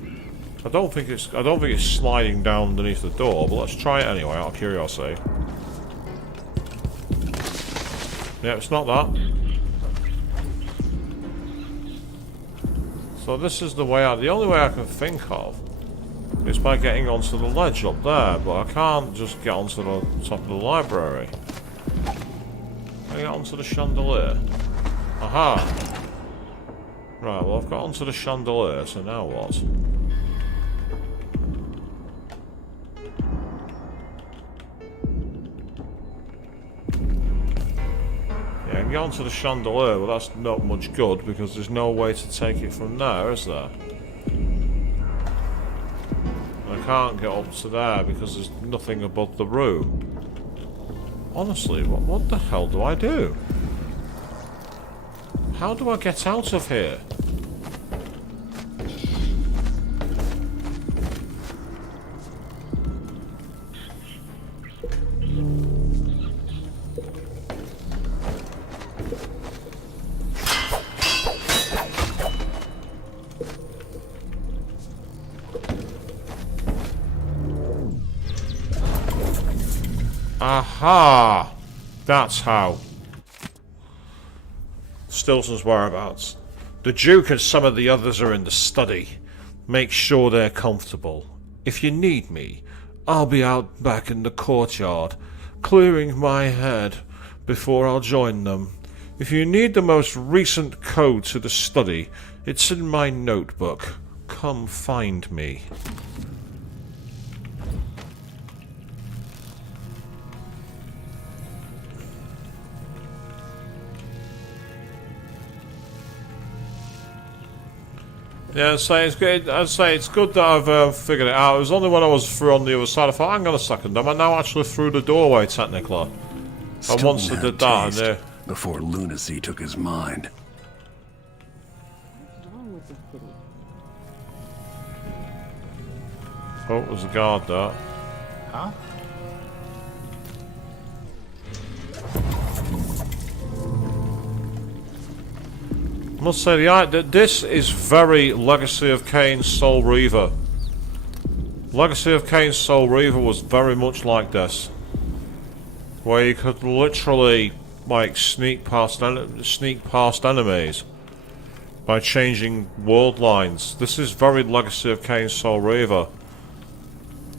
I don't think it's sliding down underneath the door, but let's try it anyway, out of curiosity. Yeah, it's not that. So this is the way out. The only way I can think of is by getting onto the ledge up there, but I can't just get onto the top of the library. Can I get onto the chandelier? Aha! Right, well I've got onto the chandelier, so now what? Yeah, I can get onto the chandelier, but that's not much good because there's no way to take it from there, is there? I can't get up to there because there's nothing above the room. Honestly, what the hell do I do? How do I get out of here? Aha! That's how. Stilton's whereabouts. The Duke and some of the others are in the study. Make sure they're comfortable. If you need me, I'll be out back in the courtyard, clearing my head before I'll join them. If you need the most recent code to the study, it's in my notebook. Come find me. Yeah, I'd say it's good that I've figured it out. It was only when I was through on the other side I thought, hang on a second, am I now actually through the doorway technically? And once I did that, and before lunacy took his mind. Oh, there's a guard there. Huh? I must say, this is very Legacy of Kain's Soul Reaver. Legacy of Kain's Soul Reaver was very much like this, where you could literally like sneak past enemies by changing world lines. This is very Legacy of Kain's Soul Reaver.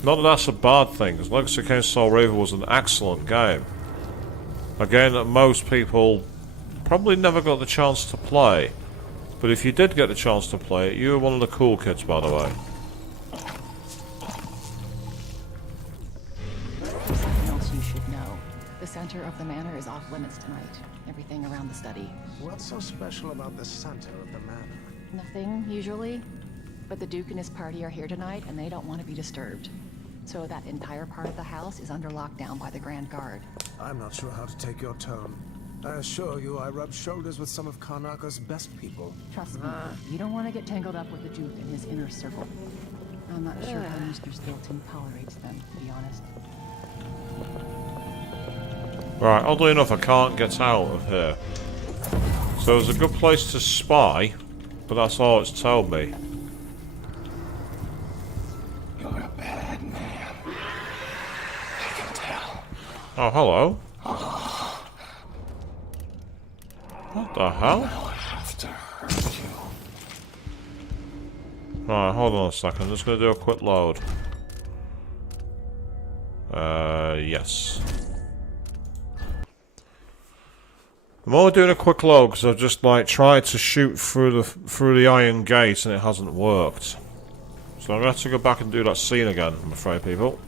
Not that that's a bad thing, because Legacy of Kain's Soul Reaver was an excellent game. A game that most people probably never got the chance to play. But if you did get the chance to play it, you were one of the cool kids, by the way. Something else you should know. The center of the manor is off limits tonight. Everything around the study. What's so special about the center of the manor? Nothing, usually. But the Duke and his party are here tonight, and they don't want to be disturbed. So that entire part of the house is under lockdown by the Grand Guard. I'm not sure how to take your tone. I assure you, I rub shoulders with some of Karnaka's best people. Trust me, you don't want to get tangled up with the Duke and his inner circle. I'm not sure how Mr. Stilton tolerates them, to be honest. Right, oddly enough, I can't get out of here. So it's a good place to spy, but that's all it's told me. You're a bad man. I can tell. Oh, hello. What the hell? I have to hurt you. Right, hold on a second. I'm just going to do a quick load. Yes. I'm only doing a quick load because I've just like tried to shoot through the iron gate and it hasn't worked. So I'm going to have to go back and do that scene again, I'm afraid, people.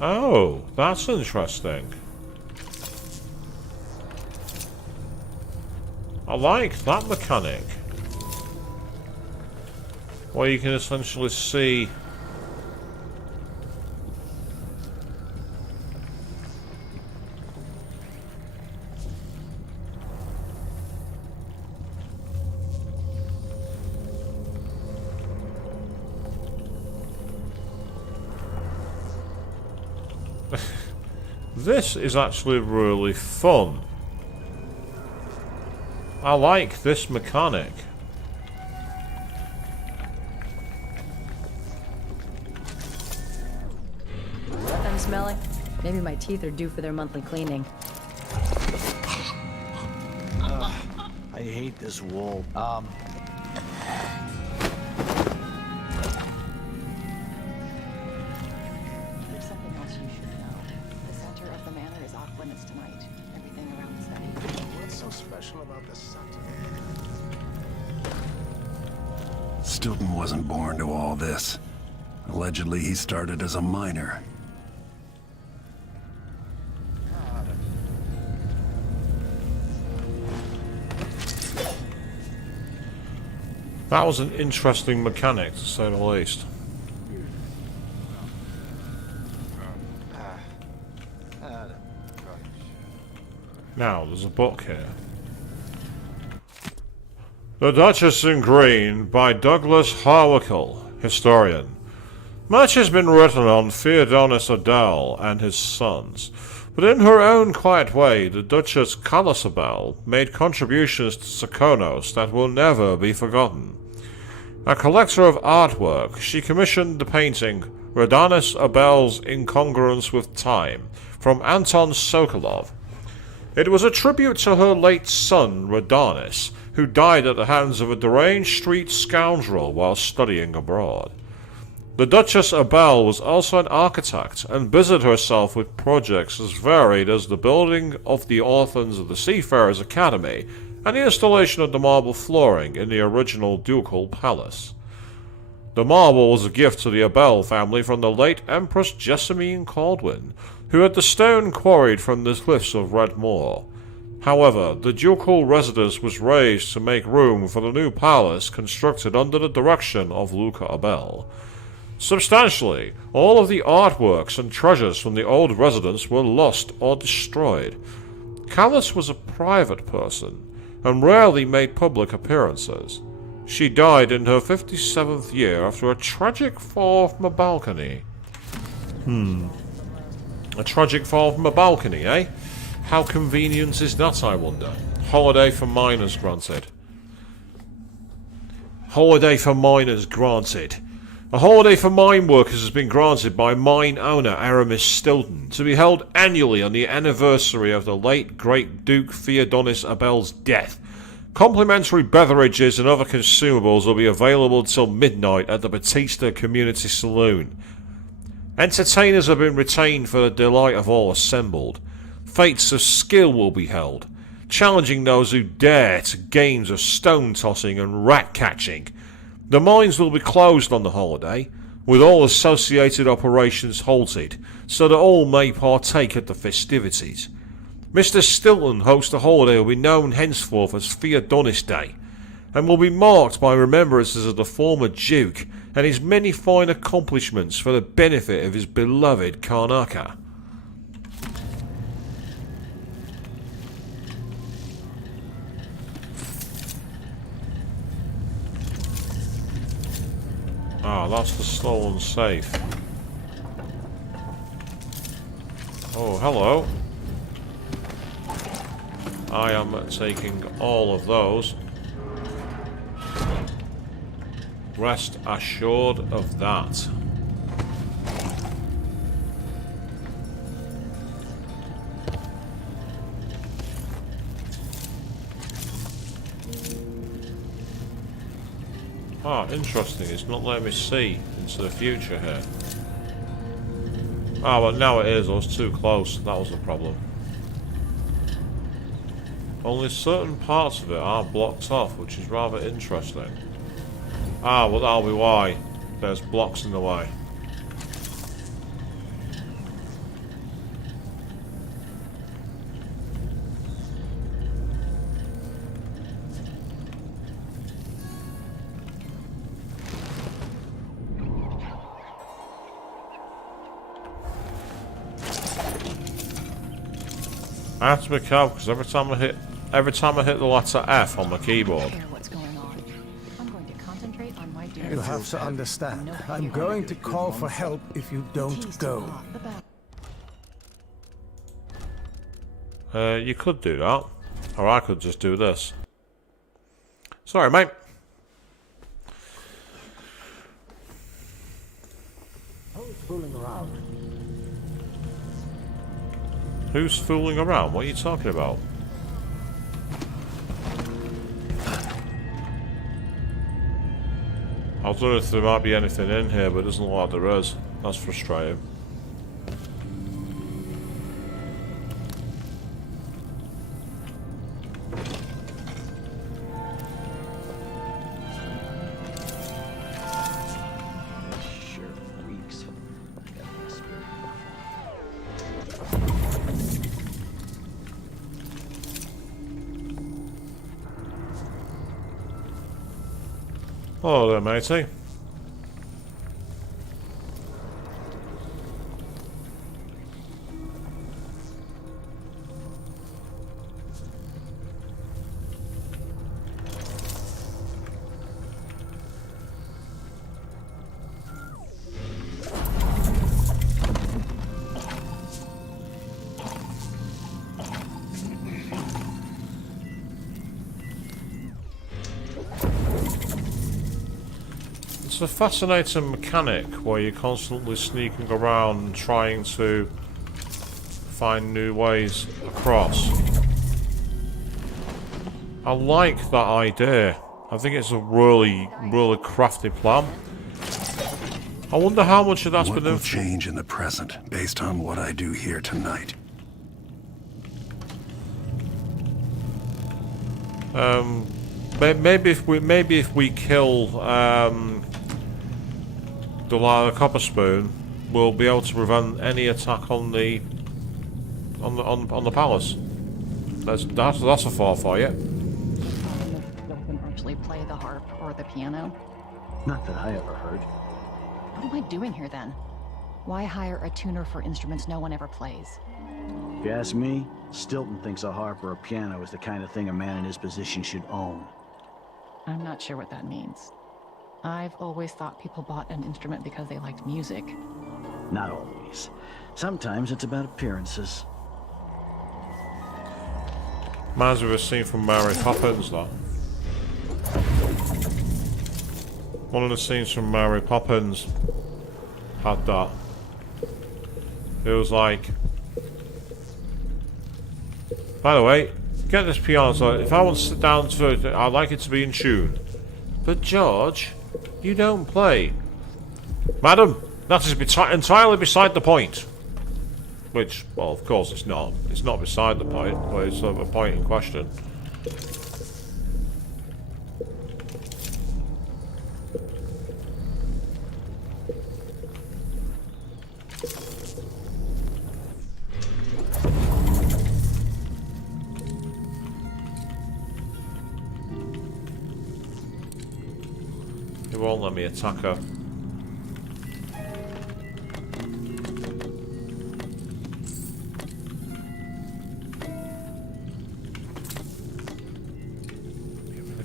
Oh, that's interesting. I like that mechanic. Where you can essentially see... This is actually really fun. I like this mechanic. I'm smelling. Maybe my teeth are due for their monthly cleaning. I hate this wool. There's something else you should know. The center of the manor is off limits tonight. Everything around the study. What's so special about the center? Stilton wasn't born to all this. Allegedly, he started as a miner. That was an interesting mechanic, to say the least. Now, there's a book here. The Duchess in Green by Douglas Harwickle, historian. Much has been written on Theodonis Adel and his sons, but in her own quiet way, the Duchess Calasabel made contributions to Sakonos that will never be forgotten. A collector of artwork, she commissioned the painting Radanis Abel's Incongruence with Time from Anton Sokolov. It was a tribute to her late son, Radanis, who died at the hands of a deranged street scoundrel while studying abroad. The Duchess Abel was also an architect and busied herself with projects as varied as the building of the Orphans of the Seafarers Academy and the installation of the marble flooring in the original ducal palace. The marble was a gift to the Abel family from the late Empress Jessamine Caldwin, who had the stone quarried from the cliffs of Red Moor. However, the ducal residence was raised to make room for the new palace constructed under the direction of Luca Abel. Substantially, all of the artworks and treasures from the old residence were lost or destroyed. Callis was a private person, and rarely made public appearances. She died in her 57th year after a tragic fall from a balcony. A tragic fall from a balcony, eh? How convenient is that, I wonder? Holiday for miners granted. Holiday for miners granted. A holiday for mine workers has been granted by mine owner Aramis Stilton to be held annually on the anniversary of the late great Duke Theodonis Abel's death. Complimentary beverages and other consumables will be available until midnight at the Batista Community Saloon. Entertainers have been retained for the delight of all assembled. Fates of skill will be held, challenging those who dare to games of stone tossing and rat catching. The mines will be closed on the holiday, with all associated operations halted, so that all may partake at the festivities. Mr. Stilton hosts the holiday will be known henceforth as Theodonis Day, and will be marked by remembrances of the former Duke and his many fine accomplishments for the benefit of his beloved Karnaka. Ah, that's the stolen safe. Oh, hello. I am taking all of those. Rest assured of that. Ah, interesting. It's not letting me see into the future here. Ah, well, now it is. I was too close. That was the problem. Only certain parts of it are blocked off, which is rather interesting. Ah, well, that'll be why. There's blocks in the way. I have to be careful because every time I hit the letter F on my keyboard. You'll have to understand. I'm going to call for help if you don't go. You could do that, or I could just do this. Sorry, mate. Who's fooling around? Who's fooling around? What are you talking about? I don't know if there might be anything in here, but it doesn't look like there is. That's frustrating. Hello there, matey. It's a fascinating mechanic where you're constantly sneaking around and trying to find new ways across. I like that idea. I think it's a really crafty plan. I wonder how much of that's been What will change in the present based on what I do here tonight? Maybe if we kill Delilah Copper Spoon will be able to prevent any attack on the palace. That's a thought for you. Can actually play the harp or the piano. Not that I ever heard. What am I doing here then? Why hire a tuner for instruments no one ever plays? If you ask me, Stilton thinks a harp or a piano is the kind of thing a man in his position should own. I'm not sure what that means. I've always thought people bought an instrument because they liked music. Not always. Sometimes it's about appearances. Reminds me of a scene from Mary Poppins, that. One of the scenes from Mary Poppins had that. It was like... By the way, get this piano, so if I want to sit down to it, I'd like it to be in tune. But George, you don't play. Madam, that is entirely beside the point. Which, well, of course it's not. It's not beside the point, but it's a point in question. It won't let me attack her.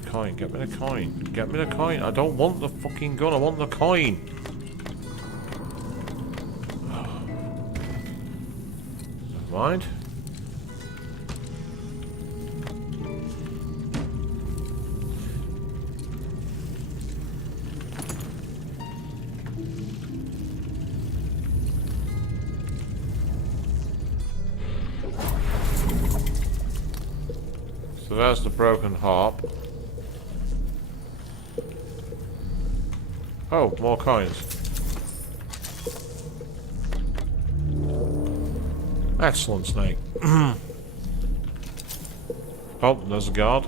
Coin, get me the coin. Get me the coin. I don't want the fucking gun, I want the coin. Never mind. So there's the broken harp. Oh, more coins. Excellent, Snake. Oh, there's a guard.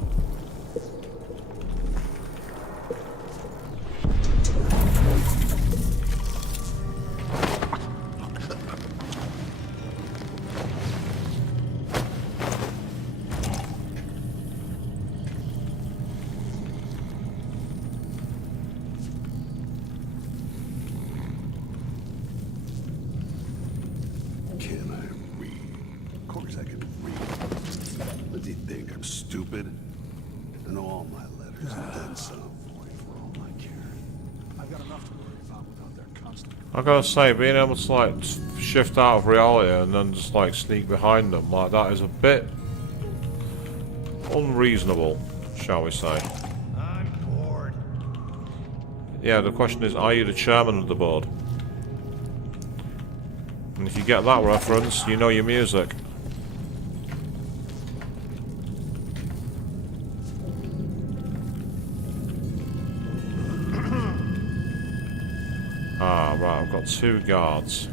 Stupid. I know all my letters and then some. For all I care. I've got enough to worry about without their constant. I gotta say, being able to like shift out of reality and then just like sneak behind them like that is a bit unreasonable, shall we say. I'm bored. Yeah, the question is, are you the chairman of the board? And if you get that reference, you know your music. Ah, right, I've got 2 guards.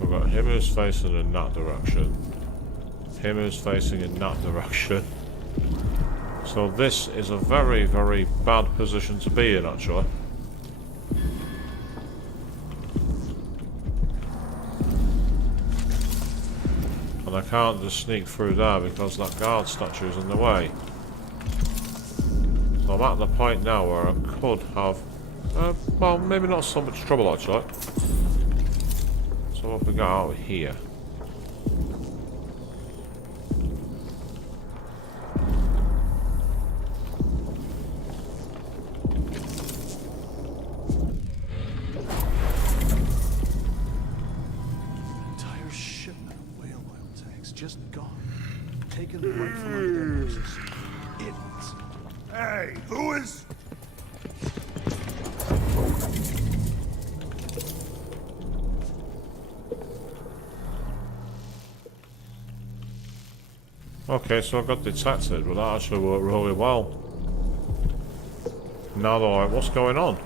We've got him who's facing in that direction. Him who's facing in that direction. So this is a very, very bad position to be in, actually. And I can't just sneak through there because that guard statue is in the way. So I'm at the point now where I could have, well, maybe not so much trouble actually. So what have we got out here? Just gone. Taken right from under their noses. Idiots. Hey, who is... Okay, so I got detected, but that actually worked really well. Now they're like, what's going on?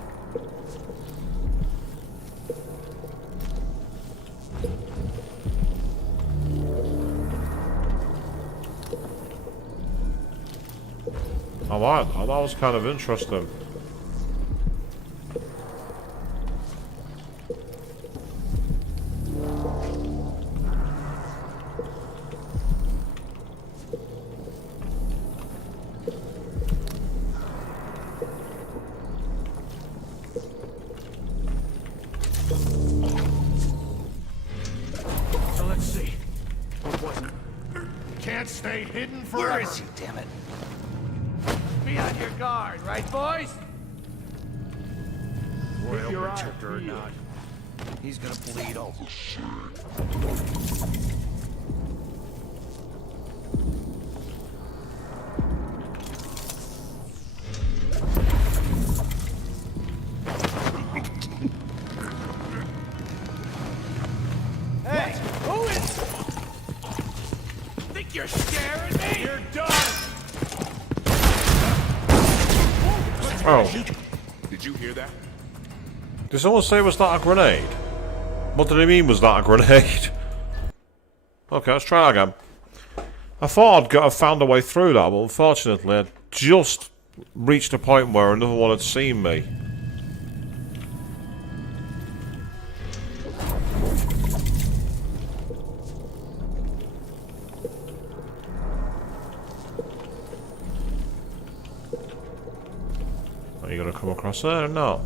I like that. That was kind of interesting. So let's see. What was it? Can't stay hidden forever. Where is he, damn it? Be on your guard, right, boys? Royal Your protector or not, he's gonna bleed all the shit. Hey, who is? Think you're scaring me? You're done. Oh. Did you hear that? Did someone say was that a grenade? What did he mean was that a grenade? Okay, let's try again. I thought I'd found a way through that, but unfortunately I just reached a point where another one had seen me. Are you gonna come across there or not?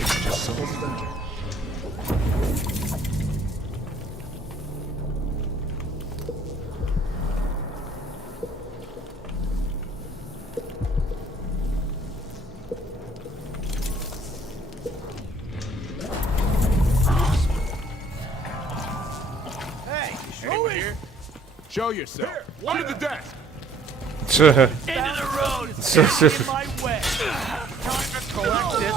It's just so Hey, Anyone here? Show yourself. Under the desk. Into the road. It's getting in my way. Time to collect this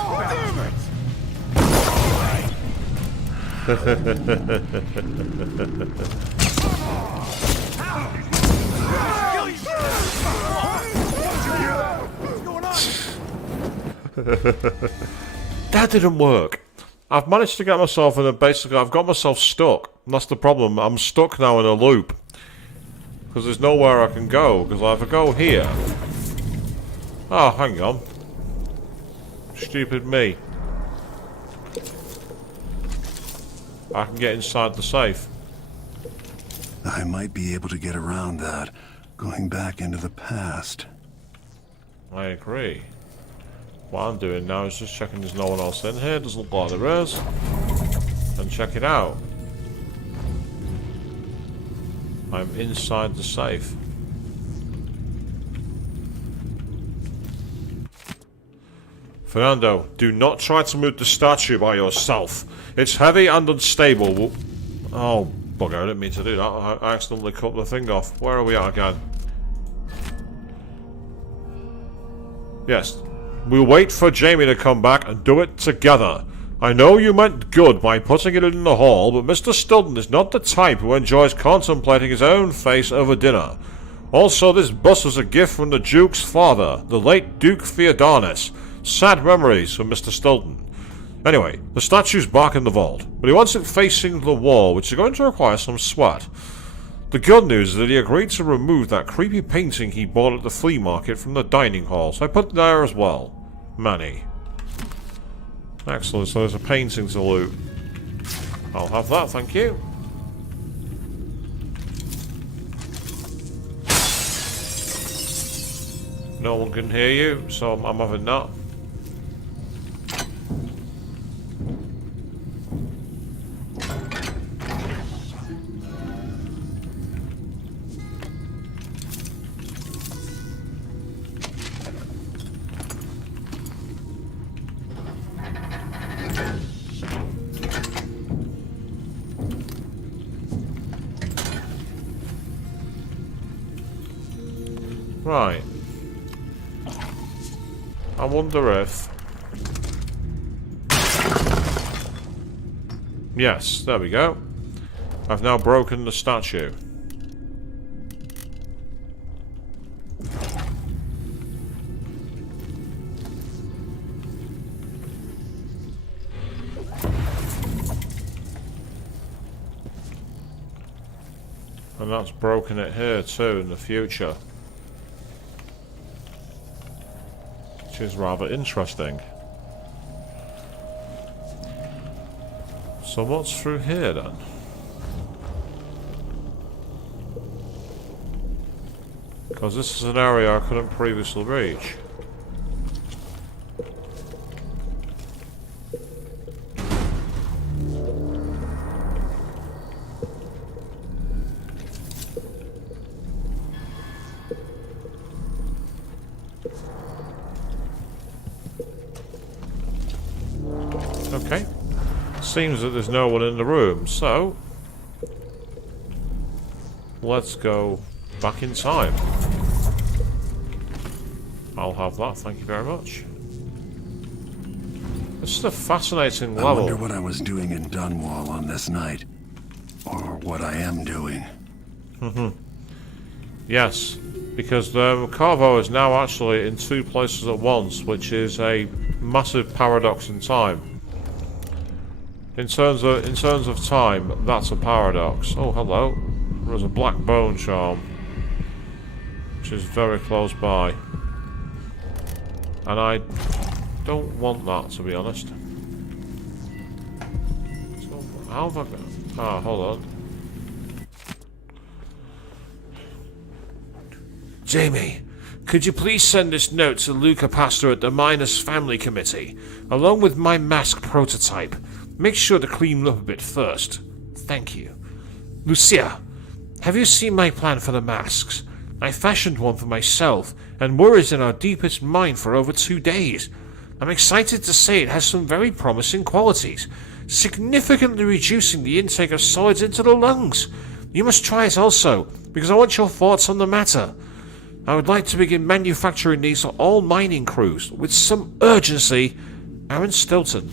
That didn't work. I've managed to get myself in a basically I've got myself stuck. And that's the problem. I'm stuck now in a loop. Because there's nowhere I can go. Because I either go here. Oh, hang on. Stupid me. I can get inside the safe. I might be able to get around that, going back into the past. I agree. What I'm doing now is just checking there's no one else in here. Doesn't look like there is. And check it out. I'm inside the safe. Fernando, do not try to move the statue by yourself. It's heavy and unstable. Oh, bugger, I didn't mean to do that. I accidentally cut the thing off. Where are we at again? Yes. We'll wait for Jamie to come back and do it together. I know you meant good by putting it in the hall, but Mr. Stilton is not the type who enjoys contemplating his own face over dinner. Also, this bust was a gift from the Duke's father, the late Duke Theodonis. Sad memories from Mr. Stilton. Anyway, the statue's back in the vault, but he wants it facing the wall, which is going to require some sweat. The good news is that he agreed to remove that creepy painting he bought at the flea market from the dining hall, so I put it there as well. Manny. Excellent, so there's a painting to loot. I'll have that, thank you. No one can hear you, so I'm having that. Right. I wonder if... Yes, there we go. I've now broken the statue. And that's broken it here too in the future. Which is rather interesting. So what's through here then? Because this is an area I couldn't previously reach. Okay. Seems that there's no one in the room, so let's go back in time. I'll have that, thank you very much. This is a fascinating level. I wonder what I was doing in Dunwall on this night. Or what I am doing. Yes, because Corvo is now actually in two places at once, which is a massive paradox in time. In terms of time, that's a paradox. Oh, hello. There's a black bone charm, which is very close by. And I don't want that, to be honest. So, how have I got... Ah, hold on. Jamie, could you please send this note to Luca Pastor at the Miners Family Committee, along with my mask prototype? Make sure to clean up a bit first. Thank you. Lucia, have you seen my plan for the masks? I fashioned one for myself, and worries in our deepest mind for over 2 days. I'm excited to say it has some very promising qualities, significantly reducing the intake of solids into the lungs. You must try it also, because I want your thoughts on the matter. I would like to begin manufacturing these for all mining crews, with some urgency. Aaron Stilton.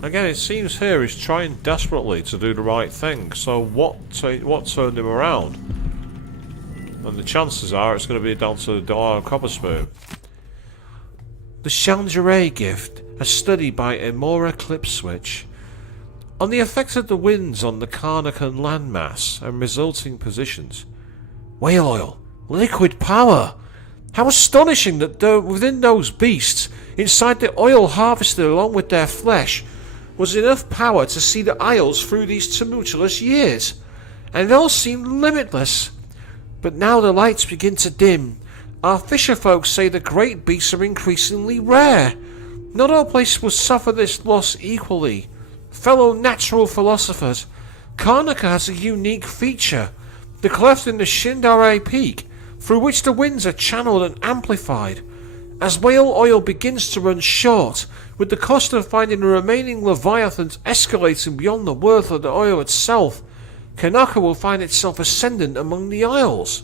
Again, it seems here he's trying desperately to do the right thing, so what turned him around? And the chances are it's going to be down to the Delano Copperspoon. The Chandra gift, a study by Emora Clipswitch. On the effect of the winds on the Karnakan landmass and resulting positions. Whale oil, liquid power! How astonishing that within those beasts, inside the oil harvested along with their flesh, was enough power to see the Isles through these tumultuous years, and it all seemed limitless. But now the lights begin to dim. Our fisher folks say the great beasts are increasingly rare. Not all places will suffer this loss equally. Fellow natural philosophers, Karnaca has a unique feature, the cleft in the Shindare Peak, through which the winds are channeled and amplified. As whale oil begins to run short, with the cost of finding the remaining Leviathans escalating beyond the worth of the oil itself, Kanaka will find itself ascendant among the Isles.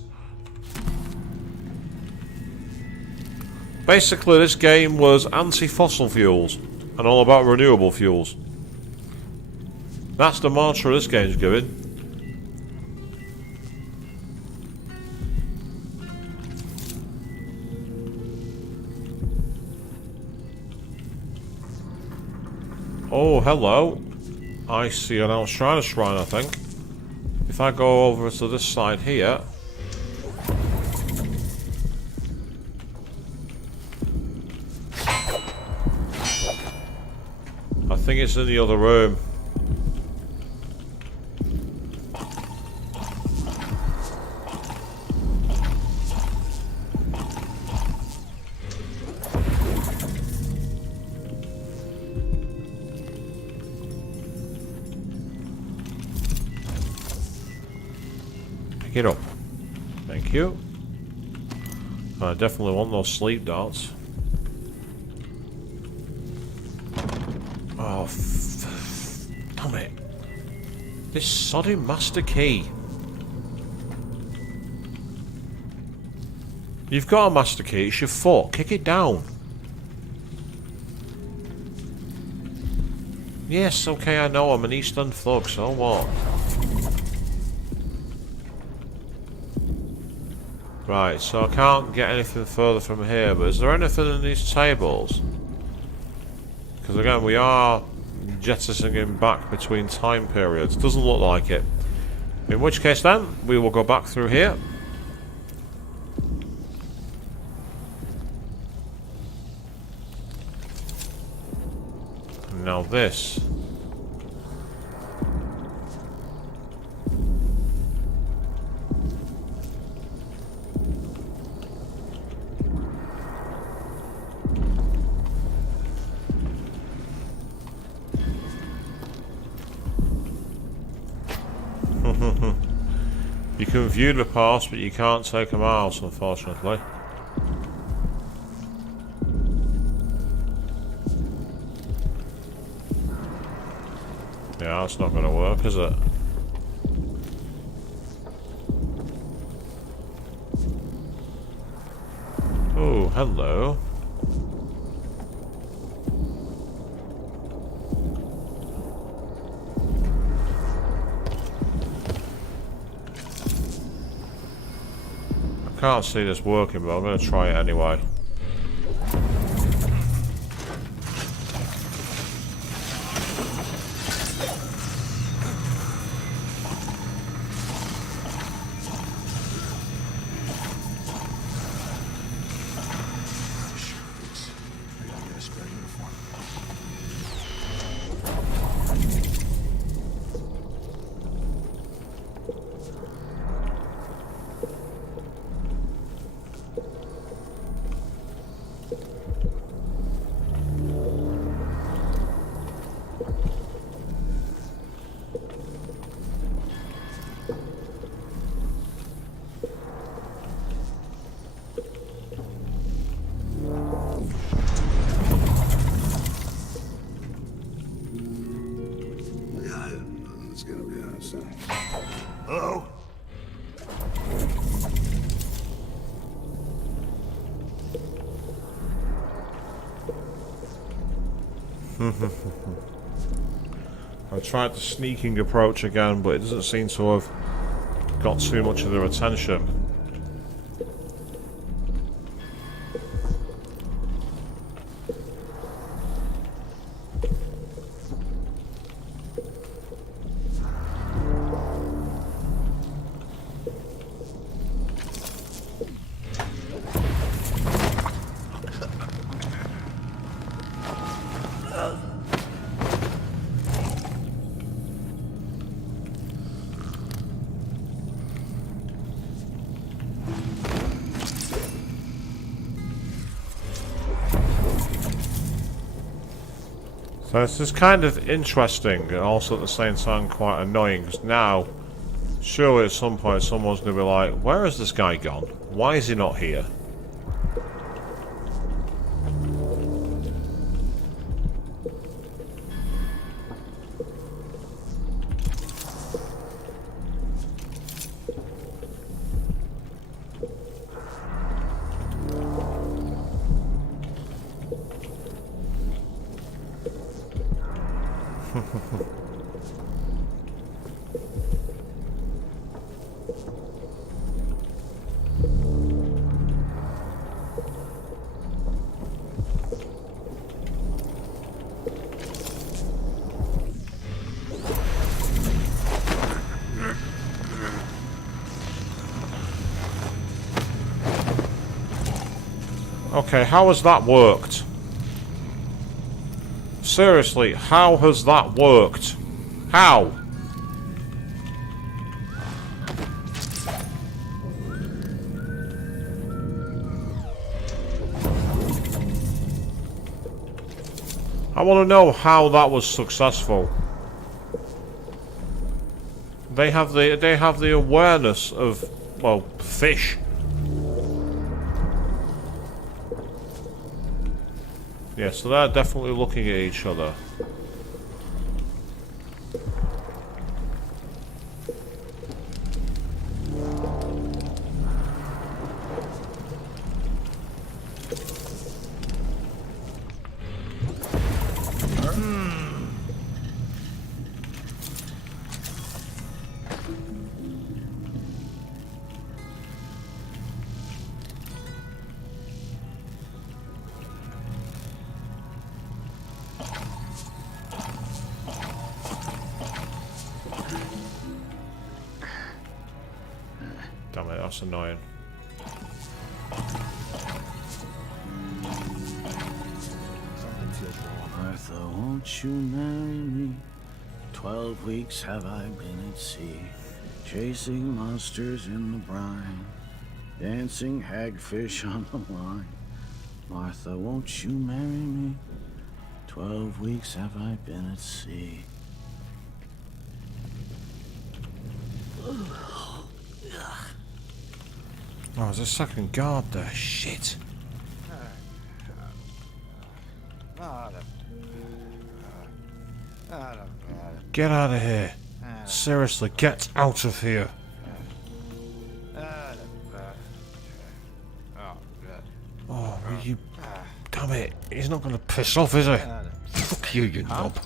Basically, this game was anti-fossil fuels and all about renewable fuels. That's the mantra this game's giving. Oh, hello. I see an Alshina shrine, I think. If I go over to this side here... I think it's in the other room. Pick it up. Thank you. I definitely want those sleep darts. Oh, damn it. This sodding master key. You've got a master key, it's your foot. Kick it down. Yes, okay, I know, I'm an Eastern thug, so what? Right, so I can't get anything further from here, but is there anything in these tables? Because again, we are jettisoning back between time periods. Doesn't look like it. In which case then, we will go back through here. Now this. You can view the past, but you can't take them out, unfortunately. Yeah, that's not going to work, is it? Oh, hello. I can't see this working, but I'm going to try it anyway. Hello? I tried the sneaking approach again, but it doesn't seem to have got too much of their attention. So this is kind of interesting and also at the same time quite annoying, because now surely at some point someone's going to be like, where has this guy gone? Why is he not here? Okay, how has that worked? Seriously, how has that worked? How? I want to know how that was successful. They have the awareness of, well, fish. Yeah, so they're definitely looking at each other. Damn it, that's annoying. Martha, won't you marry me? 12 weeks have I been at sea, chasing monsters in the brine, dancing hagfish on the line. Martha, won't you marry me? 12 weeks have I been at sea. Oh, there's a second guard there. Shit. Get out of here. Seriously, get out of here. Oh, you... Damn it. He's not going to piss off, is he? Fuck you, you knob.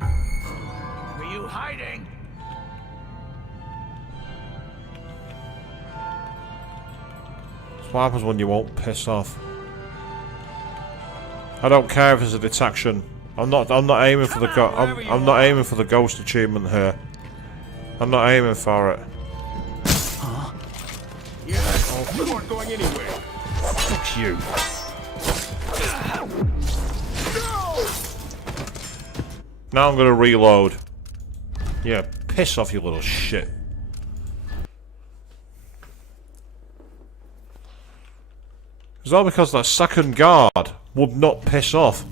Were you hiding? That's what happens when you won't piss off. I don't care if it's a detection. I'm not aiming for the I'm not aiming for the ghost achievement here. I'm not aiming for it. Huh? Yeah, oh, you aren't going anywhere. Fuck you. Now I'm gonna reload. Yeah, piss off, you little shit. It's all because that second guard would not piss off.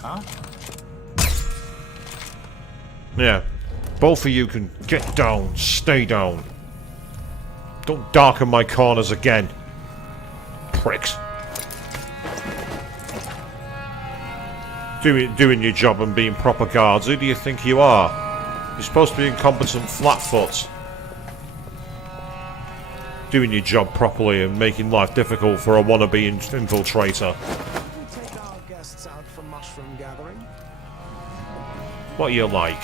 Huh? Yeah, both of you can get down, stay down. Don't darken my corners again. Pricks. Doing your job and being proper guards. Who do you think you are? You're supposed to be incompetent flatfoots. Doing your job properly and making life difficult for a wannabe infiltrator. We take our guests out for mushroom gathering. What you like?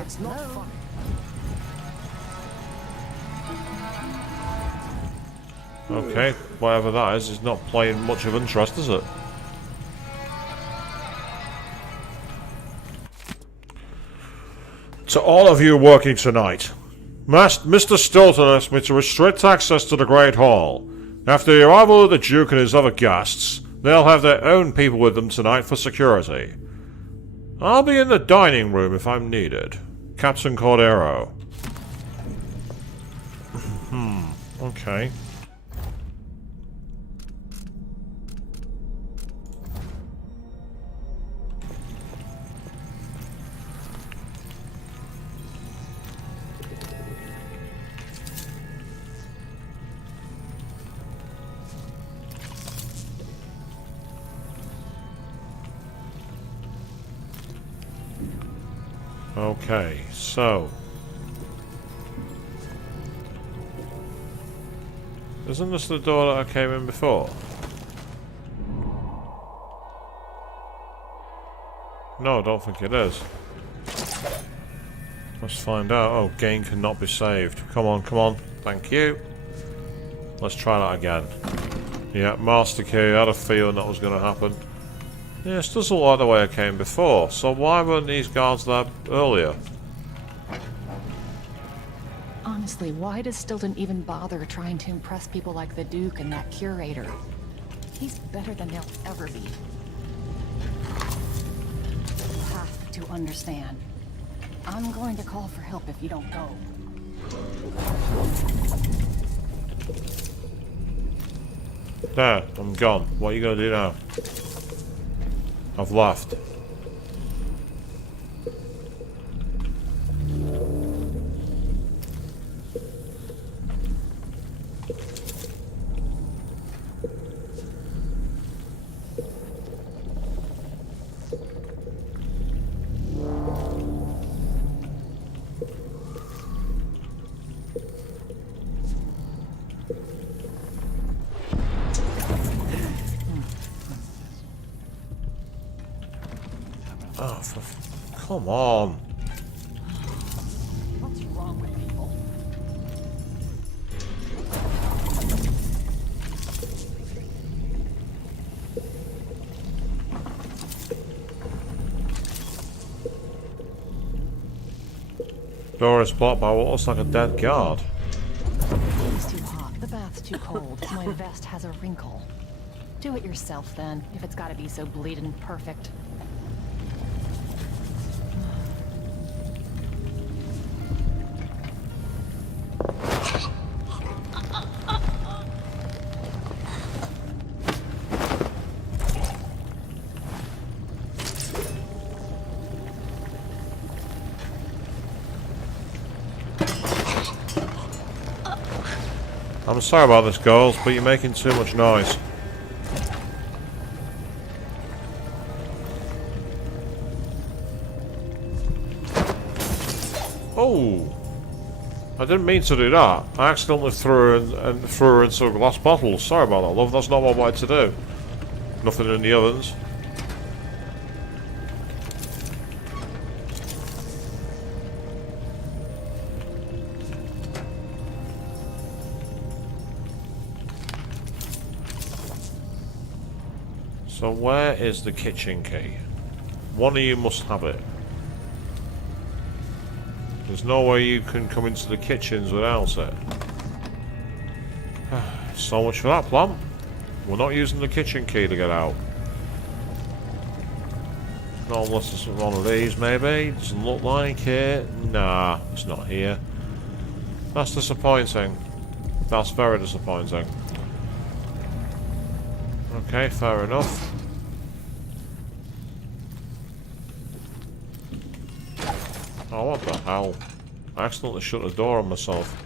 It's not funny. Okay, whatever that is not playing much of interest, is it? To all of you working tonight, Mr. Stilton asked me to restrict access to the Great Hall. After the arrival of the Duke and his other guests, they'll have their own people with them tonight for security. I'll be in the dining room if I'm needed. Captain Cordero. Okay. Okay, so... Isn't this the door that I came in before? No, I don't think it is. Let's find out. Oh, game cannot be saved. Come on, come on. Thank you. Let's try that again. Yeah, master key. I had a feeling that was going to happen. Yeah, this doesn't look like the way I came before. So why weren't these guards there earlier? Honestly, why does Stilton even bother trying to impress people like the Duke and that curator? He's better than they'll ever be. You have to understand. I'm going to call for help if you don't go. There, I'm gone. What are you gonna do now? I've left. Oh, come on. What's wrong with people? door is blocked by what looks like a dead guard. It's too hot. The bath's too cold. My vest has a wrinkle. Do it yourself then, if it's gotta be so bleeding perfect. I'm sorry about this, girls, but you're making too much noise. Oh! I didn't mean to do that. I accidentally threw her into a glass bottle. Sorry about that, love. That's not what I wanted to do. Nothing in the ovens. So where is the kitchen key? One of you must have it. There's no way you can come into the kitchens without it. So much for that plan. We're not using the kitchen key to get out. Not unless it's one of these, maybe. Doesn't look like it. Nah, it's not here. That's disappointing. That's very disappointing. Okay, fair enough. Oh, what the hell? I accidentally shut the door on myself.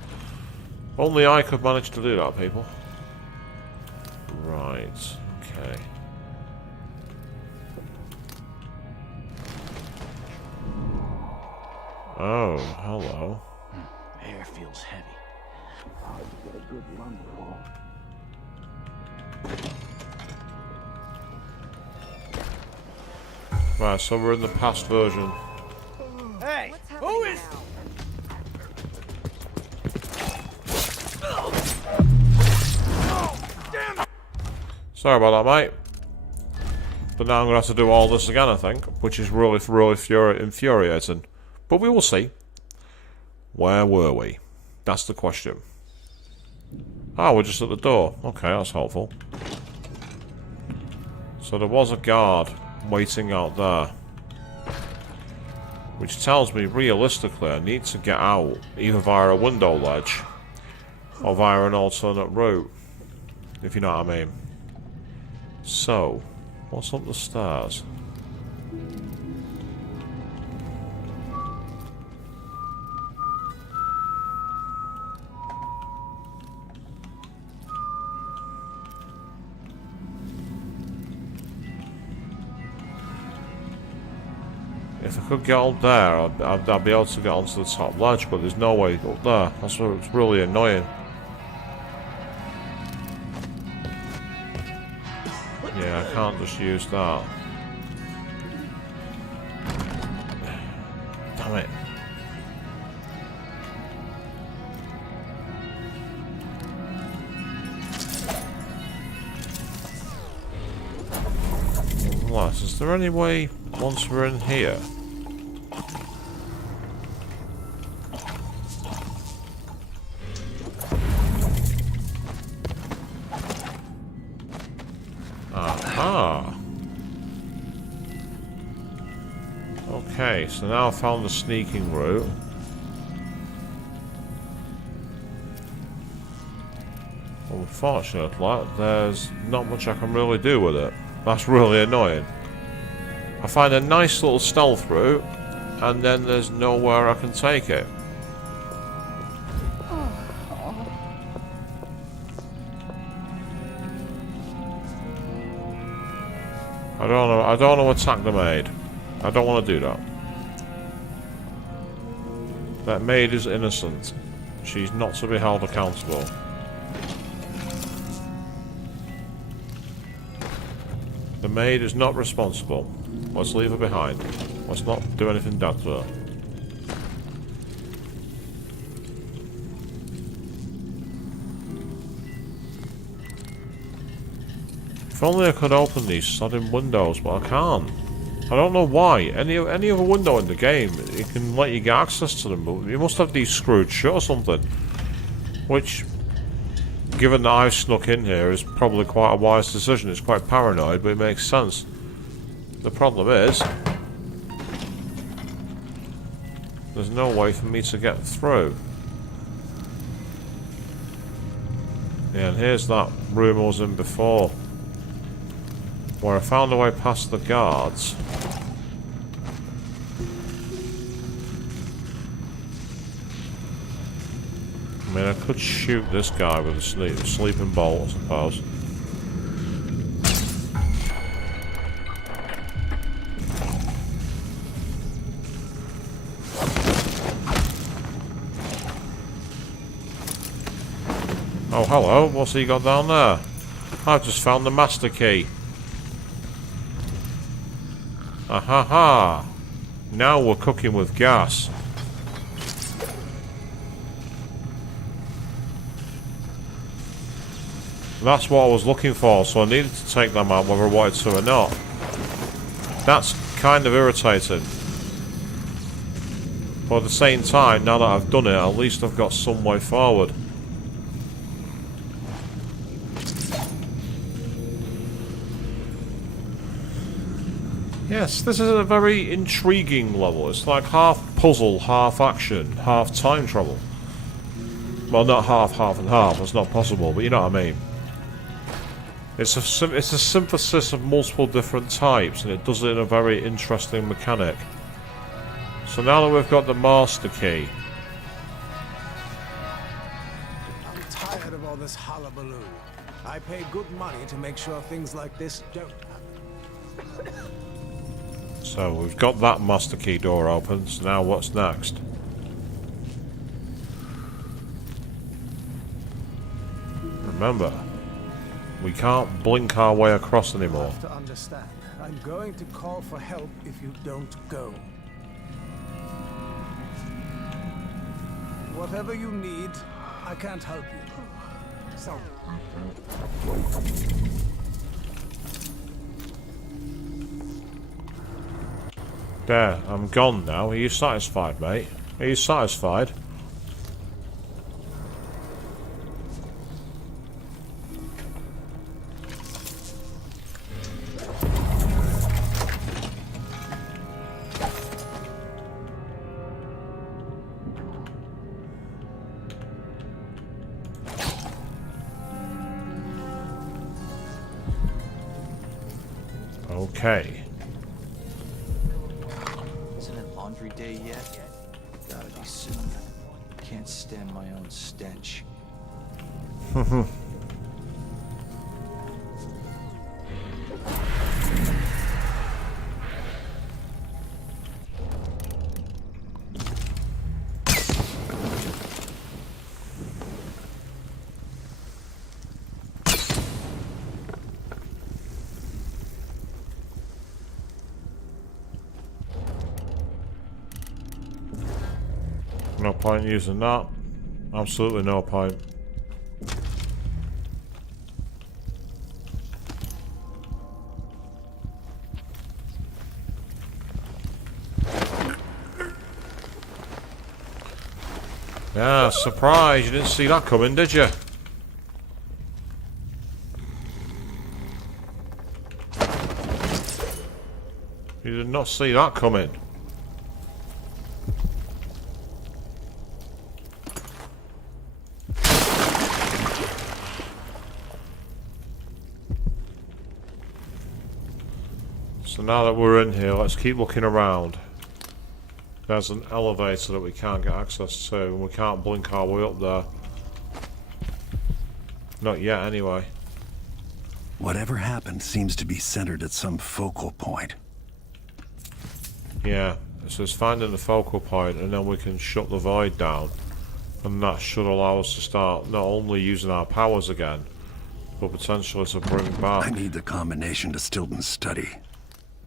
Only I could manage to do that, people. Right, okay. Oh, hello. Air feels heavy. Hard to get a good lungful. Right, so we're in the past version. Hey, who is... Sorry about that, mate. But now I'm going to have to do all this again, I think. Which is really infuriating. But we will see. Where were we? That's the question. Ah, we're just at the door. Okay, that's helpful. So there was a guard waiting out there. Which tells me, realistically, I need to get out either via a window ledge or via an alternate route. If you know what I mean. So, what's up the stairs? If I could get up there, I'd be able to get onto the top ledge, but there's no way up there. That's what it's really annoying. Yeah, I can't just use that. Damn it. Unless, is there any way once we're in here? Aha! Okay, so now I've found the sneaking route. Unfortunately, there's not much I can really do with it. That's really annoying. I find a nice little stealth route, and then there's nowhere I can take it. I don't want to attack the maid. I don't want to do that. That maid is innocent. She's not to be held accountable. The maid is not responsible. Let's leave her behind. Let's not do anything bad to her. If only I could open these sodding windows, but I can't. I don't know why. Any other window in the game, it can let you get access to them, but you must have these screwed shut or something. Which, given that I've snuck in here, is probably quite a wise decision. It's quite paranoid, but it makes sense. The problem is, there's no way for me to get through. Yeah, and here's that room I was in before, where I found a way past the guards. I mean, I could shoot this guy with a sleeping bolt, I suppose. Oh, hello. What's he got down there? I've just found the master key. Ahaha. Now we're cooking with gas. That's what I was looking for, so I needed to take them out whether I wanted to or not. That's kind of irritating. But at the same time, now that I've done it, at least I've got some way forward. Yes, this is a very intriguing level. It's like half puzzle, half action, half time travel. Well, not half and half. That's not possible, but you know what I mean. It's a synthesis of multiple different types, and it does it in a very interesting mechanic. So now that we've got the master key, I'm tired of all this hullabaloo. I pay good money to make sure things like this don't happen. so we've got that master key door open. So now what's next? Remember, we can't blink our way across anymore. You have to understand. I'm going to call for help if you don't go. Whatever you need, I can't help you. So. There, I'm gone now. Are you satisfied, mate? Are you satisfied? Okay. Isn't it laundry day yet? Gotta be soon. Can't stand my own stench. No point using that. Absolutely no point. Yeah, surprise. You didn't see that coming, did you? You did not see that coming. So now that we're in here, let's keep looking around. There's an elevator that we can't get access to, and we can't blink our way up there. Not yet, anyway. Whatever happened seems to be centered at some focal point. Yeah, so it's finding the focal point, and then we can shut the void down. And that should allow us to start not only using our powers again, but potentially to bring back... I need the combination to Stilton's study.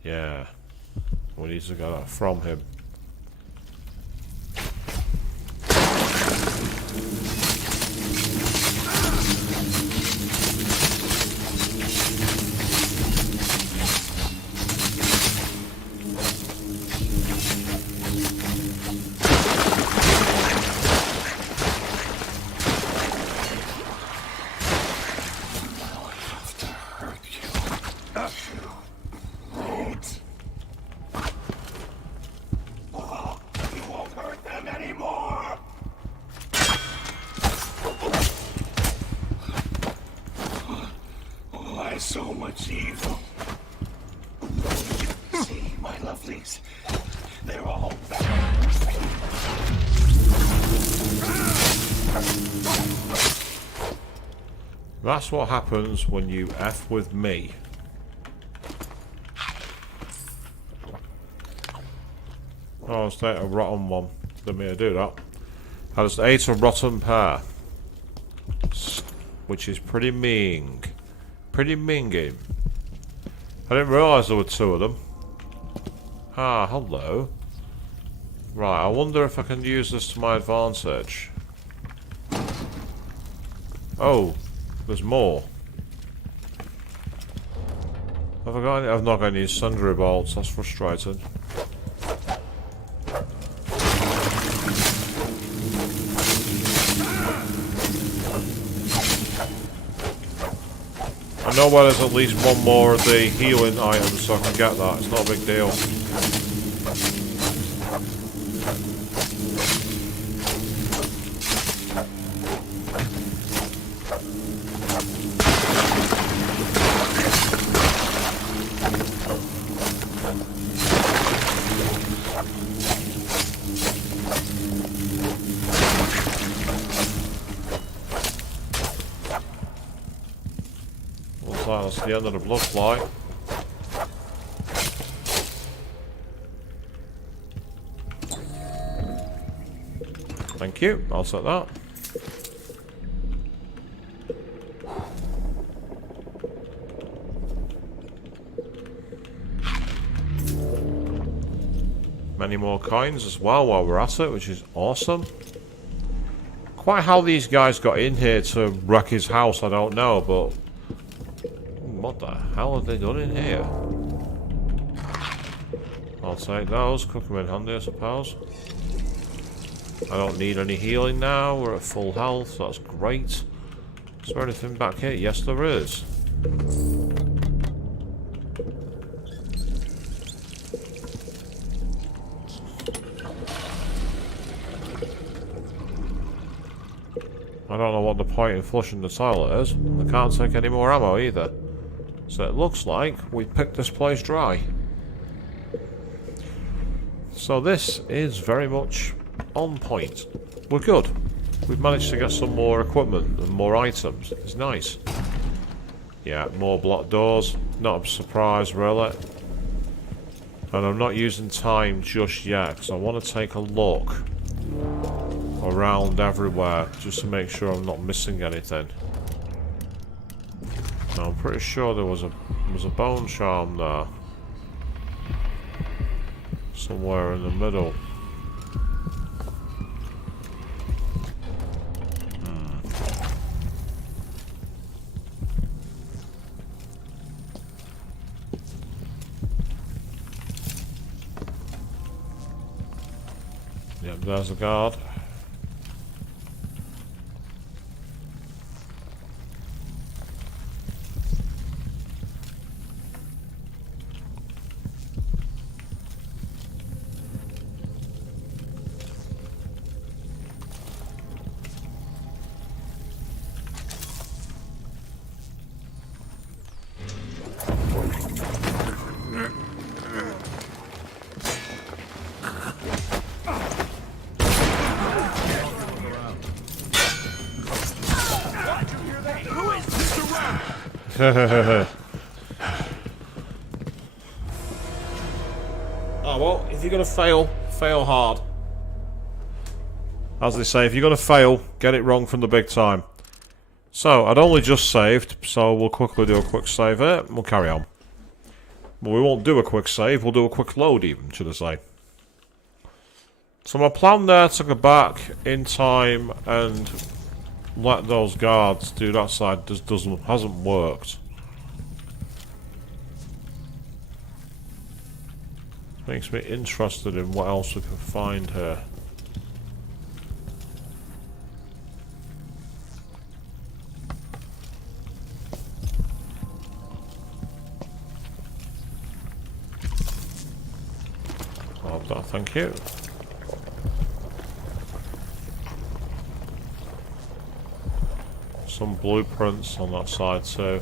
Yeah, we need to get that from him. Won't. Oh, you won't hurt them anymore. Why so much evil? See, my lovelies, they're all bad. That's what happens when you F with me. Oh, it's a rotten one. Didn't mean to do that. I just ate a rotten pear. Which is pretty mean. Pretty minging. I didn't realise there were two of them. Ah, hello. Right, I wonder if I can use this to my advantage. Oh, there's more. Have I got any? I've not got any sundry bolts, that's frustrating. I know where there's at least one more of the healing items, so I can get that. It's not a big deal. That's the end of the blood fly. Thank you, I'll set that. Many more coins as well while we're at it, which is awesome. Quite how these guys got in here to wreck his house, I don't know, but what the hell have they done in here? I'll take those, could come in handy I suppose. I don't need any healing now, we're at full health, so that's great. Is there anything back here? Yes there is. I don't know what the point in flushing the toilet is. I can't take any more ammo either. So it looks like we picked this place dry. So this is very much on point. We're good. We've managed to get some more equipment and more items. It's nice. Yeah, more blocked doors. Not a surprise really. And I'm not using time just yet because I want to take a look around everywhere just to make sure I'm not missing anything. Now, I'm pretty sure there was a bone charm there. Somewhere in the middle. Yep, there's a guard. Oh well, if you're gonna fail, fail hard. As they say, if you're gonna fail, get it wrong from the big time. So, I'd only just saved, so we'll quickly do a quick save here, and we'll carry on. Well, we won't do a quick save, we'll do a quick load even, should I say. So my plan there to go back in time and let those guards do that side hasn't worked. Makes me interested in what else we can find here. Oh, thank you. Some blueprints on that side too.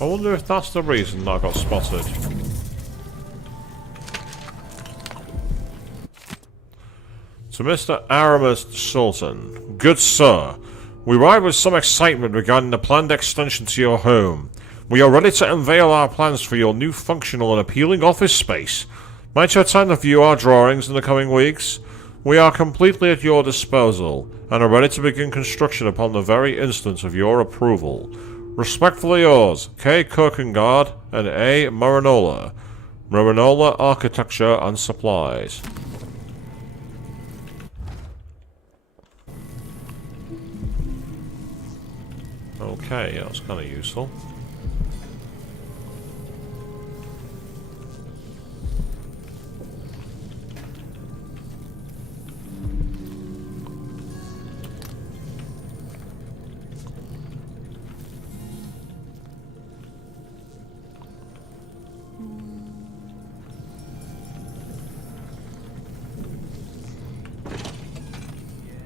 I wonder if that's the reason I got spotted. To Mr. Aramis Sultan. Good sir, we arrive with some excitement regarding the planned extension to your home. We are ready to unveil our plans for your new functional and appealing office space. Might you attend to view our drawings in the coming weeks? We are completely at your disposal, and are ready to begin construction upon the very instant of your approval. Respectfully yours, K. Kierkegaard and A. Marinola. Marinola Architecture and Supplies. Okay, that's kind of useful.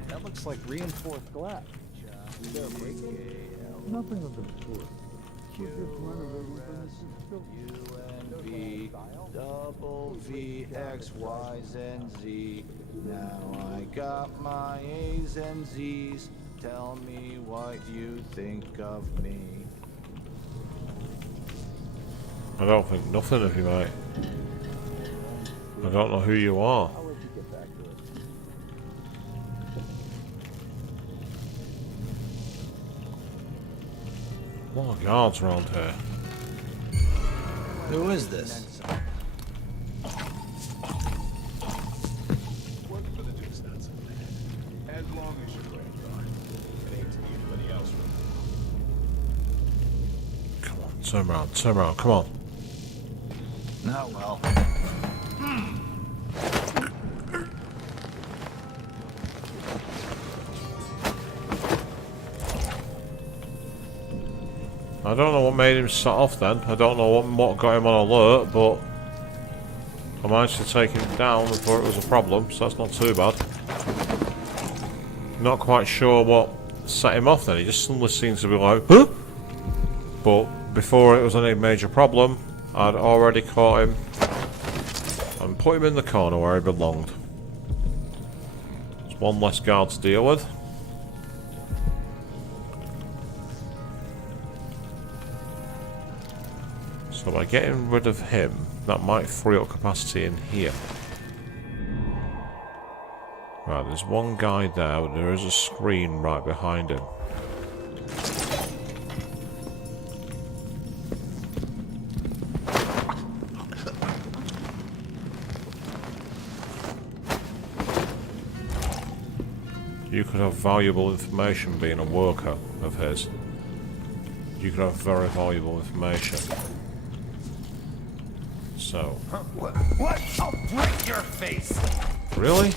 That looks like reinforced glass. Is there a break in? Nothing of the sort. We're just renovating UNV, double V, X, Y, and Z. Now I got my A's and Z's. Tell me what you think of me. I don't think nothing of you, mate. I don't know who you are. I'll let you get back to it. A lot of guards around here. Who is this? Work for the Duke's not so bad. As long as you're going dry. It ain't to anybody else. Come on, turn around, come on. Not well. I don't know what made him set off then. I don't know what got him on alert, but I managed to take him down before it was a problem, so that's not too bad. Not quite sure what set him off then. He just suddenly seemed to be like, huh? But before it was any major problem, I'd already caught him and put him in the corner where he belonged. There's one less guard to deal with. So by getting rid of him, that might free up capacity in here. Right, there's one guy there, but there is a screen right behind him. You could have valuable information being a worker of his. You could have very valuable information. So. What? I'll break your face! Really?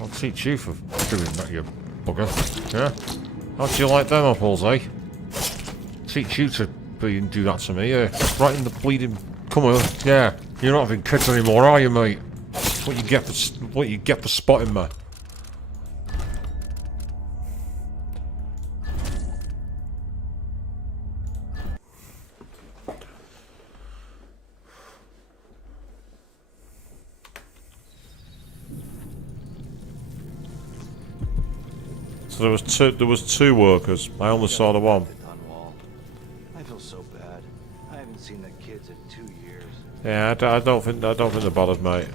I'll teach you for doing that, you bugger. Yeah? How'd you like them apples, eh? Teach you to do that to me, yeah? Right in the bleeding... Come on, yeah. You're not having kids anymore, are you, mate? What you get for spotting me? So there was two workers. I only saw the one. I feel so bad. I haven't seen the kids in 2 years. Yeah, I don't think they're bothered, mate.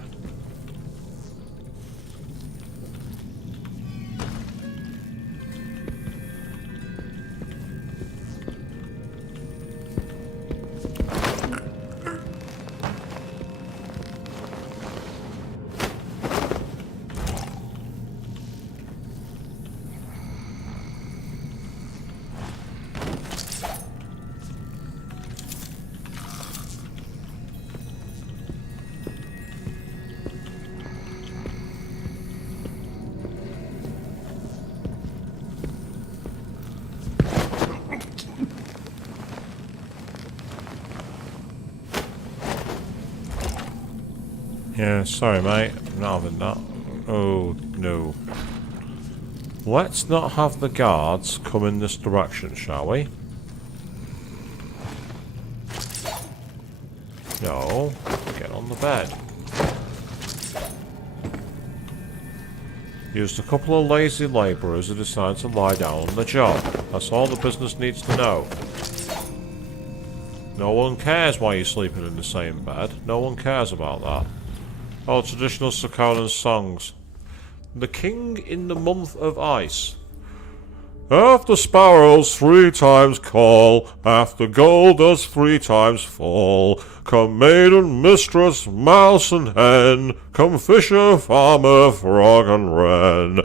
Yeah, sorry mate, I'm not having that. Oh no. Let's not have the guards come in this direction, shall we? No, get on the bed. Used a couple of lazy labourers who decided to lie down on the job. That's all the business needs to know. No one cares why you're sleeping in the same bed. No one cares about that. Oh, traditional Sakonan songs. The King in the Month of Ice. After sparrows 3 times call, after gold does 3 times fall, come maiden, mistress, mouse and hen, come fisher, farmer, frog and wren.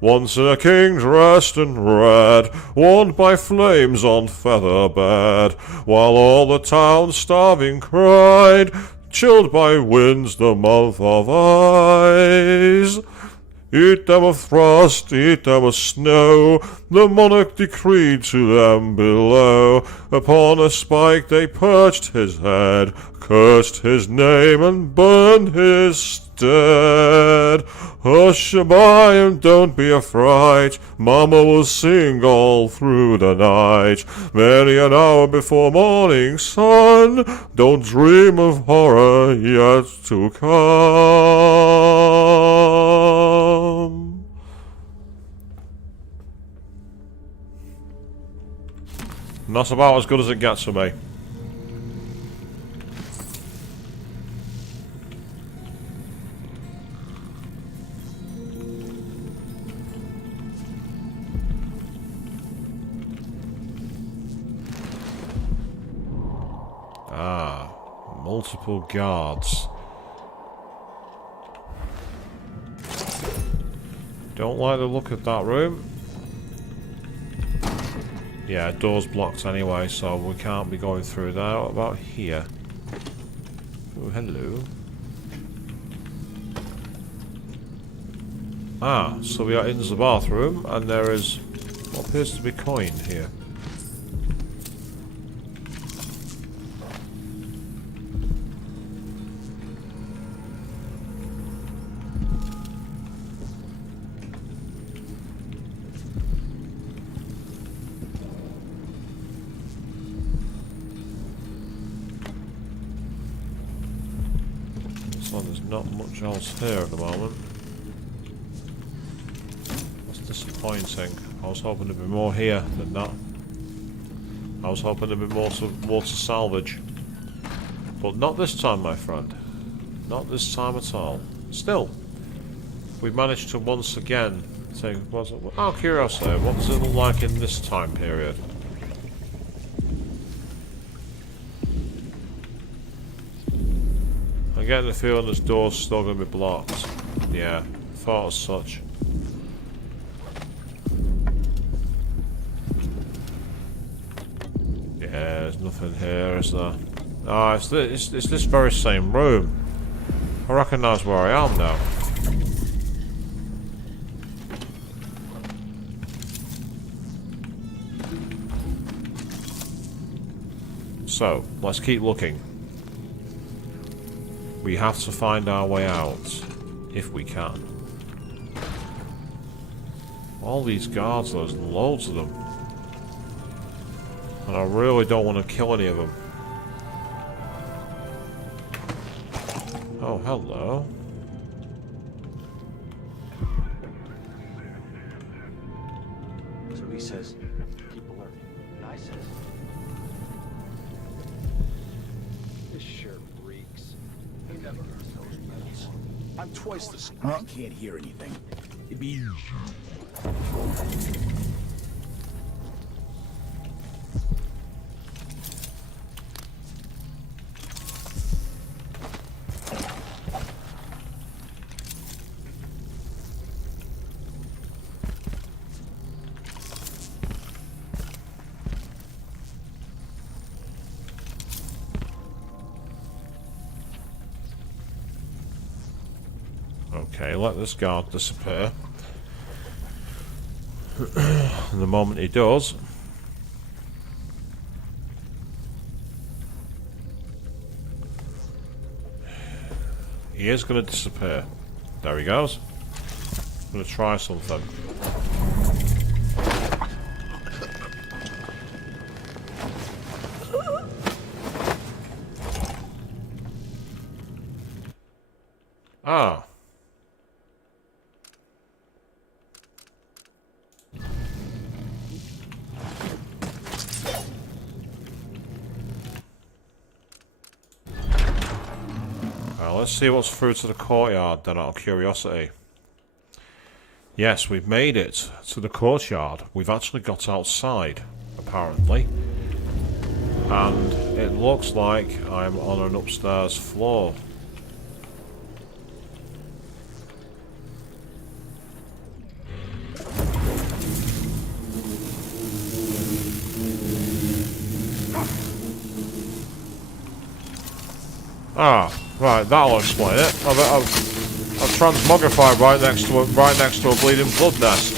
Once in a king dressed in red, warmed by flames on feather bed, while all the town starving cried, chilled by winds the month of ice. Eat them of frost, eat them of snow, the monarch decreed to them below. Upon a spike they perched his head, cursed his name and burned his stead. Hush by and don't be afraid, Mama will sing all through the night. Many an hour before morning sun, don't dream of horror yet to come. And that's about as good as it gets for me. Ah, multiple guards. Don't like the look of that room. Yeah, door's blocked anyway, so we can't be going through there. What about here? Oh, hello. Ah, so we are in the bathroom, and there is what appears to be coin here. So there's not much else here at the moment. That's disappointing. I was hoping there'd be more here than that. I was hoping there'd be more to salvage. But not this time, my friend. Not this time at all. Still, we managed to once again take... Out of curiosity, what does it look like in this time period? I'm getting the feeling this door's still going to be blocked. Yeah, thought as such. Yeah, there's nothing here, is there? Ah, it's this very same room. I recognise where I am now. So, let's keep looking. We have to find our way out, if we can. All these guards, there's loads of them. And I really don't want to kill any of them. Oh, hello. So he says, keep alert. And I says, this sure reeks. He never hears those medals. I'm twice the speed. I can't hear anything. It'd be... Okay, let this guard disappear. And the moment he does... He is going to disappear. There he goes. I'm going to try something. Ah. Let's see what's through to the courtyard then, out of curiosity. Yes, we've made it to the courtyard. We've actually got outside, apparently. And it looks like I'm on an upstairs floor. Ah, right, that'll explain it. I've transmogrified right next to a bleeding blood nest.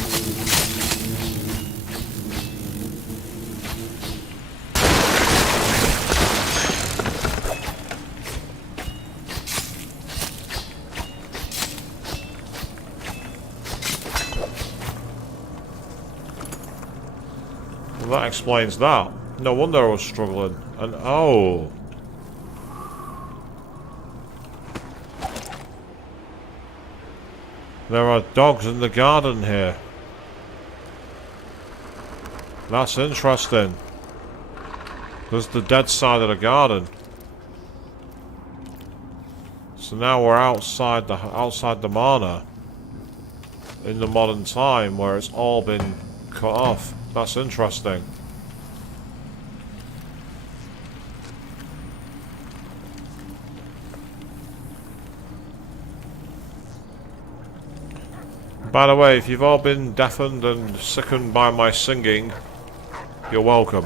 Well, that explains that. No wonder I was struggling. And oh. There are dogs in the garden here. That's interesting. There's the dead side of the garden. So now we're outside the manor in the modern time where it's all been cut off. That's interesting. By the way, if you've all been deafened and sickened by my singing, you're welcome.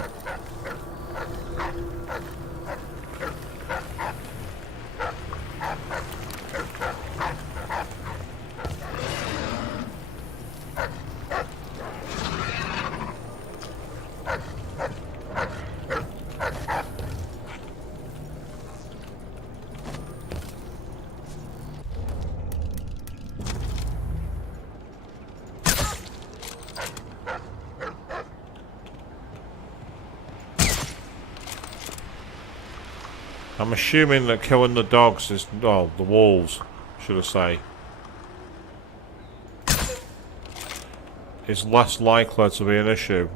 I'm assuming that killing the dogs is, well, the wolves, should I say, is less likely to be an issue.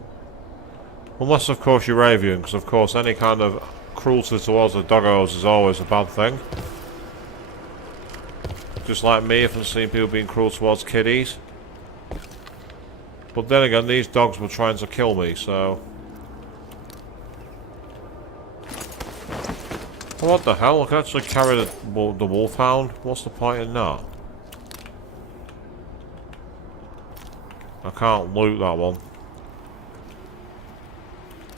Unless, of course, you're avian, because, of course, any kind of cruelty towards the doggos is always a bad thing. Just like me, if I've seen people being cruel towards kiddies. But then again, these dogs were trying to kill me, so... What the hell? I can actually carry the wolfhound. What's the point in that? I can't loot that one.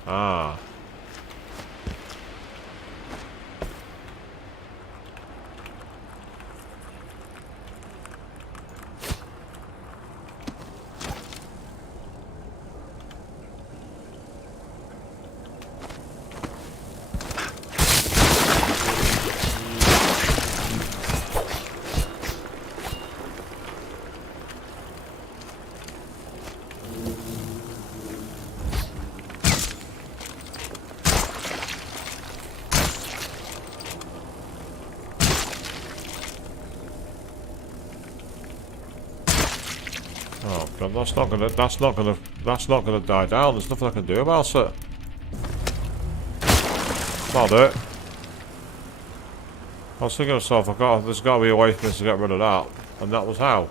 Ah. Oh god, that's not gonna die down. There's nothing I can do about it. That'll do it. I was thinking to myself, there's got to be a way for me to get rid of that, and that was how.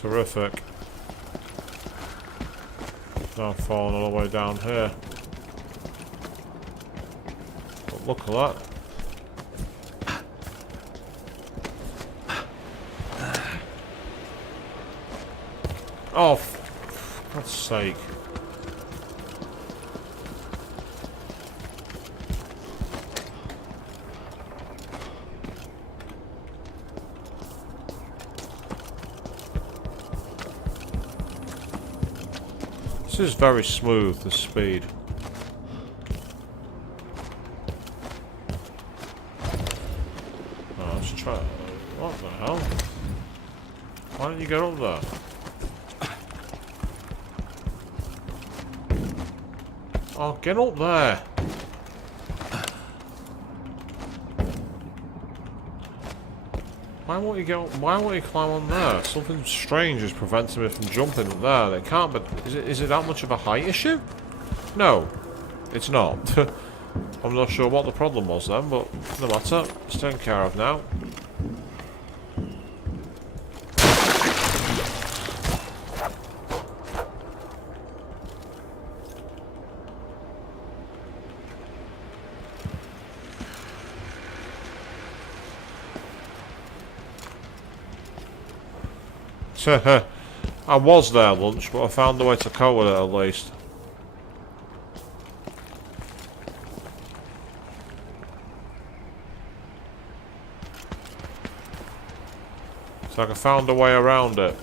Terrific. Now falling all the way down here. But look at that. Oh, for God's sake. This is very smooth, the speed. Oh, let's try. What the hell? Why don't you get up there? Oh, get up there! Why won't you go? Why won't you climb on there? Something strange is preventing me from jumping up there. They can't. But is it that much of a height issue? No, it's not. I'm not sure what the problem was then, but no matter. It's taken care of now. I was there lunch, but I found a way to cope with it at least. So I found a way around it.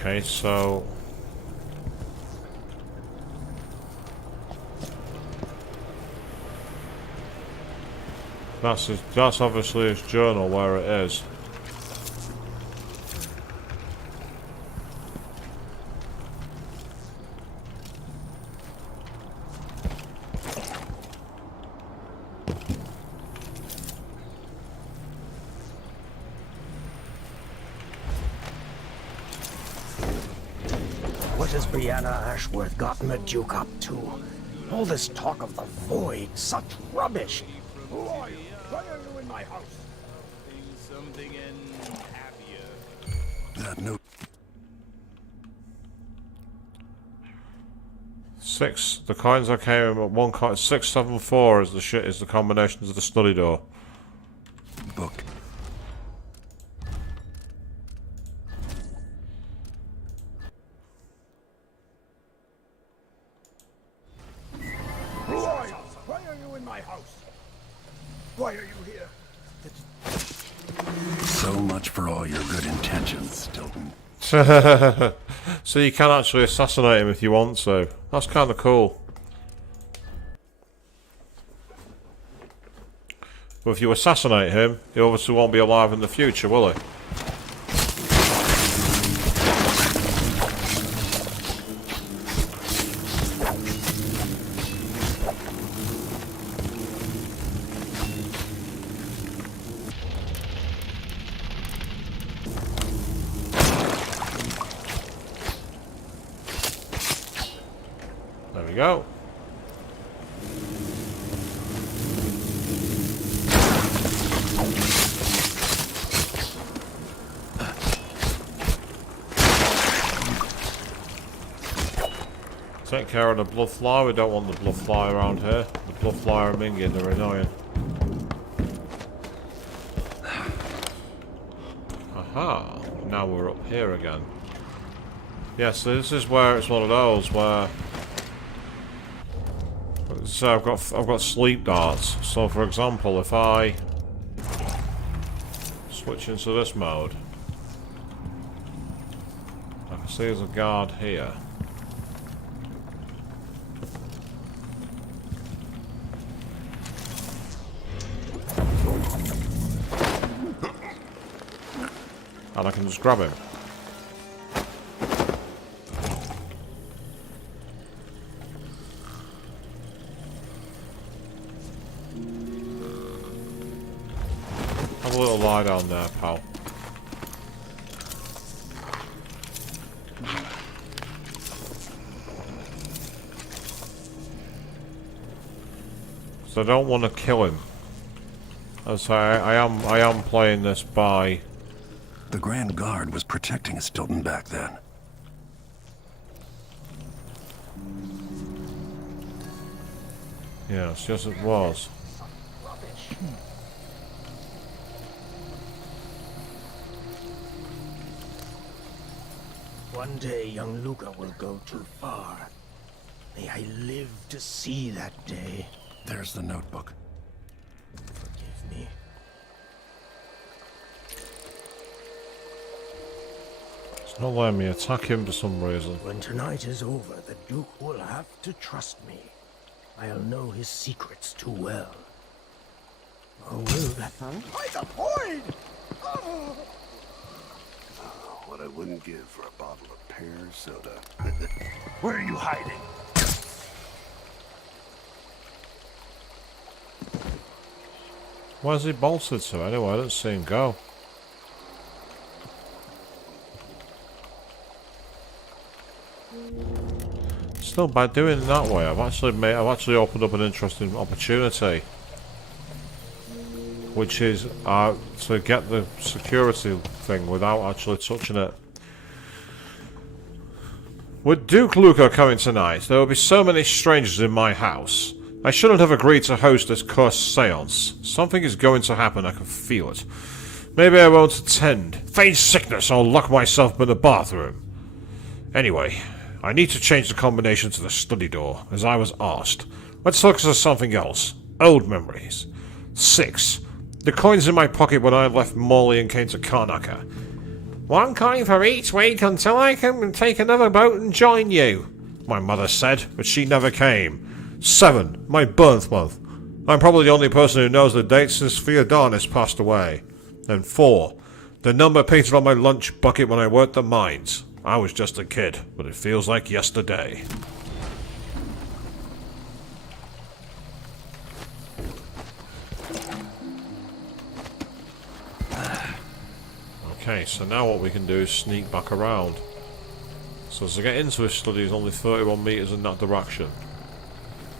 Okay, so that's obviously his journal where it is. What has Brianna Ashworth gotten the Duke up to? All this talk of the void, such rubbish. Why are you in my house? Something and happier. That note. 6. The coins I came in at one coin. 674 is the combinations of the study door. Book. Why are you in my house? Why are you here? So much for all your good intentions, Stilton. So you can actually assassinate him if you want to. That's kind of cool. But if you assassinate him, he obviously won't be alive in the future, will he? There we go. Take care of the blood fly. We don't want the blood fly around here. The blood fly are minging, they're annoying. Aha! Now we're up here again. Yeah, so this is where it's one of those where. So I've got sleep darts. So for example, if I switch into this mode, I can see there's a guard here. And I can just grab him. Have a little lie down there, pal. So I don't want to kill him. As I am playing this by. The Grand Guard was protecting Stilton back then. Yes, yes it was. One day, young Luca will go too far. May I live to see that day. There's the notebook. Forgive me. It's not letting me attack him for some reason. When tonight is over, the Duke will have to trust me. I'll know his secrets too well. Or will that... By the point! Oh. What I wouldn't give for a bottle of pear soda. Where are you hiding? Where's he bolted to anyway? I don't see him go. Still, by doing it that way, I've actually opened up an interesting opportunity, which is to get the security thing without actually touching it. With Duke Luca coming tonight, there will be so many strangers in my house. I shouldn't have agreed to host this cursed seance. Something is going to happen, I can feel it. Maybe I won't attend, feign sickness, or lock myself in the bathroom. Anyway, I need to change the combination to the study door, as I was asked. Let's look at something else. Old memories. 6. The coins in my pocket when I left Morley and came to Karnaca. 1 coin for each week until I can take another boat and join you, my mother said, but she never came. 7. My birth month. I'm probably the only person who knows the date since Theodonis passed away. And 4. The number painted on my lunch bucket when I worked the mines. I was just a kid, but it feels like yesterday. Okay, so now what we can do is sneak back around. So to get into his study is only 31 metres in that direction.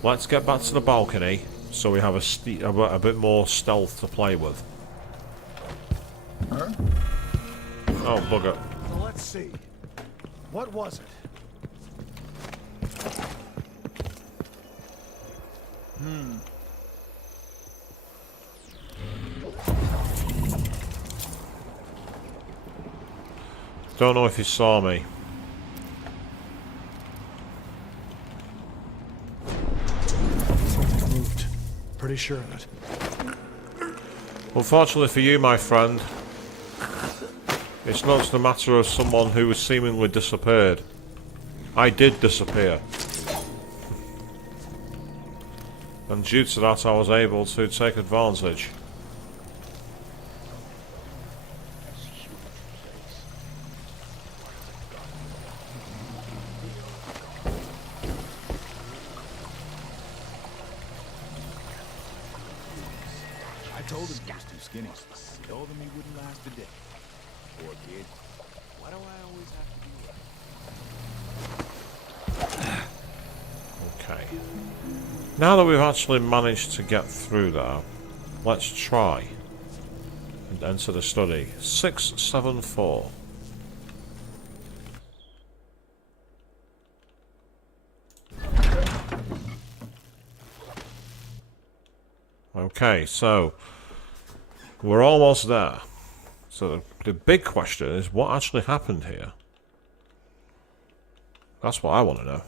Let's get back to the balcony, so we have a bit more stealth to play with. Huh? Oh, bugger. Well, let's see. What was it? Don't know if he saw me. Something moved. Pretty sure of it. Unfortunately for you, my friend, it's not just a matter of someone who was seemingly disappeared. I did disappear. And due to that, I was able to take advantage. I told him he was too skinny. Told him he wouldn't last a day. Poor kid. Why do I always have to do that? Okay. Now that we've actually managed to get through there, let's try and enter the study. 674. Okay, so we're almost there. So the big question is, what actually happened here? That's what I want to know.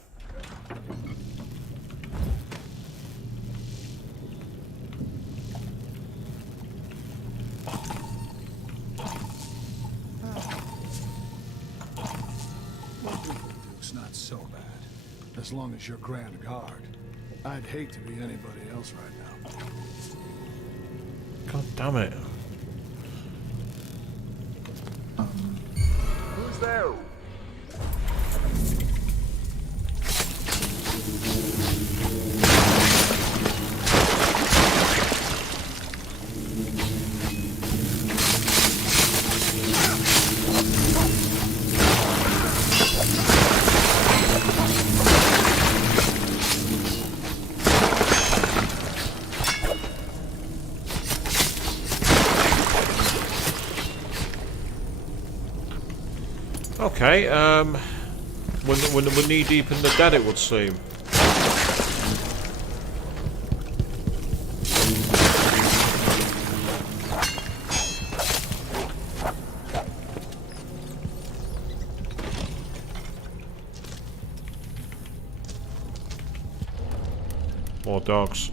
It's not so bad. As long as you're Grand Guard. I'd hate to be anybody else right now. God damn it. Who's there? Okay, we're knee deep in the dead, it would seem. More dogs.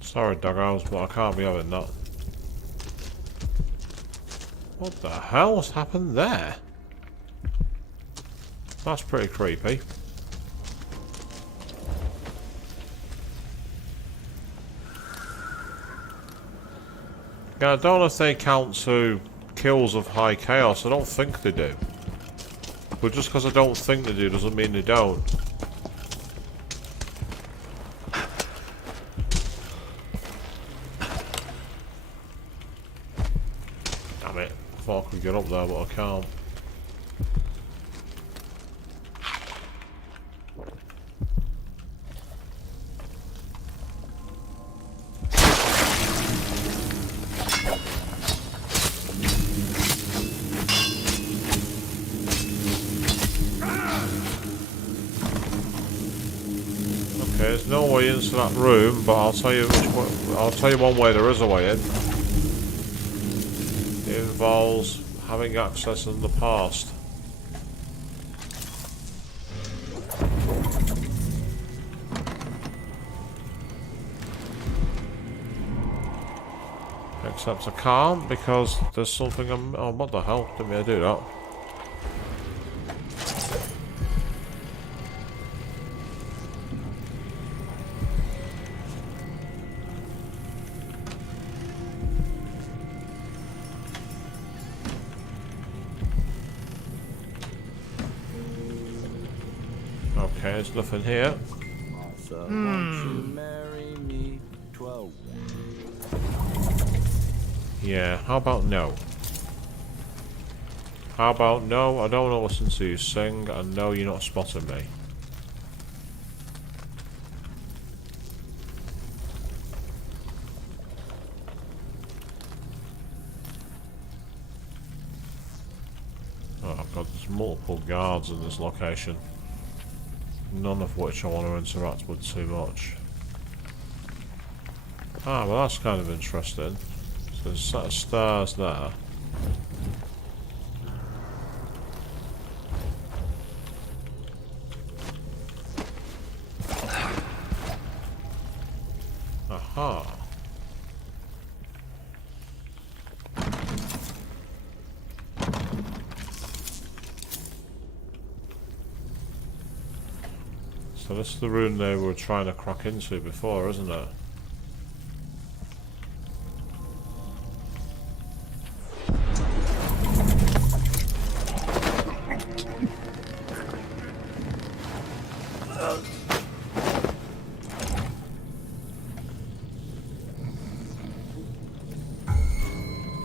Sorry, doggos, but I can't be having that. What the hell's happened there? That's pretty creepy. Yeah, I don't know if they count to kills of high chaos. I don't think they do. But just because I don't think they do doesn't mean they don't. Damn it. I thought I could get up there, but I can't. There's no way into that room, but I'll tell you one way there is a way in. It involves having access in the past. Except I can't because there's something oh, what the hell? Didn't mean to do that. Okay, there's nothing here. Won't you marry me? 12. Yeah, how about no? How about no? I don't want to listen to you sing, and no, you're not spotting me. Oh god, there's multiple guards in this location. None of which I want to interact with too much. Ah, well that's kind of interesting. So there's a set of stairs there. Aha. So this is the room they were trying to crack into before, isn't it?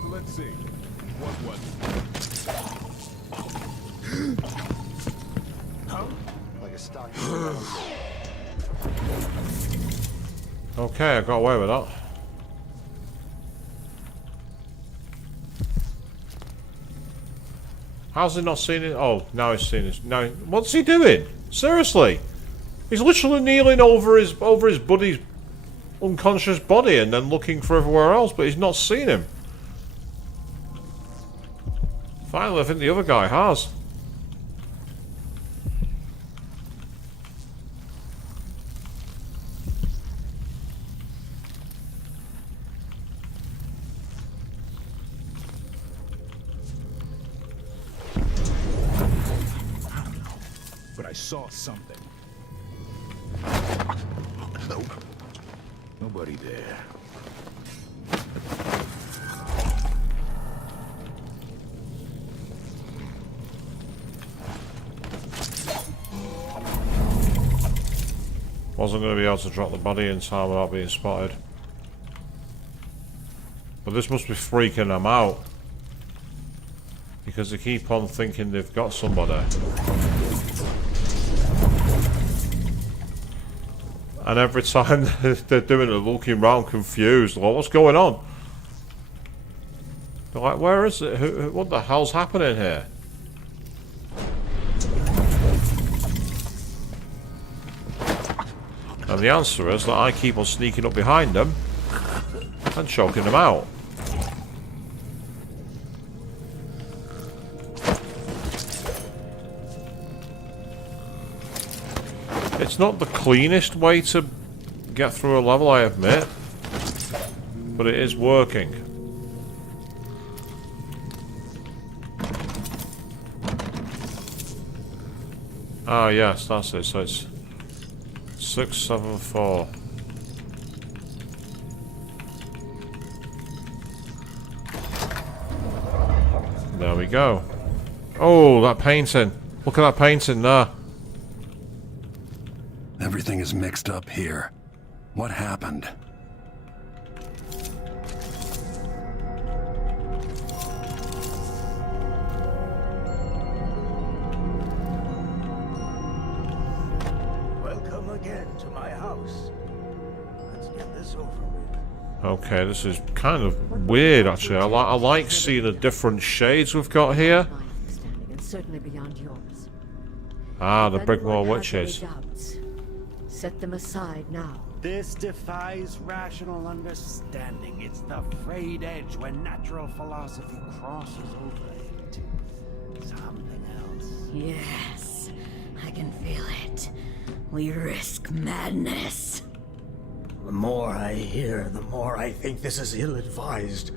Let's see. What was it? Like a stock. Okay, I got away with that. How's he not seen it? Oh, now he's seen it. Now, what's he doing? Seriously, he's literally kneeling over his buddy's unconscious body and then looking for everywhere else, but he's not seen him. Finally, I think the other guy has. But I saw something. Nobody there. Wasn't going to be able to drop the body in time without being spotted. But this must be freaking them out. Because they keep on thinking they've got somebody. And every time they're doing it, looking around confused. Like, what's going on? They're like, where is it? What the hell's happening here? And the answer is that I keep on sneaking up behind them. and choking them out. It's not the cleanest way to get through a level, I admit, but it is working. Ah, yes, that's it. So it's 674. There we go. Oh, that painting. Look at that painting there. Everything is mixed up here. What happened? Welcome again to my house. Let's get this over with. Okay, this is kind of weird, actually. I like seeing the different shades we've got here. And certainly beyond yours. Ah, the If Brigmore anyone has any Witches. doubts, set them aside now. This defies rational understanding. It's the frayed edge when natural philosophy crosses over into something else. Yes, I can feel it. We risk madness. The more I hear, the more I think this is ill-advised.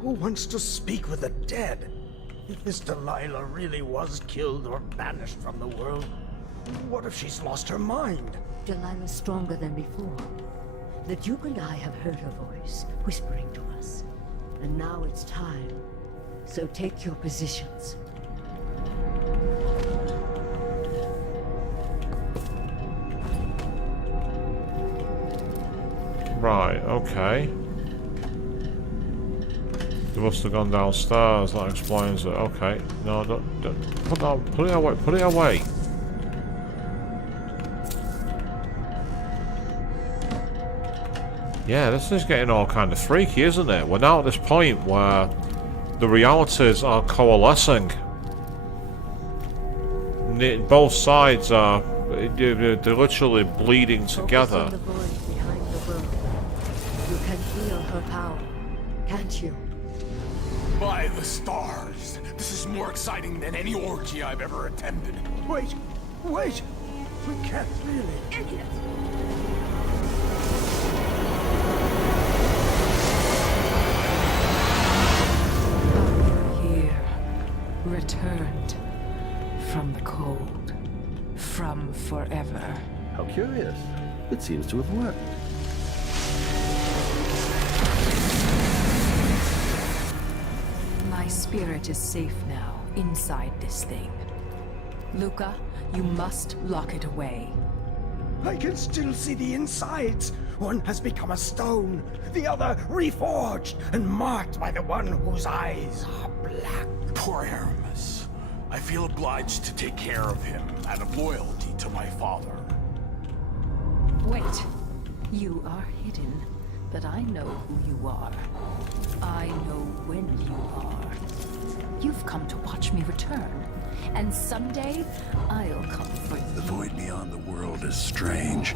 Who wants to speak with the dead? If this Delilah really was killed or banished from the world, what if she's lost her mind? Delilah's stronger than before. The Duke and I have heard her voice, whispering to us. And now it's time. So take your positions. Right, okay. They must have gone downstairs, that explains it. Okay. No, don't put it away, put it away. Yeah, this is getting all kind of freaky, isn't it? We're now at this point where the realities are coalescing. Both sides are, they're literally bleeding together. Focus on the void behind the world. You can feel her power, can't you? By the stars! This is more exciting than any orgy I've ever attended. Wait! Wait! We can't really... Idiot! Here, returned from the cold, from forever. How curious. It seems to have worked. My spirit is safe now, inside this thing. Luca, you must lock it away. I can still see the insides. One has become a stone, the other reforged and marked by the one whose eyes are black. Poor Aramis. I feel obliged to take care of him out of loyalty to my father. Wait. You are hidden, but I know who you are. I know when you are. You've come to watch me return, and someday I'll come for you. The void beyond the world is strange.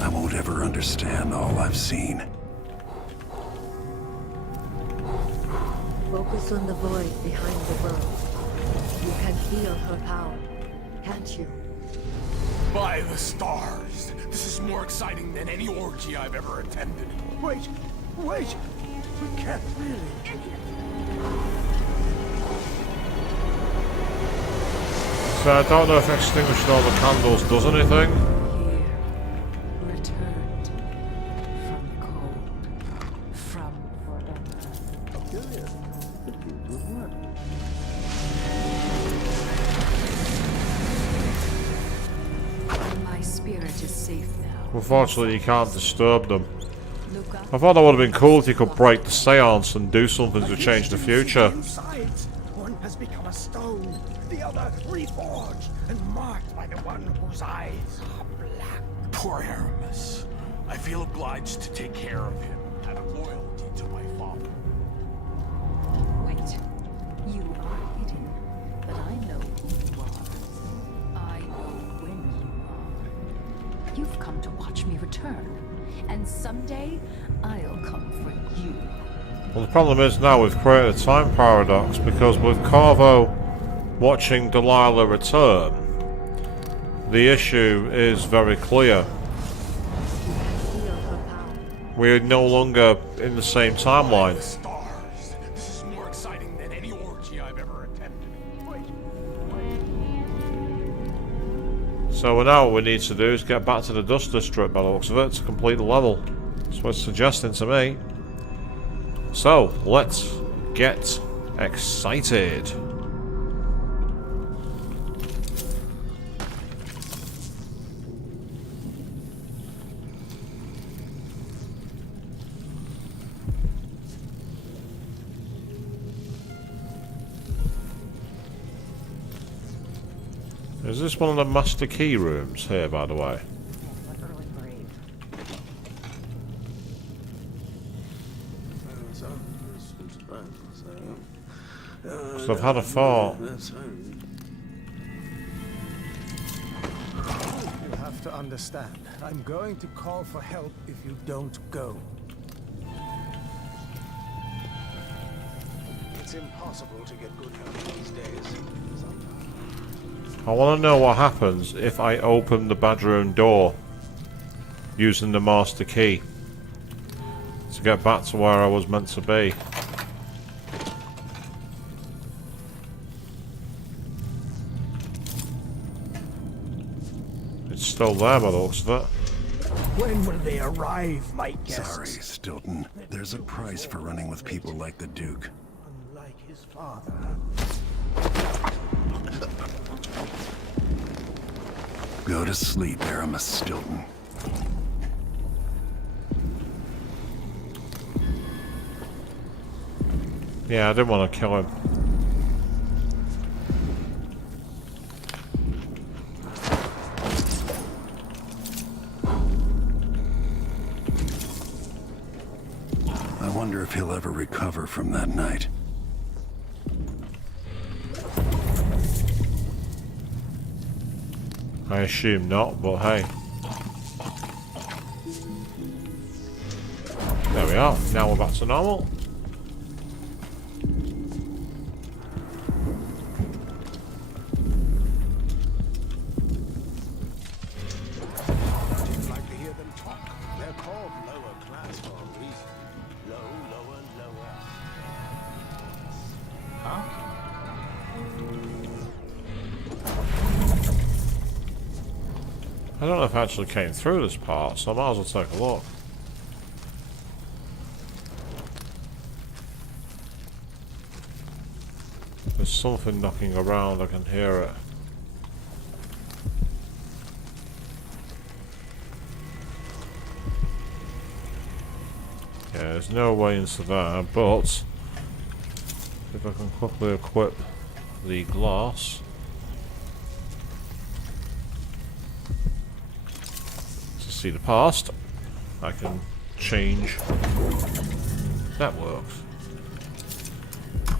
I won't ever understand all I've seen. Focus on the void behind the world. You can feel her power, can't you? By the stars! This is more exciting than any orgy I've ever attended. Wait! Wait! We can't really... Idiot! So I don't know if extinguishing all the candles does anything. Returned from the cold, from forever. How curious. It seems to have worked. My spirit is safe now. Unfortunately, you can't disturb them. I thought that would have been cool if you could break the seance and do something to change the future. Insides, one has become a stone, the other reforged and marked by the one whose eyes are black. Poor Aramis. I feel obliged to take care of him out of loyalty to my father. Wait. You are hidden, but I know who you are. I know when you are. You've come to watch me return, and someday I'll come for you. Well, the problem is now we've created a time paradox, because with Corvo watching Delilah return, the issue is very clear. We're no longer in the same timeline. This is more exciting than any orgy I've ever attended. So now what we need to do is get back to the Dust District by the looks of it to complete the level. That's what it's suggesting to me. So, let's get excited. Is this one of the master key rooms here, by the way? Because I've had a thought. You have to understand. I'm going to call for help if you don't go. It's impossible to get good help these days. I want to know what happens if I open the bedroom door using the master key to get back to where I was meant to be. It's still there by the looks of it. When will they arrive, my guests? Sorry, Stilton. There's a price for running with people like the Duke. Unlike his father. Go to sleep, Aramis Stilton. Yeah, I didn't want to kill him. I wonder if he'll ever recover from that night. I assume not, but hey. There we are. Now we're back to normal. I'd like to hear them talk. They're called lower class for a reason. Low, lower, lower. Huh? I don't know if I actually came through this part, so I might as well take a look. There's something knocking around, I can hear it. Yeah, there's no way into there, but if I can quickly equip the glass. See the past, I can change networks. I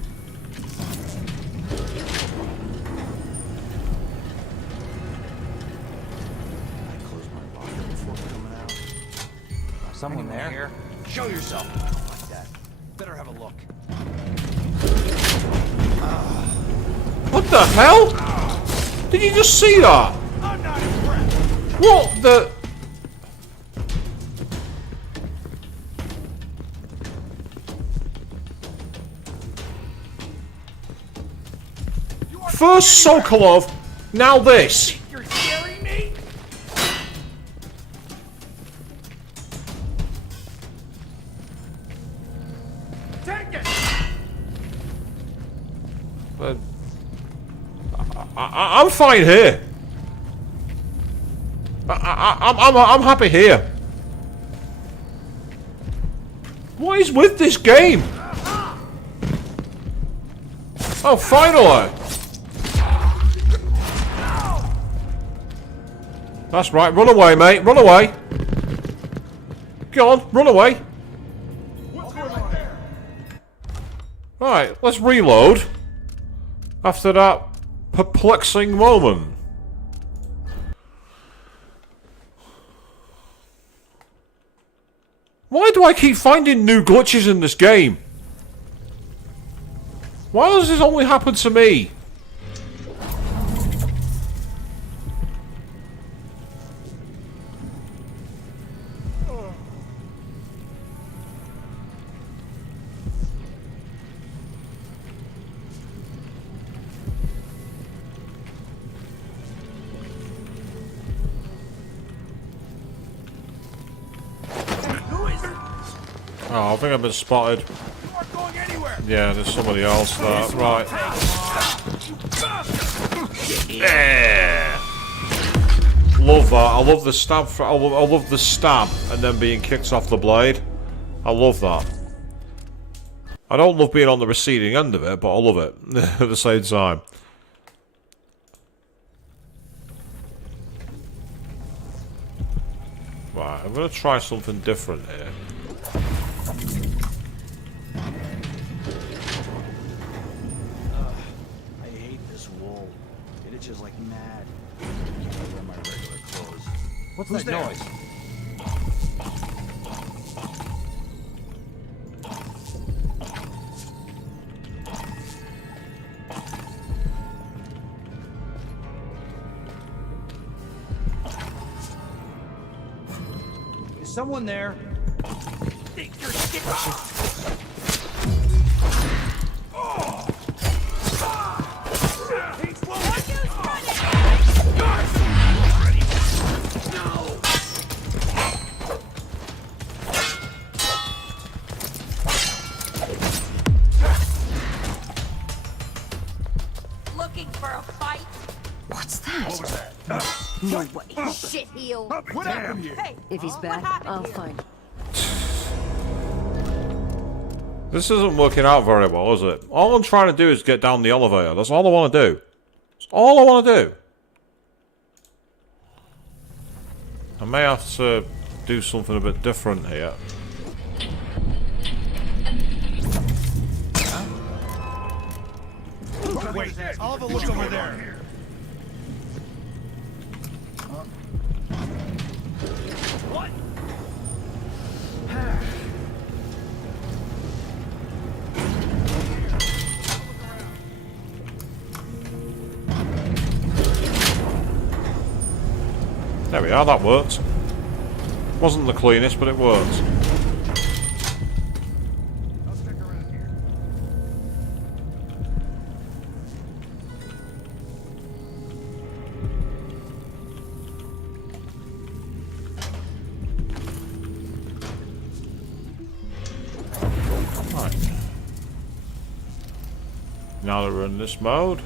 closed my locker before coming out. Someone there? Here? Show yourself. Like that. Better have a look. What the hell? Did you just see that? I'm not impressed. What the? First Sokolov, now this. You're scaring me? Take it! But I'm fine here. I'm happy here. What is with this game? Oh, finally! That's right, run away, mate, run away! Go on, run away! Right, let's reload. After that perplexing moment. Why do I keep finding new glitches in this game? Why does this only happen to me? Oh, I think I've been spotted. Yeah, there's somebody else there. Right. Yeah. Love that. I love the stab. I love the stab and then being kicked off the blade. I love that. I don't love being on the receiving end of it, but I love it at the same time. Right, I'm going to try something different here. I hate this wool. It itches like mad. I can't wear my regular clothes. What's Who's that there? noise? Is someone there? Looking for a fight? What's that? No way. Shit heel. What happened here? Hey, if he's back, I'll find him. This isn't working out very well, is it? All I'm trying to do is get down the elevator. That's all I want to do. That's all I want to do. I may have to do something a bit different here. Wait, I'll have a look over there. What? There we are, that worked. Wasn't the cleanest, but it worked. Right. Now that we're in this mode.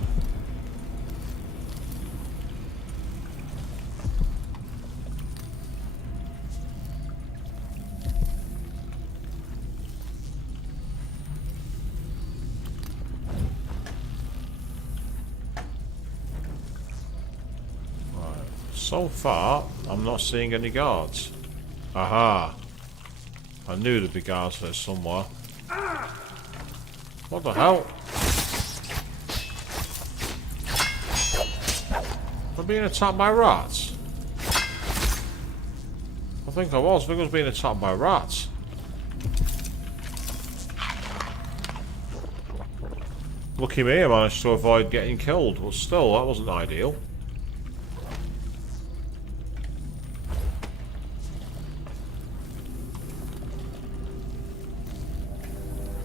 So far, I'm not seeing any guards. Aha! I knew there'd be guards there somewhere. What the hell? Am I being attacked by rats? I think I was. I think I was being attacked by rats. Lucky me, I managed to avoid getting killed, but still, that wasn't ideal.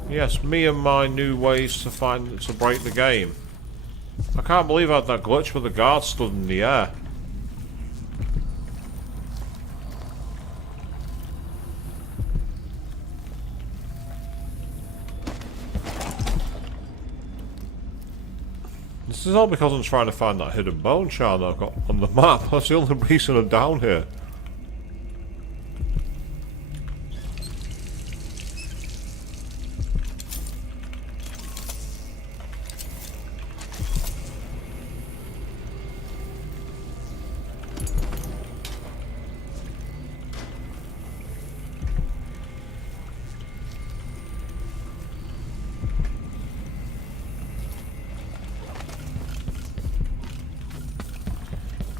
Yes, me and my new ways to break the game. I can't believe I had that glitch where the guard stood in the air. This is all because I'm trying to find that hidden bone shard that I've got on the map. That's the only reason I'm down here.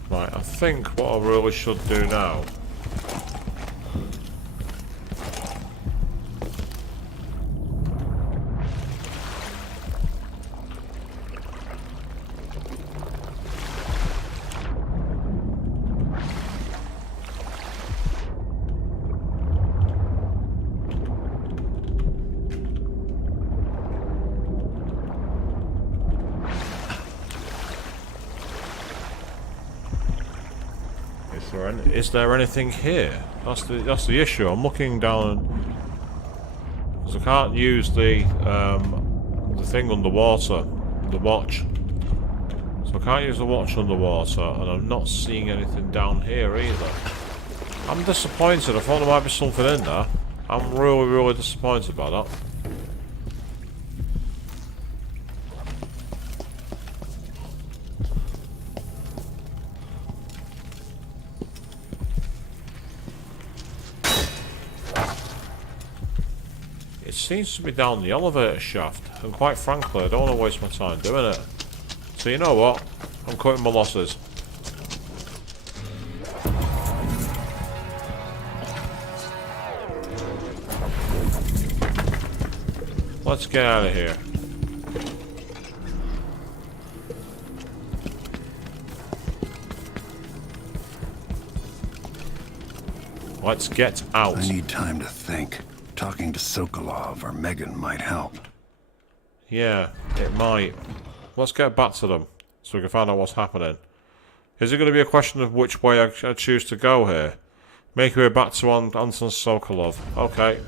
Right, I think what I really should do now Is there anything here? That's the issue. I'm looking down, because I can't use the thing underwater, the watch. So I can't use the watch underwater, and I'm not seeing anything down here either. I'm disappointed. I thought there might be something in there. I'm really, really disappointed about that. It seems to be down the elevator shaft, and quite frankly, I don't want to waste my time doing it. So you know what? I'm cutting my losses. Let's get out of here. Let's get out. I need time to think. Talking to Sokolov or Megan might help. Yeah, it might. Let's get back to them, so we can find out what's happening. Is it going to be a question of which way I choose to go here? Make your way back to Anton Sokolov. Okay.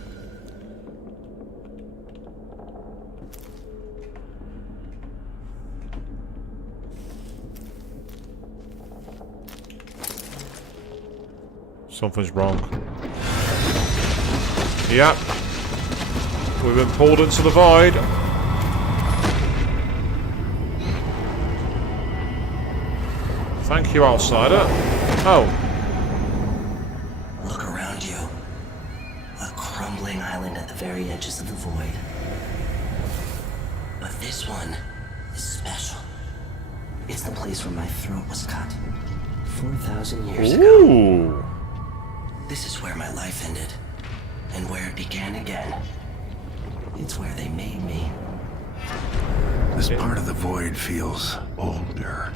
Something's wrong. Yep. We've been pulled into the void. Thank you, outsider. Oh. Look around you. A crumbling island at the very edges of the void. But this one is special. It's the place where my throat was cut 4,000 years ago. This is where my life ended, and where it began again. It's where they made me. This part of the void feels older.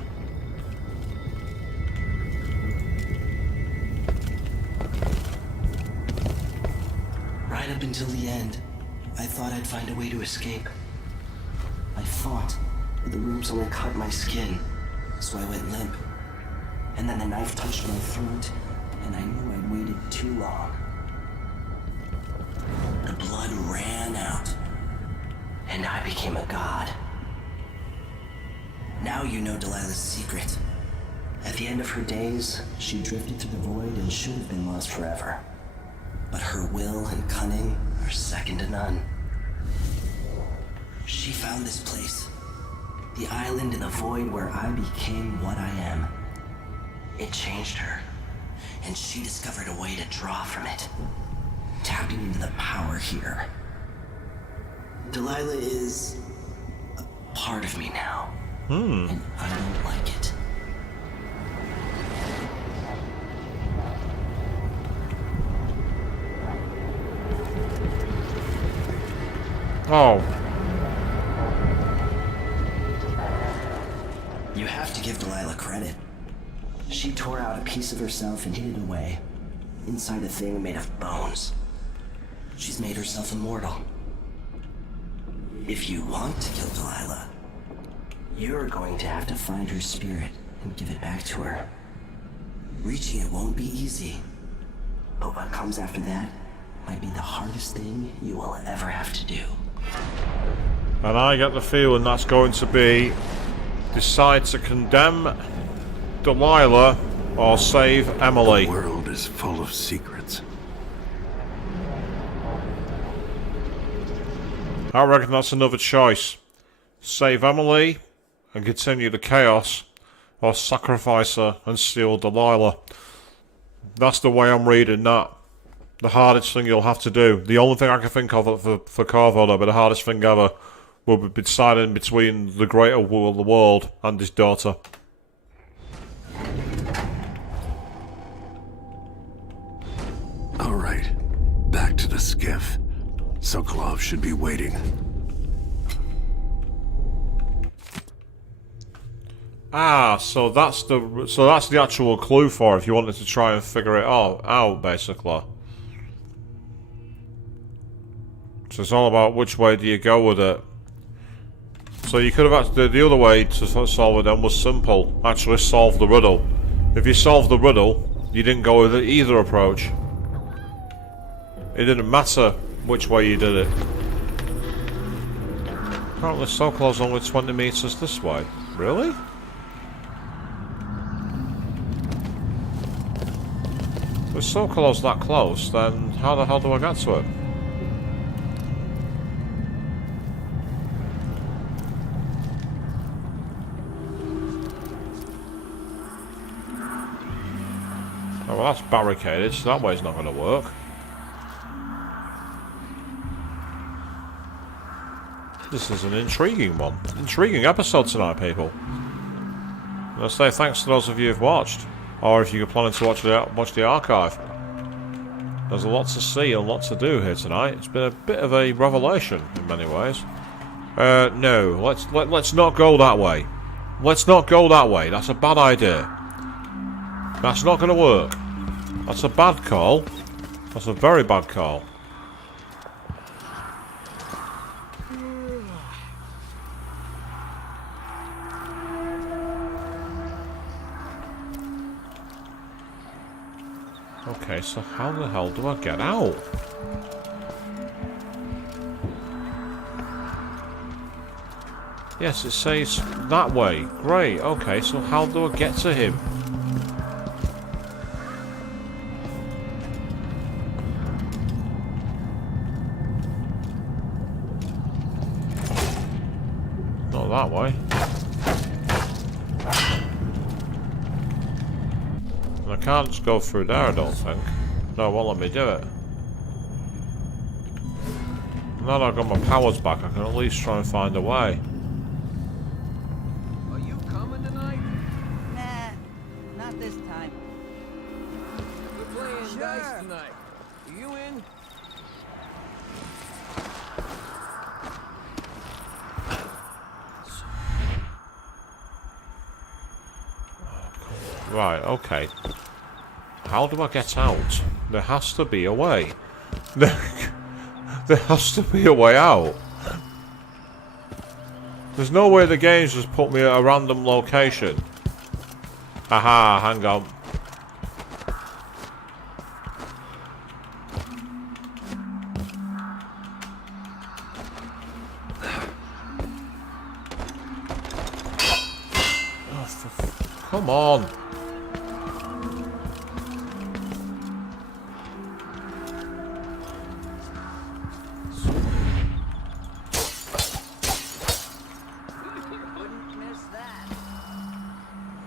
Right up until the end, I thought I'd find a way to escape. I fought, but the rooms only cut my skin, so I went limp. And then the knife touched my throat, and I knew I'd waited too long. The blood ran out, and I became a god. Now you know Delilah's secret. At the end of her days, she drifted through the void and should have been lost forever. But her will and cunning are second to none. She found this place, the island in the void where I became what I am. It changed her, and she discovered a way to draw from it, tapping into the power here. Delilah is a part of me now, and I don't like it. Oh. You have to give Delilah credit. She tore out a piece of herself and hid it away, inside a thing made of bones. She's made herself immortal. If you want to kill Delilah, you're going to have to find her spirit and give it back to her. Reaching it won't be easy, but what comes after that might be the hardest thing you will ever have to do. And I get the feeling that's going to be decide to condemn Delilah or save Emily. The world is full of secrets. I reckon that's another choice. Save Emily and continue the chaos, or sacrifice her and steal Delilah. That's the way I'm reading that. The hardest thing you'll have to do. The only thing I can think of for Corvo, though, but the hardest thing ever, will be deciding between the greater will of the world and his daughter. All right, back to the skiff. Sokolov should be waiting. Ah, so that's the actual clue for if you wanted to try and figure it out basically. So it's all about which way do you go with it. So you could have actually, the other way to solve it then was simple. Actually solve the riddle. If you solve the riddle, You didn't go with either approach. It didn't matter which way you did it. Apparently so close, only 20 meters this way. Really? If it's so close, that close, then how the hell do I get to it? Oh, well, that's barricaded, so that way's not going to work. This is an intriguing one. Intriguing episode tonight, people. And I say thanks to those of you who've watched, or if you're planning to watch the archive. There's a lot to see and a lot to do here tonight. It's been a bit of a revelation in many ways. No, let's not go that way. Let's not go that way. That's a bad idea. That's not going to work. That's a bad call. That's a very bad call. Okay, so how the hell do I get out? Yes, it says that way. Great, okay, so how do I get to him? Not that way. I can't just go through there, I don't think. No, it won't let me do it. Now that I've got my powers back, I can at least try and find a way. Are you coming tonight? Nah, not this time. We're playing dice tonight. Are you in? Right, okay. How do I get out? There has to be a way. There has to be a way out. There's no way the game's just put me at a random location. Aha, hang on. Oh, come on.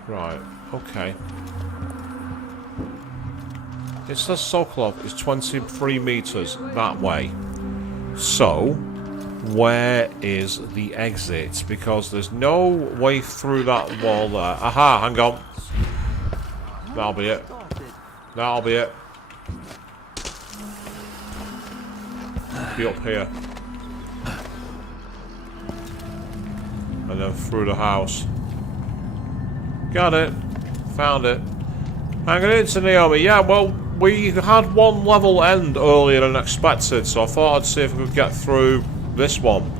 Right, okay. It says Sokolov is 23 meters that way. So, where is the exit? Because there's no way through that wall there. Aha, hang on. That'll be it. That'll be it. Be up here. And then through the house. Got it. Found it. Hanging into Naomi. Yeah, well, we had one level end earlier than expected, so I thought I'd see if I could get through this one.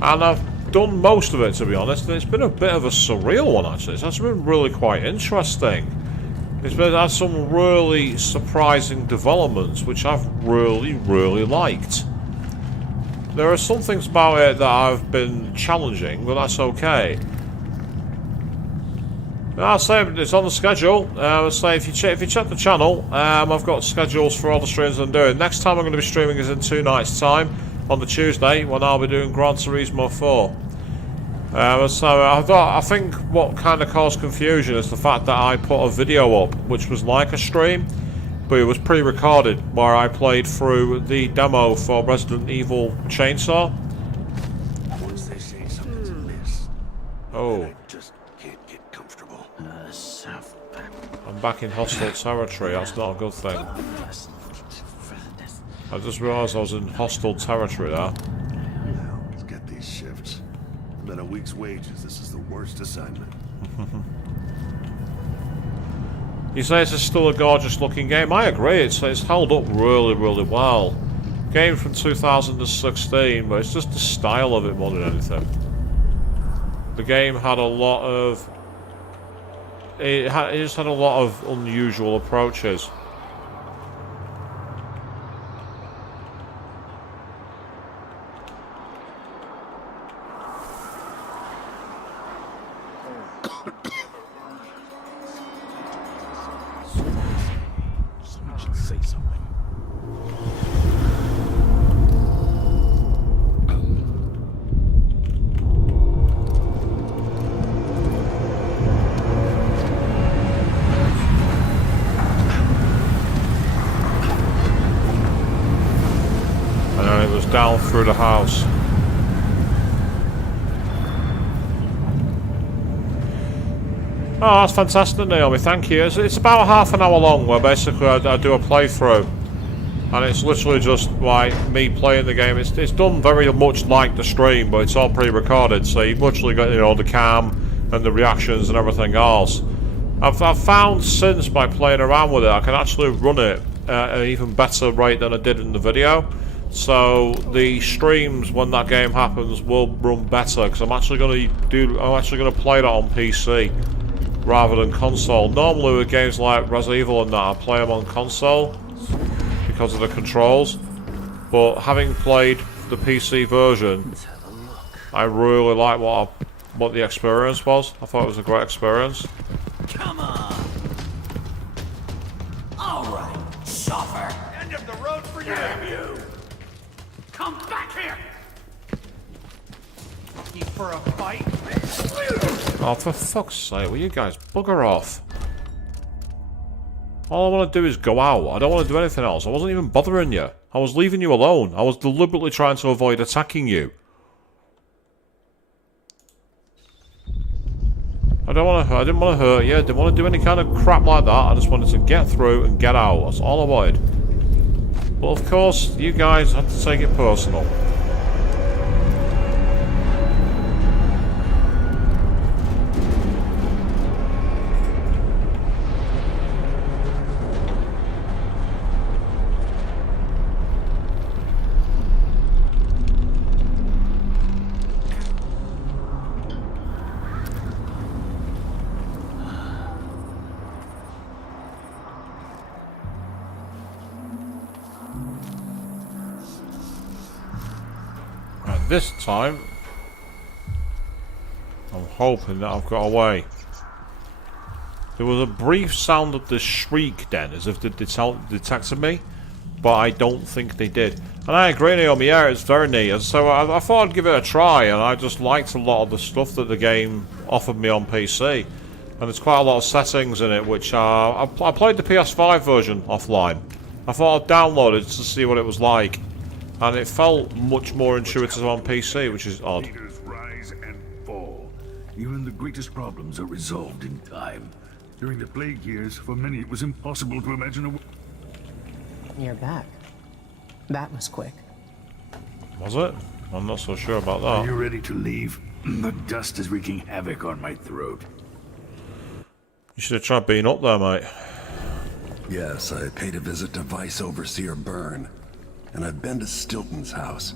And I've done most of it, to be honest, and it's been a bit of a surreal one, actually. It's actually been really quite interesting. It's had some really surprising developments, which I've really, really liked. There are some things about it that have been challenging, but that's okay. I'll say it's on the schedule. I'll say if you check the channel, I've got schedules for all the streams I'm doing. Next time I'm going to be streaming is in 2 nights' time, on the Tuesday, when I'll be doing Gran Turismo 4. So I think what kind of caused confusion is the fact that I put a video up, which was like a stream, but it was pre-recorded, where I played through the demo for Resident Evil Chainsaw. Once they say something's amiss, Oh. just can't get comfortable. I'm back in hostile territory, that's not a good thing. I just realised I was in hostile territory there. Now, let's get these shifts. Than a week's wages, this is the worst assignment. You say it's still a gorgeous looking game. I agree, it's held up really, really well. Game from 2016, but it's just the style of it more than anything. The game had a lot of it just had a lot of unusual approaches. Someone should say something. And then it was down through the house. Oh, that's fantastic, Naomi. Thank you. It's about half an hour long, where basically I do a playthrough, and it's literally just like me playing the game. It's done very much like the stream, but it's all pre-recorded, so you've literally got, you know, the cam and the reactions and everything else. I've found since by playing around with it, I can actually run it at an even better rate than I did in the video. So the streams when that game happens will run better because I'm actually going to play that on PC rather than console. Normally with games like Resident Evil and that, I play them on console because of the controls. But having played the PC version, I really like what the experience was. I thought it was a great experience. Come on! Alright, suffer! End of the road for you! Damn you! Come back here! Looking for a fight? Oh, for fuck's sake, will you guys bugger off? All I want to do is go out. I don't want to do anything else. I wasn't even bothering you. I was leaving you alone. I was deliberately trying to avoid attacking you. I didn't want to hurt you. I didn't want to do any kind of crap like that. I just wanted to get through and get out. That's all I wanted. But of course, you guys had to take it personal. This time, I'm hoping that I've got away. There was a brief sound of the shriek then, as if they detected me, but I don't think they did. And I agree, Naomi, yeah, it's very neat. So I thought I'd give it a try, and I just liked a lot of the stuff that the game offered me on PC. And there's quite a lot of settings in it, which I played the PS5 version offline. I thought I'd download it to see what it was like. And it felt much more intuitive on PC, which is odd. Leaders rise and fall. Even the greatest problems are resolved in time. During the plague years, for many it was impossible to imagine a... You're back. That was quick. Was it? I'm not so sure about that. Are you ready to leave? The dust is wreaking havoc on my throat. You should have tried being up there, mate. Yes, I paid a visit to Vice Overseer Byrne. And I've been to Stilton's house.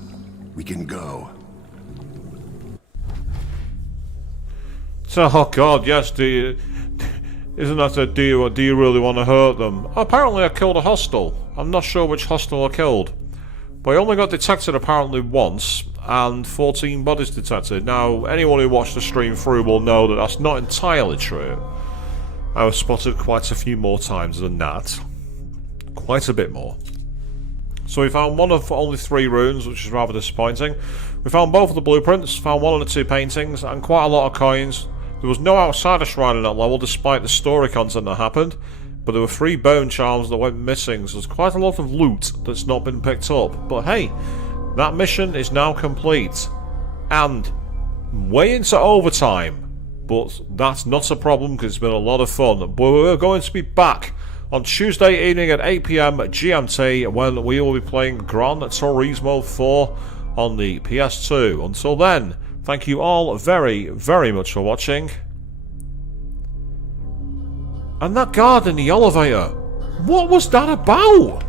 We can go. So, oh god, yes, isn't that a do you really want to hurt them? Apparently I killed a hostile. I'm not sure which hostile I killed. But I only got detected apparently once, and 14 bodies detected. Now, anyone who watched the stream through will know that that's not entirely true. I was spotted quite a few more times than that. Quite a bit more. So we found one of only 3 runes, which is rather disappointing. We found both of the blueprints, found one of the 2 paintings, and quite a lot of coins. There was no outsider shrine in that level, despite the story content that happened. But there were 3 bone charms that went missing, so there's quite a lot of loot that's not been picked up. But hey, that mission is now complete. And way into overtime. But that's not a problem, because it's been a lot of fun. But we're going to be back on Tuesday evening at 8 PM GMT, when we will be playing Gran Turismo 4 on the PS2. Until then, thank you all very, very much for watching. And that guard in the elevator, what was that about?